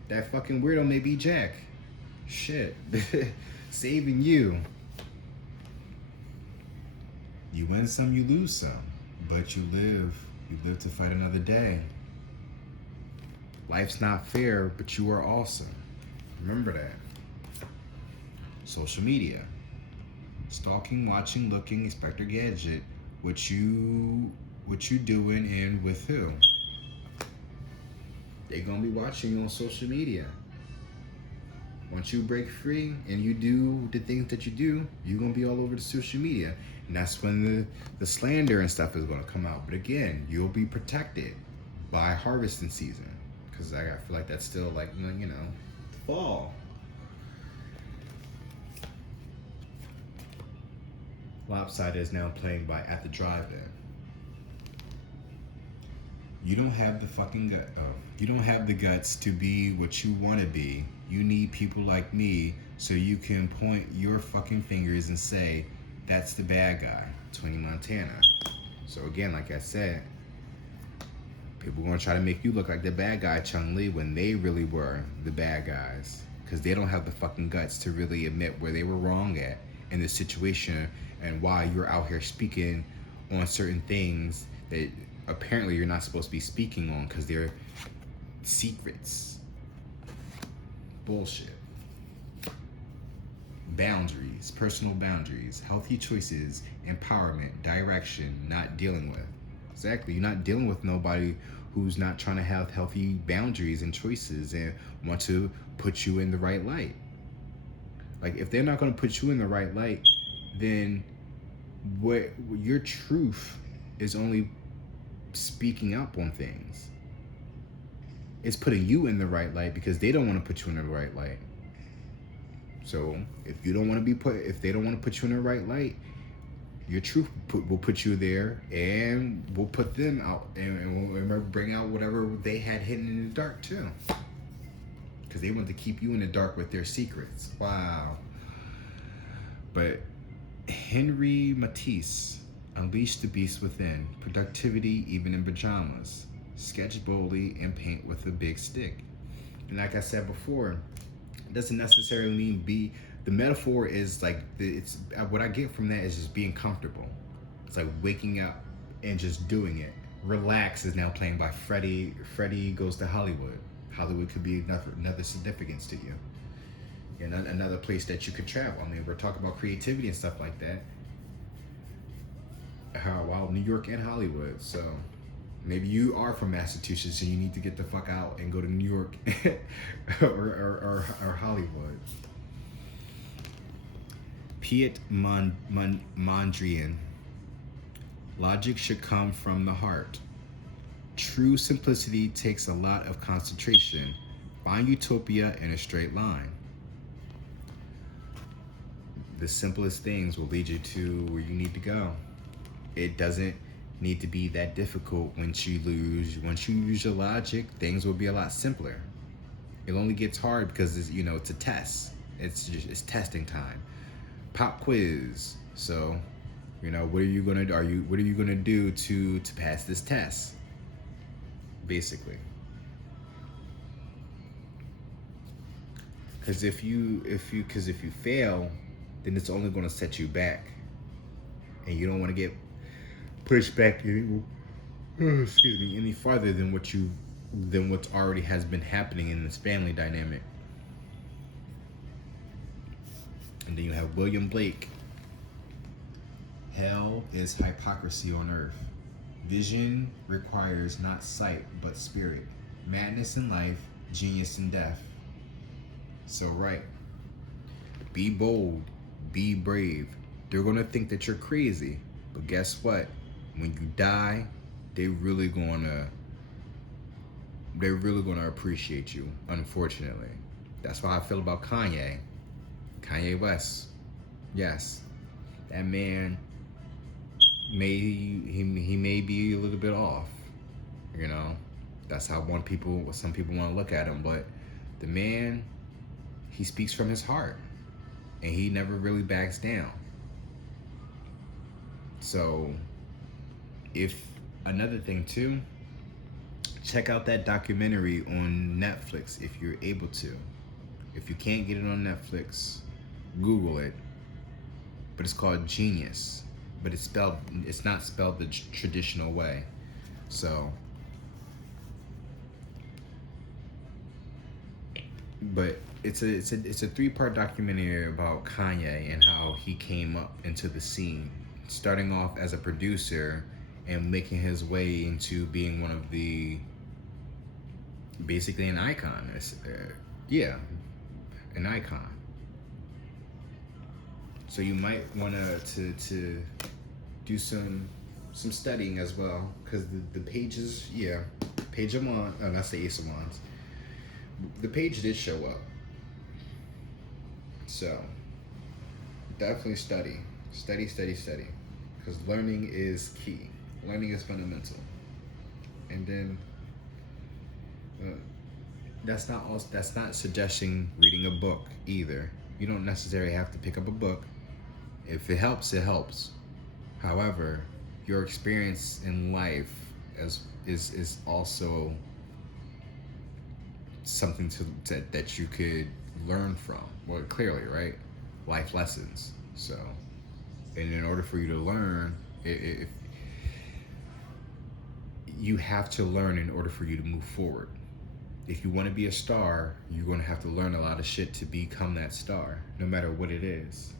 That fucking weirdo may be Jack. Shit. Saving you. You win some, you lose some. But you live. You live to fight another day. Life's not fair, but you are awesome. Remember that. Social media. Stalking, watching, looking, Inspector Gadget. What you doing and with who? They're gonna be watching you on social media. Once you break free and you do the things that you do, you're gonna be all over the social media. And that's when the slander and stuff is gonna come out. But again, you'll be protected by harvesting season. Because I feel like that's still like, fall. Lopsided is now playing by At the Drive-In. You don't have the fucking gut. You don't have the guts to be what you want to be. You need people like me so you can point your fucking fingers and say, that's the bad guy, Tony Montana. So again, like I said, people are going to try to make you look like the bad guy, Chung-Li, when they really were the bad guys. Because they don't have the fucking guts to really admit where they were wrong at in this situation and why you're out here speaking on certain things that apparently you're not supposed to be speaking on because they're secrets. Bullshit. Boundaries, personal boundaries, healthy choices, empowerment, direction, not dealing with. Exactly. You're not dealing with nobody who's not trying to have healthy boundaries and choices and want to put you in the right light. Like, if they're not going to put you in the right light, then what your truth is only speaking up on things. It's putting you in the right light because they don't want to put you in the right light. So if they don't want to put you in the right light, your truth will put you there, and we'll put them out, and we'll bring out whatever they had hidden in the dark too. Because they want to keep you in the dark with their secrets. Wow. But Henry Matisse, Unleash the beast within. Productivity even in pajamas. Sketch boldly and paint with a big stick. And like I said before, it doesn't necessarily mean be. The metaphor is like it's what I get from that is just being comfortable. It's like waking up and just doing it. Relax is now playing by Freddie. Freddie Goes to Hollywood. Hollywood could be another significance to you. And another place that you could travel. I mean, we're talking about creativity and stuff like that. Well, New York and Hollywood. So maybe you are from Massachusetts and you need to get the fuck out and go to New York or Hollywood. Piet Mondrian. Logic should come from the heart. True simplicity takes a lot of concentration. Find utopia in a straight line. The simplest things will lead you to where you need to go. It doesn't need to be that difficult. Once you use your logic, things will be a lot simpler. It only gets hard because it's a test. It's testing time. Pop quiz. So, what are you gonna do to pass this test? Basically. Because if you fail, then it's only gonna set you back. And you don't want to get pushed back any farther than what's already has been happening in this family dynamic. And then you have William Blake. Hell is hypocrisy on earth. Vision requires not sight but spirit. Madness in life, genius in death. So right. Be bold, be brave. They're gonna think that you're crazy, but guess what? When you die, they're really gonna appreciate you. Unfortunately, that's how I feel about Kanye West. Yes, that man may be a little bit off. That's how some people want to look at him, but the man, he speaks from his heart, and he never really backs down. So, if another thing too, check out that documentary on Netflix if you're able to. If you can't get it on Netflix, Google it. But it's called Genius. But it's not spelled the traditional way. So, but it's a 3-part documentary about Kanye and how he came up into the scene, starting off as a producer and making his way into being one of basically an icon. An icon. So you might want to do some studying as well, because the pages, Page of Wands, that's the Ace of Wands. The page did show up. So definitely study, because learning is key. Learning is fundamental. And then that's not suggesting reading a book either. You don't necessarily have to pick up a book. If it helps, it helps. However, your experience in life is also something that you could learn from. Well, clearly, right? Life lessons. So, and in order for you to learn, if you have to learn in order for you to move forward. If you want to be a star, you're going to have to learn a lot of shit to become that star, no matter what it is.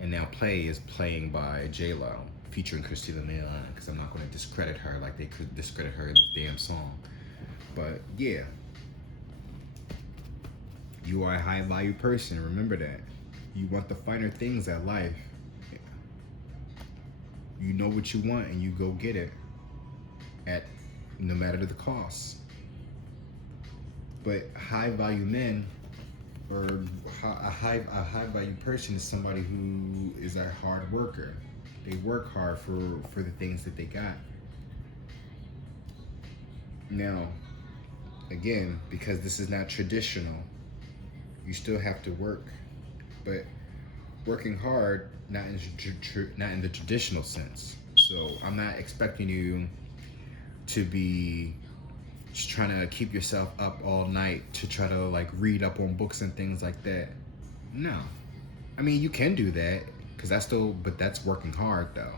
And now Play is playing by J-Lo, featuring Christina Milian, because I'm not going to discredit her like they could discredit her in this damn song. But yeah, you are a high value person. Remember that. You want the finer things at life. You know what you want and you go get it, at no matter the cost. But high value men, or a high value person, is somebody who is a hard worker. They work hard for the things that they got. Now, again, because this is not traditional, you still have to work. But working hard, not in the traditional sense. So I'm not expecting you to be just trying to keep yourself up all night to try to like read up on books and things like that. No. I mean, you can do that because but that's working hard though.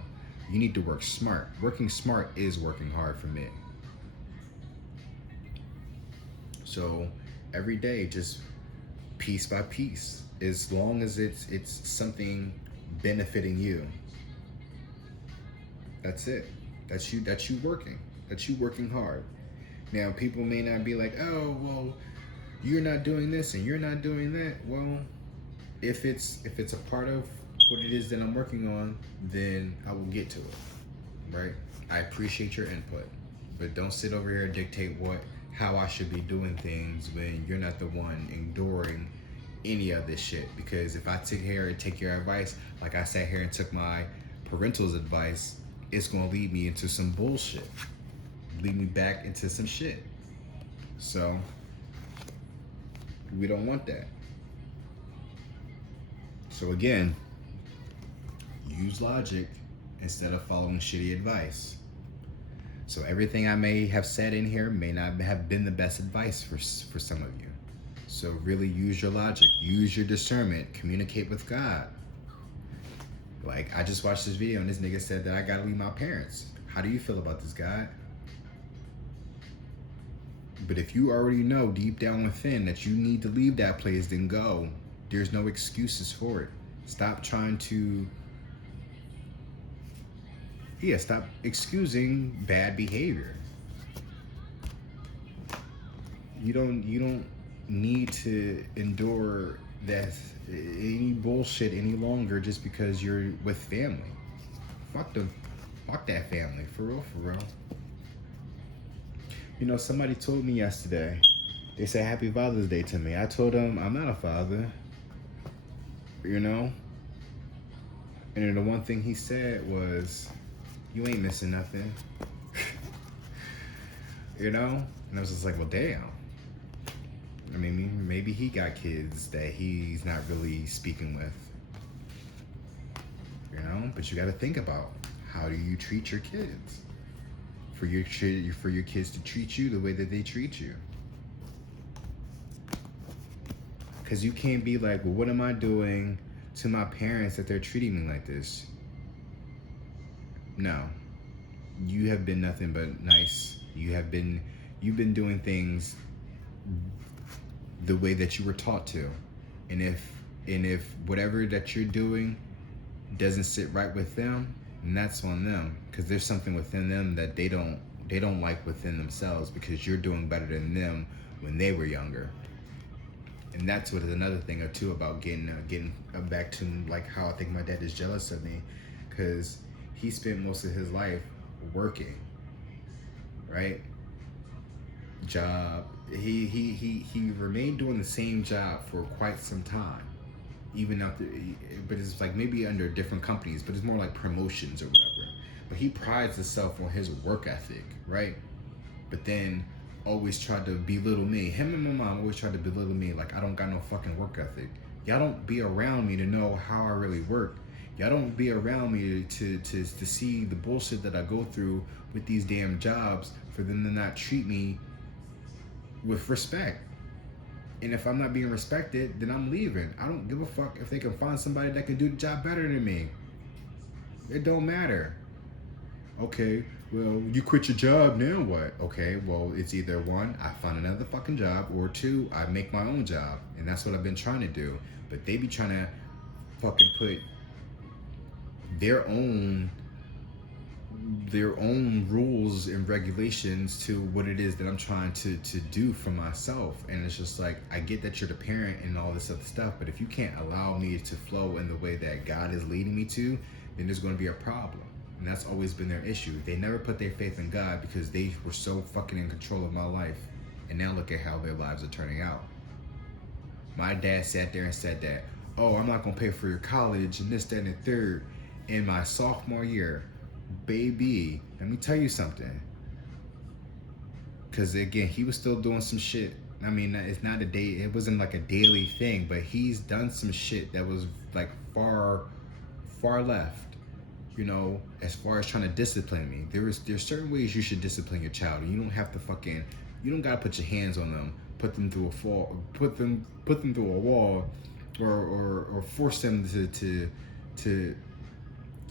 You need to work smart. Working smart is working hard for me. So every day, just piece by piece, as long as it's something benefiting you. That's it. That's you. That's you working. That's you working hard. Now, people may not be like, oh, well, you're not doing this and you're not doing that. Well, if it's a part of what it is that I'm working on, then I will get to it. Right? I appreciate your input, but don't sit over here and dictate how I should be doing things when you're not the one enduring any of this shit. Because if I sit here and take your advice, like I sat here and took my parental's advice, it's gonna lead me into some bullshit. Lead me back into some shit. So we don't want that. So again, use logic instead of following shitty advice. So everything I may have said in here may not have been the best advice for some of you. So really use your logic, use your discernment, communicate with God. Like, I just watched this video and this nigga said that I gotta leave my parents. How do you feel about this, God? But if you already know deep down within that you need to leave that place, then go. There's no excuses for it. Stop trying to, stop excusing bad behavior. You don't need to endure any bullshit any longer just because you're with family. Fuck that family, for real, for real. You know, somebody told me yesterday, they said Happy Father's Day to me. I told them I'm not a father, you know? And then the one thing he said was, you ain't missing nothing. You know? And I was just like, well, damn. I mean, maybe he got kids that he's not really speaking with. You know? But you got to think about, how do you treat your kids? For your kids to treat you the way that they treat you. Because you can't be like, well, what am I doing to my parents that they're treating me like this? No. You have been nothing but nice. You've been doing things the way that you were taught to. And if whatever that you're doing doesn't sit right with them, and that's on them, because there's something within them that they don't like within themselves, because you're doing better than them when they were younger. And that's what is another thing or two about getting back to like how I think my dad is jealous of me, because he spent most of his life working, right? Job. He remained doing the same job for quite some time, even after, but it's like maybe under different companies, but it's more like promotions or whatever. But he prides himself on his work ethic, right? But then always tried to belittle me. Him and my mom always tried to belittle me, like I don't got no fucking work ethic. Y'all don't be around me to know how I really work. Y'all don't be around me to see the bullshit that I go through with these damn jobs for them to not treat me with respect. And if I'm not being respected, then I'm leaving. I don't give a fuck if they can find somebody that can do the job better than me. It don't matter. Okay, well, you quit your job, now what? Okay, well, it's either one, I find another fucking job, or two, I make my own job. And that's what I've been trying to do. But they be trying to fucking put their own rules and regulations to what it is that I'm trying to do for myself. And it's just like, I get that you're the parent and all this other stuff, but if you can't allow me to flow in the way that God is leading me to, then there's going to be a problem. And that's always been their issue. They never put their faith in God because they were so fucking in control of my life. And now look at how their lives are turning out. My dad sat there and said that, oh, I'm not going to pay for your college and this, that, and the third in my sophomore year. Baby, let me tell you something. Because again, he was still doing some shit I mean, it's not a day. It wasn't like a daily thing, but he's done some shit that was like far left. You know, as far as trying to discipline me, there's certain ways you should discipline your child. You don't have to fucking, you don't gotta put your hands on them, put them through a fall, put them through a wall, or force them to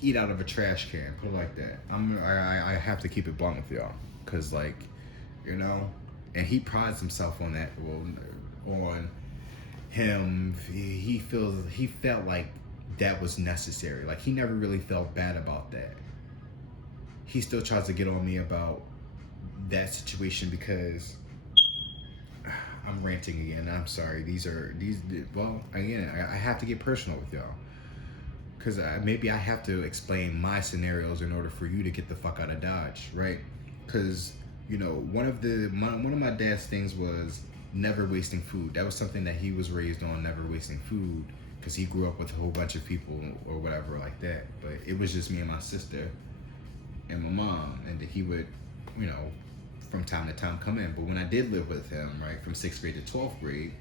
eat out of a trash can. Put it like that. I have to keep it blunt with y'all, cause like, you know, and he prides himself on that. Well, on him, he felt like that was necessary. Like he never really felt bad about that. He still tries to get on me about that situation because I'm ranting again. I'm sorry. Well, again, I have to get personal with y'all. Because maybe I have to explain my scenarios in order for you to get the fuck out of Dodge, right? Because, you know, one of my dad's things was never wasting food. That was something that he was raised on, never wasting food, because he grew up with a whole bunch of people or whatever like that. But it was just me and my sister and my mom, and he would, you know, from time to time come in. But when I did live with him, right, from 6th grade to 12th grade,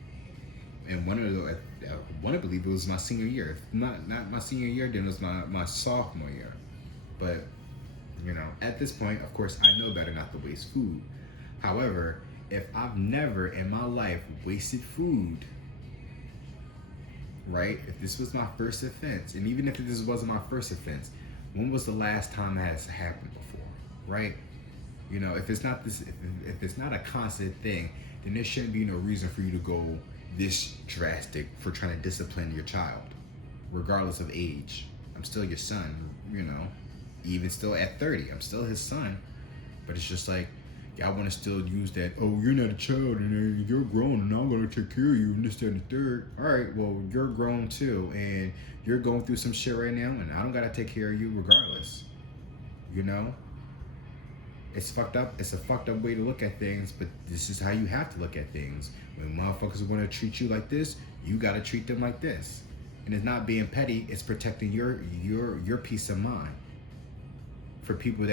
and I believe it was my senior year. Not my senior year, then it was my sophomore year. But, you know, at this point, of course, I know better not to waste food. However, if I've never in my life wasted food, right? If this was my first offense, and even if this wasn't my first offense, when was the last time that has happened before, right? You know, if it's not a constant thing, then there shouldn't be no reason for you to go this drastic for trying to discipline your child, regardless of age. I'm still your son, you know, even still at 30, I'm still his son. But it's just like, y'all want to still use that, oh, you're not a child and you're grown and I'm going to take care of you and this, that, and the third. All right, well, you're grown too and you're going through some shit right now and I don't got to take care of you regardless, you know? It's fucked up. It's a fucked up way to look at things, but this is how you have to look at things. When motherfuckers want to treat you like this, you got to treat them like this. And it's not being petty. It's protecting your peace of mind. For people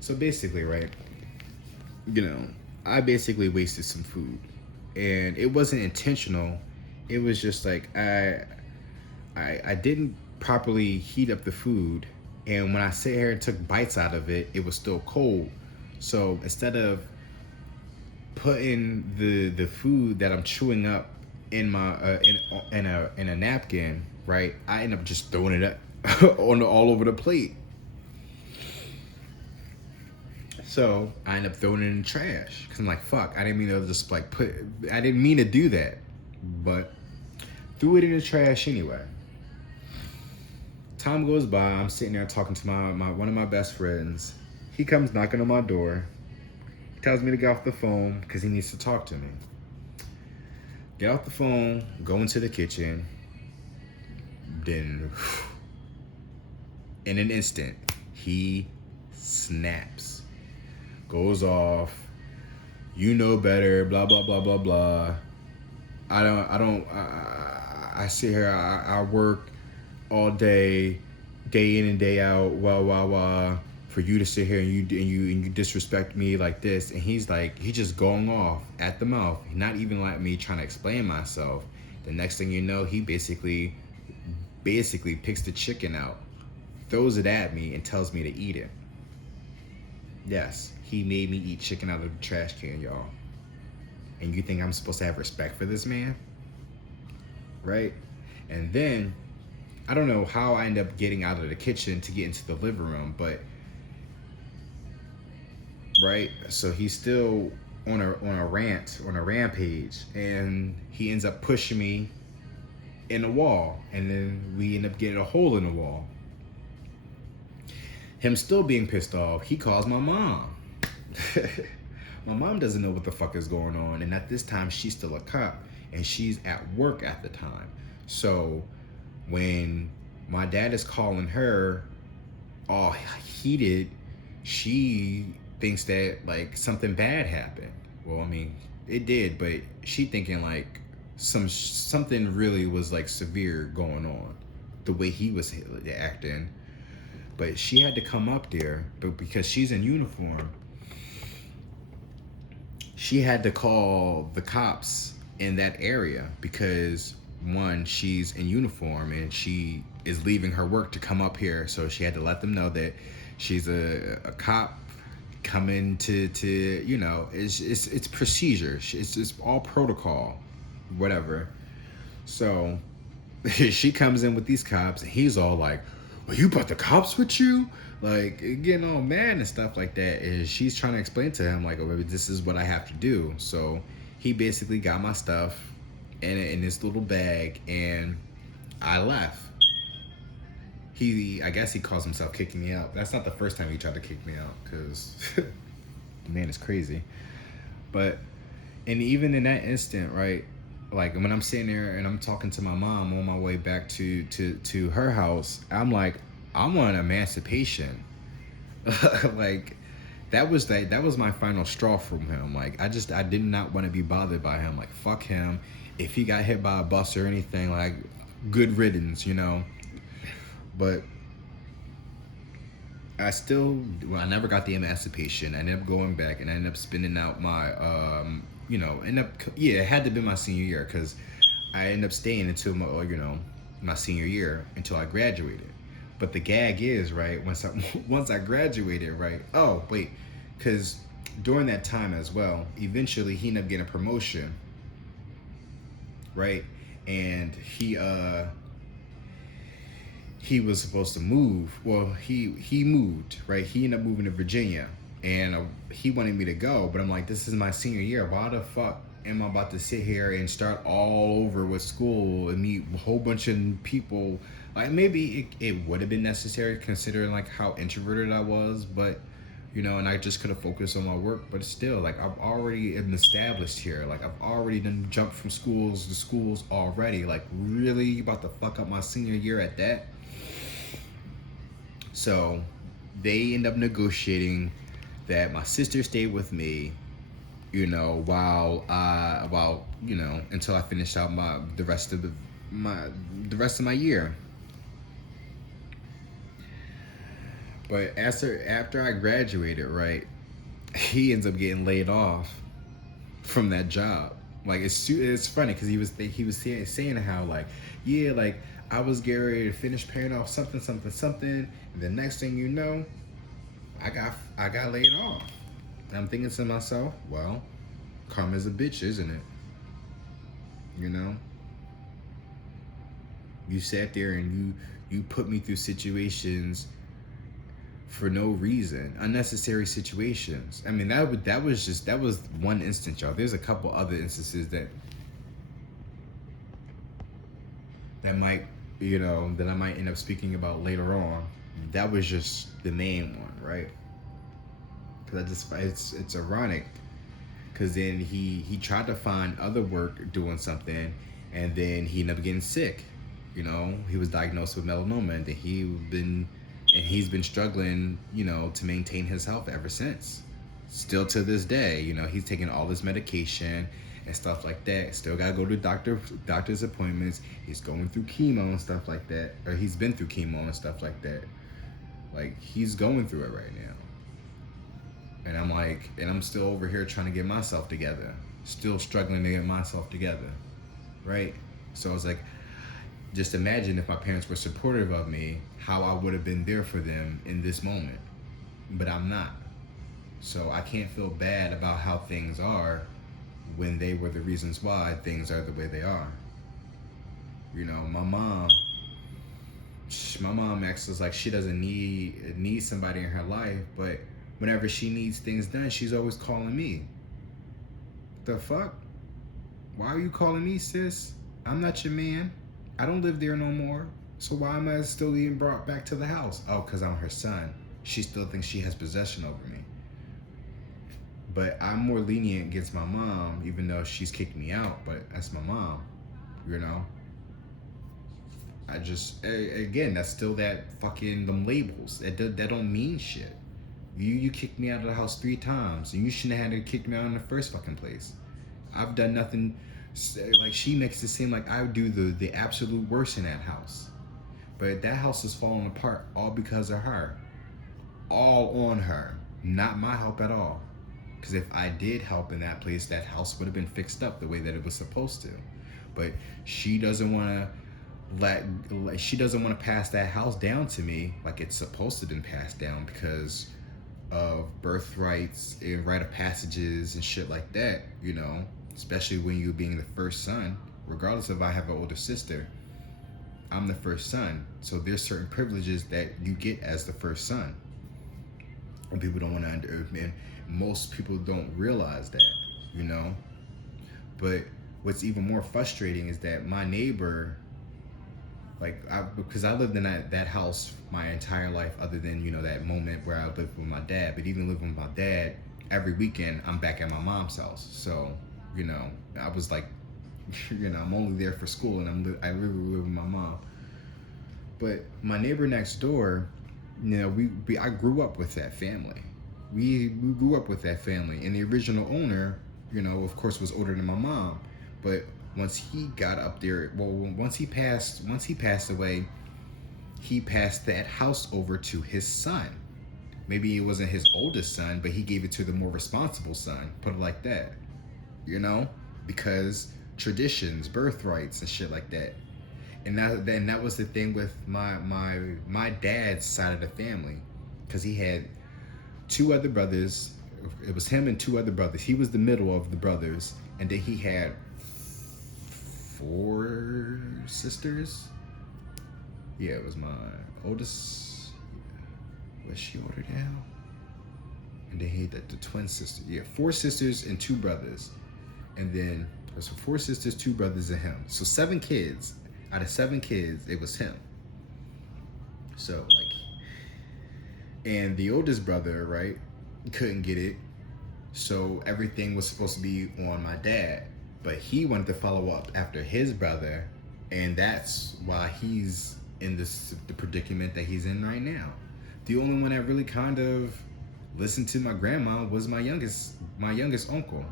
so basically, right? You know, I basically wasted some food, and it wasn't intentional. It was just like I didn't properly heat up the food. And when I sat here and took bites out of it, it was still cold. So instead of putting the food that I'm chewing up in my in a napkin, right, I end up just throwing it up all over the plate. So I end up throwing it in the trash because I'm like, fuck, I didn't mean to just like I didn't mean to do that, but threw it in the trash anyway. Time goes by, I'm sitting there talking to my one of my best friends. He comes knocking on my door. He tells me to get off the phone because he needs to talk to me. Get off the phone, go into the kitchen. Then, in an instant, he snaps. Goes off. You know better, blah, blah, blah, blah, blah. I sit here, I work all day in and day out, wah, for you to sit here and you disrespect me like this. And he's just going off at the mouth, not even letting me trying to explain myself. The next thing you know, he basically picks the chicken out, throws it at me, and tells me to eat it. Yes, he made me eat chicken out of the trash can, y'all. And you think I'm supposed to have respect for this man? Right? And then I don't know how I end up getting out of the kitchen to get into the living room, but right, so he's still on a rampage, and he ends up pushing me in the wall, and then we end up getting a hole in the wall. Him still being pissed off, he calls my mom. My mom doesn't know what the fuck is going on, and at this time she's still a cop and she's at work at the time. So when my dad is calling her all heated, she thinks that like something bad happened. Well, I mean, it did, but she thinking like something really was like severe going on, the way he was acting. But she had to come up there, but because she's in uniform, she had to call the cops in that area because one, she's in uniform and she is leaving her work to come up here, so she had to let them know that she's a cop coming to you know, it's procedure, it's all protocol, whatever. So she comes in with these cops and he's all like, well, you brought the cops with you, like getting all mad and stuff like that. And she's trying to explain to him like, oh, this is what I have to do. So he basically got my stuff in this little bag and I left. I guess he calls himself kicking me out. That's not the first time he tried to kick me out, because the man is crazy. But, and even in that instant, right, like when I'm sitting there and I'm talking to my mom on my way back to her house, I'm like, I want emancipation. Like that was my final straw from him. Like I did not want to be bothered by him. Like fuck him. If he got hit by a bus or anything, like good riddance, you know. But I never got the emancipation. I ended up going back and I ended up spending out my, it had to be my senior year, because I ended up staying until my senior year until I graduated. But the gag is, right, once I graduated, right, oh, wait, because during that time as well, eventually he ended up getting a promotion, right, and he was supposed to move. Well, he moved, right? He ended up moving to Virginia, and he wanted me to go, but I'm like, this is my senior year. Why the fuck am I about to sit here and start all over with school and meet a whole bunch of people? Like maybe it would have been necessary considering like how introverted I was, but you know, and I just could have focused on my work. But still, like I've already been established here. Like I've already done jumped from schools to schools already. Like really about to fuck up my senior year at that. So they end up negotiating that my sister stayed with me, you know, until I finished out the rest of my year. But after I graduated, right, he ends up getting laid off from that job. Like it's funny because he was saying how like, yeah, like I was getting ready to finish paying off something, and the next thing you know, I got laid off. And I'm thinking to myself, well, karma's a bitch, isn't it? You know, you sat there and you put me through situations for no reason, unnecessary situations. I mean, that was one instance, y'all. There's a couple other instances that might, that I might end up speaking about later on. That was just the main one, right? Because it's ironic, because then he tried to find other work doing something, and then he ended up getting sick. You know, he was diagnosed with melanoma, and then he's been struggling, to maintain his health ever since. Still to this day, he's taking all this medication and stuff like that. Still gotta go to doctor's appointments. He's going through chemo and stuff like that, or he's been through chemo and stuff like that. Like he's going through it right now. And I'm still over here trying to get myself together, still struggling to get myself together, right? So I was like, just imagine if my parents were supportive of me, how I would have been there for them in this moment. But I'm not. So I can't feel bad about how things are when they were the reasons why things are the way they are. My mom acts like she doesn't need somebody in her life, but whenever she needs things done, she's always calling me. The fuck? Why are you calling me, sis? I'm not your man. I don't live there no more. So why am I still being brought back to the house? Oh, because I'm her son. She still thinks she has possession over me. But I'm more lenient against my mom, even though she's kicked me out, but that's my mom, I just, again, that's still that fucking, them labels. That don't mean shit. You kicked me out of the house 3 times, and you shouldn't have had to kick me out in the first fucking place. I've done nothing. Like, she makes it seem like I do the absolute worst in that house. But that house is falling apart all because of her. All on her. Not my help at all. Because if I did help in that place, that house would have been fixed up the way that it was supposed to. But she doesn't want to she doesn't want to pass that house down to me like it's supposed to have been passed down because of birthrights and rite of passages and shit like that, you know, especially when you being the first son. Regardless if I have an older sister, I'm the first son, so there's certain privileges that you get as the first son, and people don't want to and most people don't realize that, you know. But what's even more frustrating is that my neighbor, because I lived in that house my entire life, other than, you know, that moment where I lived with my dad. But even living with my dad, every weekend I'm back at my mom's house. So, you know, I was like, you know, I'm only there for school, and I really live with my mom. But my neighbor next door, you know, I grew up with that family. We grew up with that family, and the original owner, you know, of course, was older than my mom. But once he got up there, well, once he passed away, he passed that house over to his son. Maybe it wasn't his oldest son, but he gave it to the more responsible son. Put it like that, you know, because traditions, birthrights, and shit like that. And that was the thing with my dad's side of the family, because he had two other brothers. It was him and two other brothers. He was the middle of the brothers, and then he had 4 sisters. Yeah, it was my oldest. Was she older now? And then he had the twin sister. Yeah, 4 sisters and 2 brothers, and then so 4 sisters, 2 brothers, and him. So 7 kids. Out of 7 kids, it was him. So and the oldest brother, right, couldn't get it. So everything was supposed to be on my dad, but he wanted to follow up after his brother, and that's why he's in the predicament that he's in right now. The only one that really kind of listened to my grandma was my youngest uncle,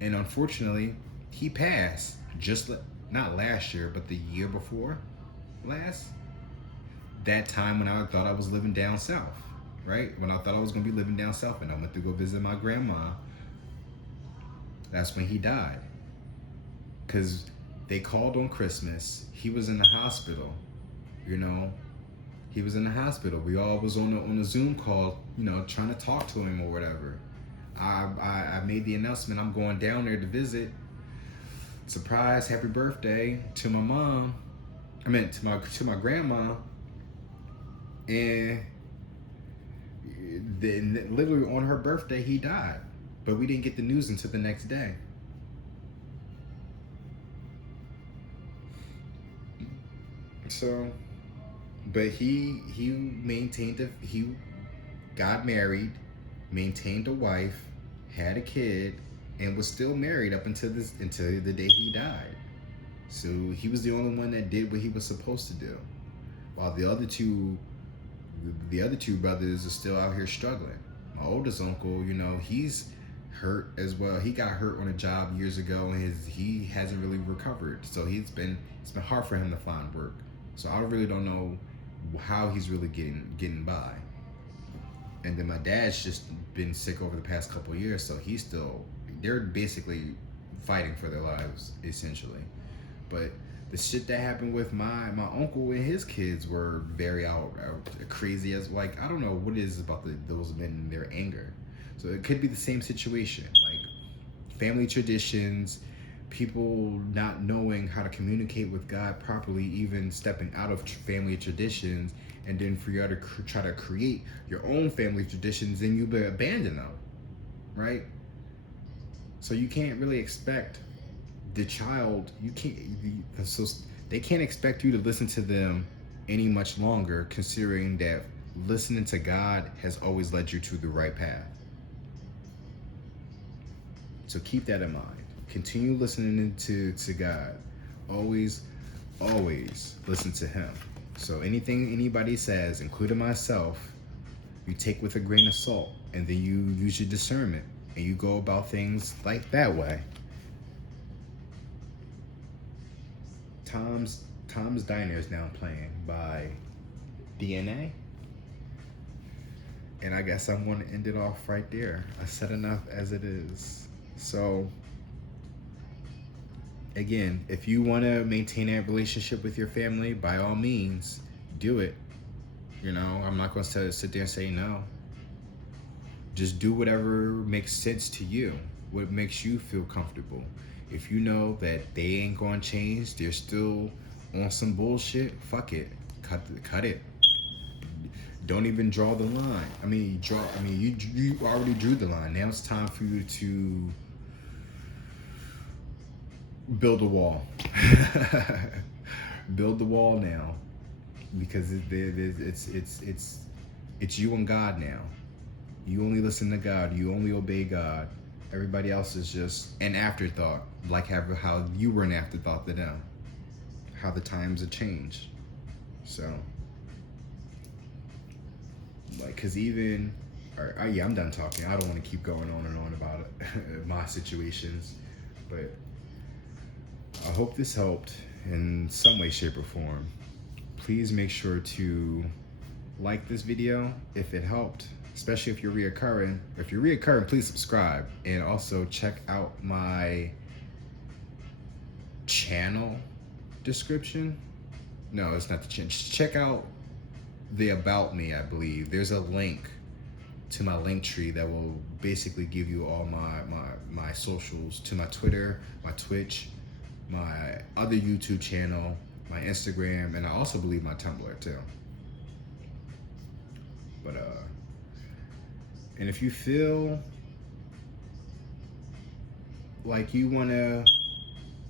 and unfortunately, he passed not last year, but the year before last. That time when I thought I was living down south, right? When I thought I was gonna be living down south, and I went to go visit my grandma. That's when he died. Cause they called on Christmas. He was in the hospital, you know. He was in the hospital. We all was on a Zoom call, you know, trying to talk to him or whatever. I made the announcement I'm going down there to visit. Surprise, happy birthday to my mom. I meant to my grandma. And then literally on her birthday he died. But we didn't get the news until the next day. So, but he got married, maintained a wife, had a kid, and was still married up until the day he died. So he was the only one that did what he was supposed to do, while the other two brothers are still out here struggling. My oldest uncle, you know, he's hurt as well. He got hurt on a job years ago, and he hasn't really recovered. So it's been hard for him to find work. So I really don't know how he's really getting by. And then my dad's just been sick over the past couple of years, so they're basically fighting for their lives, essentially. But the shit that happened with my uncle and his kids were very out crazy, as like, I don't know what it is about those men and their anger. So it could be the same situation, like family traditions, people not knowing how to communicate with God properly, even stepping out of family traditions, and then for you to try to create your own family traditions, and you abandon them, right? So you can't really expect the child, they can't expect you to listen to them any much longer, considering that listening to God has always led you to the right path. So keep that in mind. Continue listening to God. Always listen to him. So anything anybody says, including myself, you take with a grain of salt, and then you use your discernment, and you go about things like that way. Tom's Diner is now playing by DNA. And I guess I'm going to end it off right there. I said enough as it is. So, again, if you want to maintain that relationship with your family, by all means, do it. You know, I'm not going to sit there and say no. Just do whatever makes sense to you, what makes you feel comfortable. If you know that they ain't going to change, they're still on some bullshit, fuck it. Cut it. Don't even draw the line. You already drew the line. Now it's time for you to build a wall. Build the wall now, because it's you and God now. You only listen to God. You only obey God. Everybody else is just an afterthought, like how you were an afterthought to them. How the times have changed. So, like, cause even, yeah, I'm done talking. I don't want to keep going on and on about it, my situations, but I hope this helped in some way, shape, or form. Please make sure to like this video if it helped, especially if you're reoccurring. If you're reoccurring, please subscribe, and also check out my channel description. No, it's not the channel. Check out the About Me, I believe. There's a link to my Linktree that will basically give you all my socials, to my Twitter, my Twitch, my other YouTube channel, my Instagram, and I also believe my Tumblr too. But and if you feel like you want to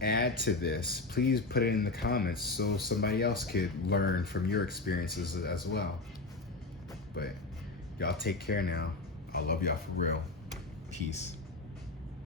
add to this, please put it in the comments so somebody else could learn from your experiences as well. But y'all take care now. I love y'all for real. Peace.